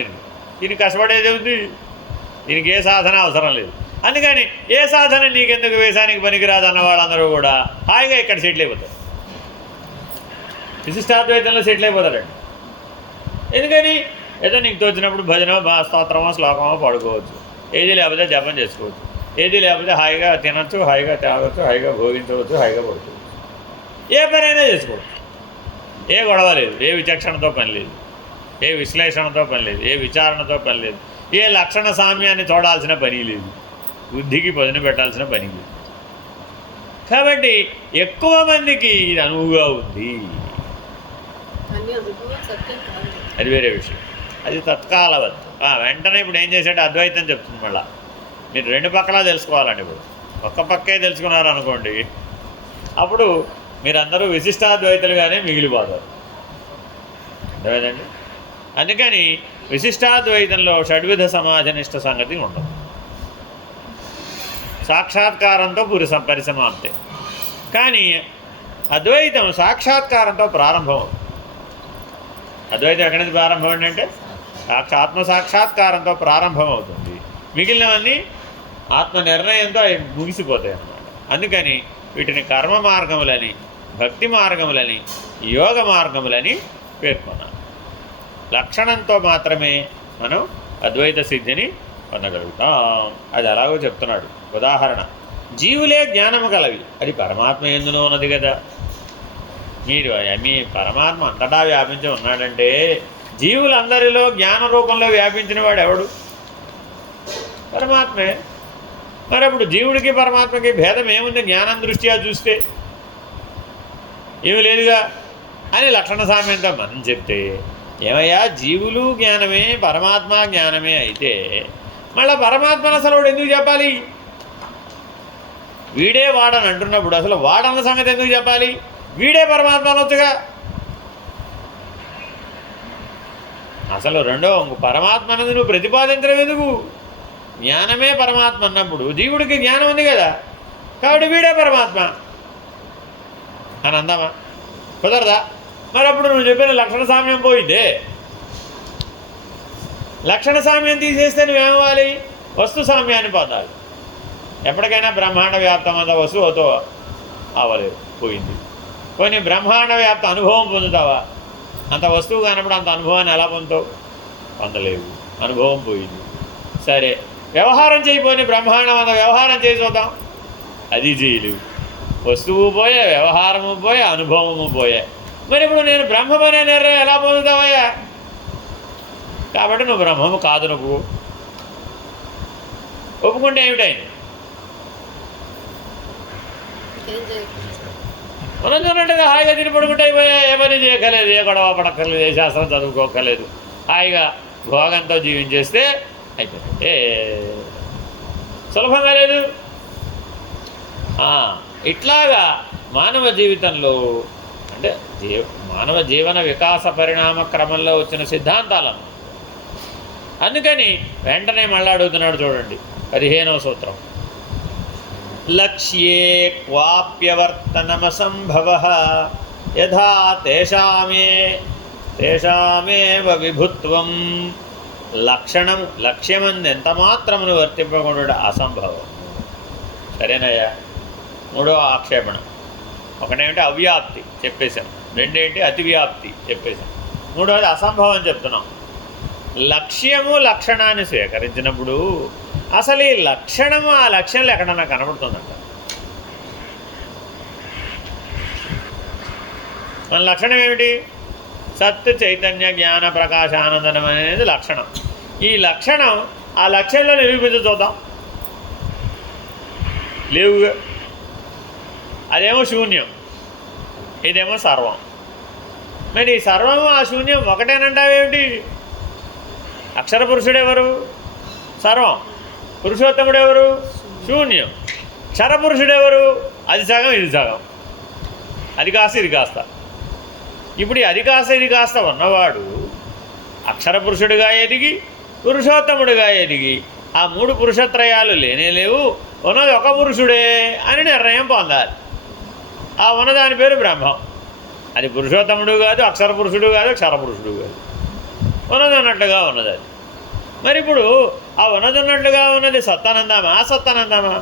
దీనికి కష్టపడేది ఉంది. దీనికి ఏ సాధన అవసరం లేదు. అందుకని ఏ సాధన నీకెందుకు వేసానికి పనికిరాదు అన్న వాళ్ళందరూ కూడా హాయిగా ఇక్కడ సెటిల్ అయిపోతారు. విశిష్టాద్వైతంలో సెటిల్ అయిపోతారండి. ఎందుకని ఏదో నీకు తోచినప్పుడు భజనో స్తోత్రమో శ్లోకమో పడుకోవచ్చు, ఏది లేకపోతే జపం చేసుకోవచ్చు, ఏది లేకపోతే హాయిగా తినచ్చు, హాయిగా తాగొచ్చు, హాయిగా భోగించవచ్చు, హాయిగా పడుకోవచ్చు, ఏ పనైనా చేసుకోవచ్చు. ఏ గొడవ లేదు, ఏ విచక్షణతో పని లేదు, ఏ విశ్లేషణతో పని లేదు, ఏ విచారణతో పని లేదు, ఏ లక్షణ సామ్యాన్ని చూడాల్సిన పని లేదు, బుద్ధికి పదును పెట్టాల్సిన పని లేదు. కాబట్టి ఎక్కువ మందికి ఇది అనువుగా ఉంది. అది వేరే విషయం. అది తత్కాలవద్దు. వెంటనే ఇప్పుడు ఏం చేశాడు అద్వైతం చెప్తుంది. మళ్ళీ మీరు రెండు పక్కలా తెలుసుకోవాలండి. ఇప్పుడు ఒక్క పక్కే తెలుసుకున్నారనుకోండి, అప్పుడు మీరందరూ విశిష్టాద్వైతులుగానే మిగిలిపోతారు. అర్థమైందండి? అందుకని విశిష్టాద్వైతంలో షడ్విధ సమాజనిష్ట సంగతి ఉండదు. సాక్షాత్కారంతో పరిసమాప్తే. కానీ అద్వైతం సాక్షాత్కారంతో ప్రారంభం. అద్వైతం ఎక్కడి నుంచి ప్రారంభం అంటే ఆత్మ సాక్షాత్కారంతో ప్రారంభం అవుతుంది. మిగిలినవన్నీ ఆత్మ నిర్ణయంతో అవి ముగిసిపోతాయి అన్నమాట. అందుకని వీటిని కర్మ మార్గములని, భక్తి మార్గములని, యోగ మార్గములని పేర్కొన్నాం. లక్షణంతో మాత్రమే మనం అద్వైత సిద్ధిని పొందగలుగుతాం. అది అలాగో చెప్తున్నాడు. ఉదాహరణ, జీవులే జ్ఞానము కలవి, అది పరమాత్మ ఎందునో ఉన్నది కదా. మీరు మీ పరమాత్మ అంతటా వ్యాపించి ఉన్నాడంటే జీవులందరిలో జ్ఞాన రూపంలో వ్యాపించిన వాడు ఎవడు? పరమాత్మే. మరి అప్పుడు జీవుడికి పరమాత్మకి భేదం ఏముంది? జ్ఞానం దృష్ట్యా చూస్తే ఏమి లేదుగా అని లక్షణ సామ్యంతో మనం చెప్తే, ఏమయ్యా జీవులు జ్ఞానమే పరమాత్మ జ్ఞానమే అయితే మళ్ళీ పరమాత్మను అసలు వాడు ఎందుకు చెప్పాలి? వీడే వాడని అంటున్నప్పుడు అసలు వాడన్న సంగతి ఎందుకు చెప్పాలి? వీడే పరమాత్మ అనొచ్చుగా. అసలు రెండో పరమాత్మ అన్నది నువ్వు ప్రతిపాదించడం ఎందుకు? జ్ఞానమే పరమాత్మ అన్నప్పుడు జీవుడికి జ్ఞానం ఉంది కదా, కాబట్టి వీడే పరమాత్మ అని అందామా? కుదరదా? మరి అప్పుడు నువ్వు చెప్పిన లక్షణ సామ్యం పోయిందే. లక్షణ సామ్యం తీసేస్తే నువ్వేమవ్వాలి? వస్తు సామ్యాన్ని పొందాలి. ఎప్పటికైనా బ్రహ్మాండ వ్యాప్తం అంత వస్తువుతో అవ్వలేదు, పోయింది. కొన్ని బ్రహ్మాండ వ్యాప్త అనుభవం పొందుతావా? అంత వస్తువు కానప్పుడు అంత అనుభవాన్ని ఎలా పొందుతావు? పొందలేవు, అనుభవం పోయింది. సరే, వ్యవహారం చేయబోని బ్రహ్మాండం అంత వ్యవహారం చేసి చూద్దాం, అది చేయలేవు. వస్తువు పోయే, వ్యవహారము పోయే, అనుభవము పోయే. మరి ఇప్పుడు నేను బ్రహ్మమనే నిర్ణయం ఎలా పొందుతావయ్యా? కాబట్టి నువ్వు బ్రహ్మము కాదు. నువ్వు ఒప్పుకుంటే ఏమిటైంది? మనం చూడండిగా హాయిగా తిని పడుకుంటే అయిపోయా, ఏ పని చేయక్కర్లేదు, ఏ గొడవ పడక్కర్లేదు, ఏ శాస్త్రం చదువుకోక్కర్లేదు, హాయిగా భోగంతో జీవించేస్తే అయిపోయింది. సులభంగా లేదు. ఇట్లాగా మానవ జీవితంలో అంటే మానవ జీవన వికాస పరిణామ క్రమంలో వచ్చిన సిద్ధాంతాలను. అందుకని వెంటనే మళ్ళీ అడుగుతున్నాడు చూడండి 15వ సూత్రం. లక్ష్యే క్వాప్యవర్తనమసంభవ యథా తేషామేవ విభుత్వం. లక్ష్యమంది ఎంత మాత్రమును వర్తింపకుండా అసంభవం. సరేనయ్యా. మూడో ఆక్షేపణ. ఒకటేమిటి అవ్యాప్తి చెప్పేశాం, రెండేంటి అతివ్యాప్తి చెప్పేశాం, మూడోది అసంభవం చెప్తున్నాం. లక్ష్యము లక్షణాన్ని స్వీకరించినప్పుడు అసలు ఈ లక్షణము ఆ లక్ష్యంలో ఎక్కడన్నా కనబడుతుందంట. మన లక్షణం ఏమిటి? సత్ చైతన్య జ్ఞాన ప్రకాశ ఆనందనం అనేది లక్షణం. ఈ లక్షణం ఆ లక్ష్యంలో నిరూపించ చూద్దాం. లేవుగా. అదేమో శూన్యం, ఇదేమో సర్వం. మరి ఈ సర్వము ఆ శూన్యం ఒకటేనంటావేమిటి? అక్షర పురుషుడెవరు? సర్వం. పురుషోత్తముడెవరు? శూన్యం. క్షరపురుషుడెవరు? అది సగం, ఇది సగం. అది కాస్త ఇది కాస్త. ఇప్పుడు అది కాస్త ఇది కాస్త ఉన్నవాడు అక్షర పురుషుడిగా ఎదిగి పురుషోత్తముడిగా ఎదిగి ఆ 3 పురుషత్రయాలు లేనేలేవు, ఉన్నది ఒక పురుషుడే అని నిర్ణయం పొందాలి. ఆ ఉన్నదాని పేరు బ్రహ్మం. అది పురుషోత్తముడు కాదు, అక్షర పురుషుడు కాదు, క్షరపురుషుడు కాదు, ఉన్నది ఉన్నట్లుగా ఉన్నది అది. మరి ఇప్పుడు ఆ ఉన్నది ఉన్నట్లుగా ఉన్నది సత్తానందామా అసత్తానందామా?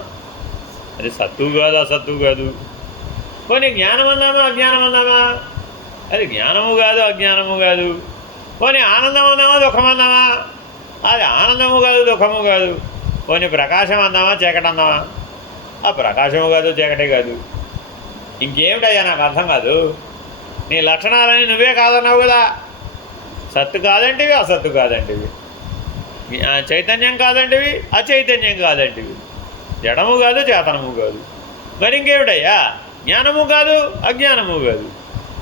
అది సత్తు కాదు అసత్తు కాదు. పోనీ జ్ఞానం అందామా అజ్ఞానం అందామా? అది జ్ఞానము కాదు అజ్ఞానము కాదు. పోనీ ఆనందం అందామా దుఃఖం అందామా? అది ఆనందము కాదు దుఃఖము కాదు. పోనీ ప్రకాశం అందామా చీకటి అందామా? ఆ ప్రకాశము కాదు చీకటి కాదు. ఇంకేమిటయ్యా నాకు అర్థం కాదు. నీ లక్షణాలని నువ్వే కాదన్నావు కదా. సత్తు కాదంటివి అసత్తు కాదంటివి, చైతన్యం కాదంటివి అచైతన్యం కాదంటివి, జడము కాదు చేతనము కాదు. మరి ఇంకేమిటయ్యా? జ్ఞానము కాదు అజ్ఞానము కాదు,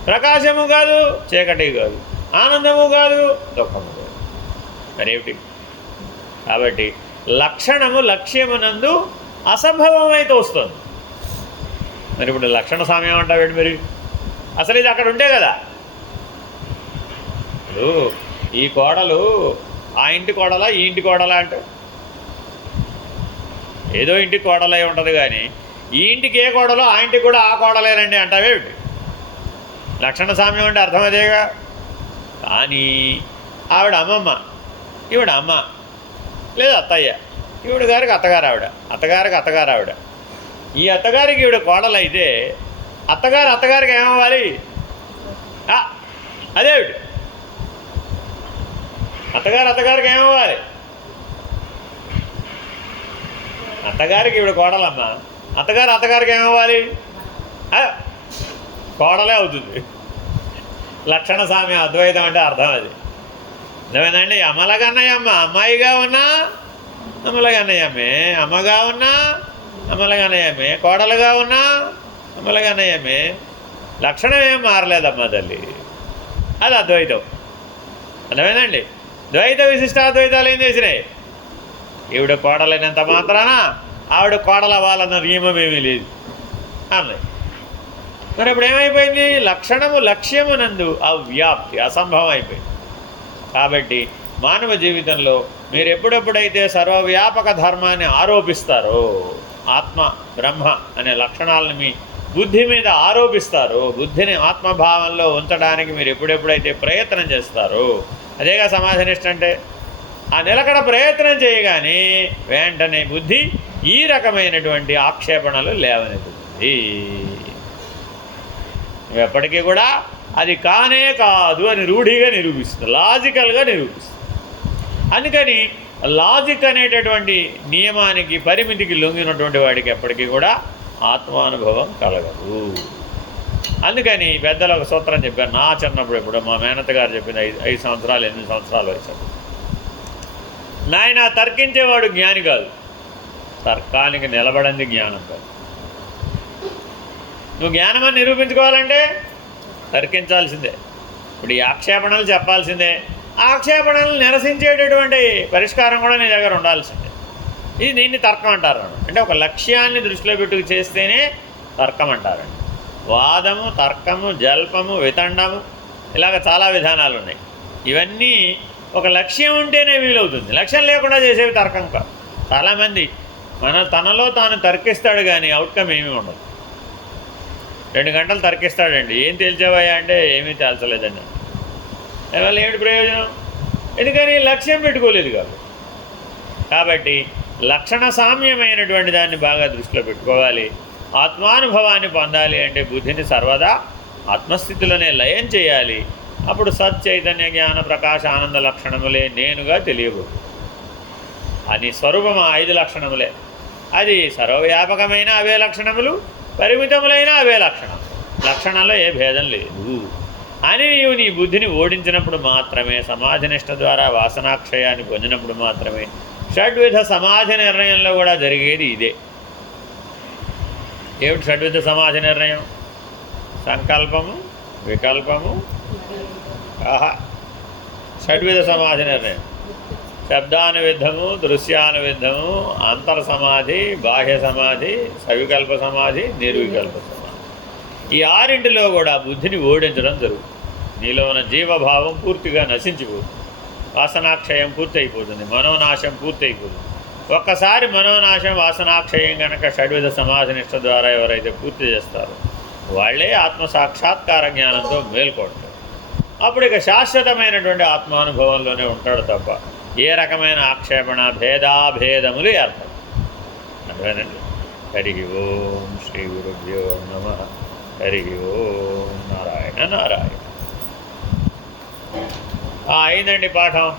ప్రకాశము కాదు చీకటి కాదు, ఆనందము కాదు దుఃఖము కాదు. మరేమిటి? కాబట్టి లక్షణము లక్ష్యమునందు అసంభవమైతే వస్తుంది. మరి ఇప్పుడు లక్షణ సామ్యం అంటావేంటి? మరి అసలు ఇది అక్కడ ఉంటే కదా. ఇప్పుడు ఈ కోడలు ఆ ఇంటి కోడలా ఈ ఇంటి కోడలా అంటే ఏదో ఇంటికి కోడలై ఉంటుంది, కానీ ఈ ఇంటికి ఏ కోడలో ఆ ఇంటికి కూడా ఆ కోడలేనండి అంటావేమిటి? లక్షణ సామ్యం అంటే అర్థం అదేగా. కానీ ఆవిడ అమ్మమ్మ, ఈవిడ అమ్మ, లేదా అత్తయ్య, ఈవిడ గారికి అత్తగారు ఆవిడ, అత్తగారికి అత్తగారు ఆవిడ. ఈ అత్తగారికి ఈవిడ కోడలైతే అత్తగారికి ఏమవ్వాలి? అదేవిడు అత్తగారికి ఏమవ్వాలి? అత్తగారికి ఈవిడ కోడలమ్మ, అత్తగారికి ఏమవ్వాలి? కోడలే అవుతుంది. లక్షణ సామ్యం అద్వైతం అంటే అర్థం అది. అర్థమైందండి? అమ్మలగన్నయ్యమ్మ అమ్మాయిగా ఉన్నా అమ్మలగన్నయ్యమ్మే, అమ్మగా ఉన్నా అమ్మలగన్నయ్యమ్మే, కోడలుగా ఉన్నా అమ్మలగన్నయ్యమ్మే. లక్షణం ఏం మారలేదమ్మా తల్లి. అది అద్వైతం. అర్థమైందండి? ద్వైత విశిష్టాద్వైతాలు ఏం చేసినాయి? ఈవిడ కోడలైనంత మాత్రాన ఆవిడ కోడల వాళ్ళన్న నియమం ఏమీ లేదు అన్నది. మరి ఇప్పుడు ఏమైపోయింది? లక్షణము లక్ష్యమునందు అవ్యాప్తి అసంభవం అయిపోయింది. కాబట్టి మానవ జీవితంలో మీరు ఎప్పుడెప్పుడైతే సర్వవ్యాపక ధర్మాన్ని ఆరోపిస్తారో, ఆత్మ బ్రహ్మ అనే లక్షణాలను మీ బుద్ధి మీద ఆరోపిస్తారో, బుద్ధిని ఆత్మభావంలో ఉంచడానికి మీరు ఎప్పుడెప్పుడైతే ప్రయత్నం చేస్తారో, అదేగా సమాధినిష్ట అంటే. ఆ నిలకడ ప్రయత్నం చేయగానే వెంటనే బుద్ధి ఈ రకమైనటువంటి ఆక్షేపణలు లేవనెత్తుతుంది. ఎప్పటికీ కూడా అది కానే కాదు అని రూఢిగా నిరూపిస్తుంది, లాజికల్గా నిరూపిస్తుంది. అందుకని లాజిక్ అనేటటువంటి నియమానికి పరిమితికి లొంగినటువంటి వాడికి ఎప్పటికీ కూడా ఆత్మానుభవం కలగదు. అందుకని పెద్దలు ఒక సూత్రం చెప్పారు. నా చిన్నప్పుడు ఇప్పుడు మా మేనత్త గారు చెప్పింది 5 సంవత్సరాలు 8 సంవత్సరాల వయసు. నాయన తర్కించేవాడు జ్ఞాని కాదు, తర్కానికి నిలబడింది జ్ఞానం కాదు. నువ్వు జ్ఞానమని నిరూపించుకోవాలంటే తర్కించాల్సిందే. ఇప్పుడు ఈ ఆక్షేపణలు చెప్పాల్సిందే. ఆక్షేపణలు నిరసించేటటువంటి పరిష్కారం కూడా నీ దగ్గర ఉండాల్సిందే. దీన్ని తర్కం అంటారు. అంటే ఒక లక్ష్యాన్ని దృష్టిలో పెట్టుకు చేస్తేనే తర్కం అంటారండి. వాదము, తర్కము, జల్పము, వితండము, ఇలాగ చాలా విధానాలు ఉన్నాయి. ఇవన్నీ ఒక లక్ష్యం ఉంటేనే వీలవుతుంది. లక్ష్యం లేకుండా చేసేవి తర్కం కాదు. చాలామంది తనలో తాను తర్కిస్తాడు, కానీ అవుట్కమ్ ఏమీ ఉండదు. 2 గంటలు తర్కిస్తాడండి, ఏం తేల్చేవయ్యా అంటే ఏమీ తేల్చలేదండి. దానివల్ల ఏమిటి ప్రయోజనం? ఎందుకని లక్ష్యం పెట్టుకోలేదు కాబట్టి లక్షణ సామ్యమైనటువంటి దాన్ని బాగా దృష్టిలో పెట్టుకోవాలి. ఆత్మానుభవాన్ని పొందాలి అంటే బుద్ధిని సర్వదా ఆత్మస్థితిలోనే లయం చేయాలి. అప్పుడు సత్ చైతన్య జ్ఞాన ప్రకాశ ఆనంద లక్షణములే నేనుగా తెలియబోదు. అని స్వరూపము 5 లక్షణములే. అది సర్వవ్యాపకమైన అవే లక్షణములు, పరిమితములైన అవే లక్షణములు. లక్షణంలో ఏ భేదం లేదు అని నీవు నీ బుద్ధిని ఓడించినప్పుడు మాత్రమే, సమాధినిష్ట ద్వారా వాసనాక్షయాన్ని పొందినప్పుడు మాత్రమే షడ్విధ సమాధి నిర్ణయంలో కూడా జరిగేది ఇదే. ఏమిటి షడ్విధ సమాధి నిర్ణయం? సంకల్పము, వికల్పము, షడ్విధ సమాధి నిర్ణయం. శబ్దానువిద్ధము, దృశ్యానువిద్ధము, అంతర్ సమాధి, బాహ్య సమాధి, సవికల్ప సమాధి, నిర్వికల్ప సమాధి. ఈ ఆరింటిలో కూడా బుద్ధిని ఓడించడం జరుగుతుంది. నీలో ఉన్న జీవభావం పూర్తిగా నశించిపోతుంది, వాసనాక్షయం పూర్తి అయిపోతుంది, మనోనాశం పూర్తి అయిపోతుంది. ఒక్కసారి మనోనాశం వాసనాక్షయం కనుక షడ్విధ సమాధినిష్ట ద్వారా ఎవరైతే పూర్తి చేస్తారో వాళ్ళే ఆత్మసాక్షాత్కార జ్ఞానంతో మేల్కొంటారు. అప్పుడు ఇక శాశ్వతమైనటువంటి ఆత్మానుభవంలోనే ఉంటాడు తప్ప ఏ రకమైన ఆక్షేపణ భేదాభేదములు ఏర్పడవు. అర్థమేనండి. హరి ఓం శ్రీ గురుభ్యో నమః. హరి ఓం నారాయణ నారాయణ. అయిందండి పాఠం.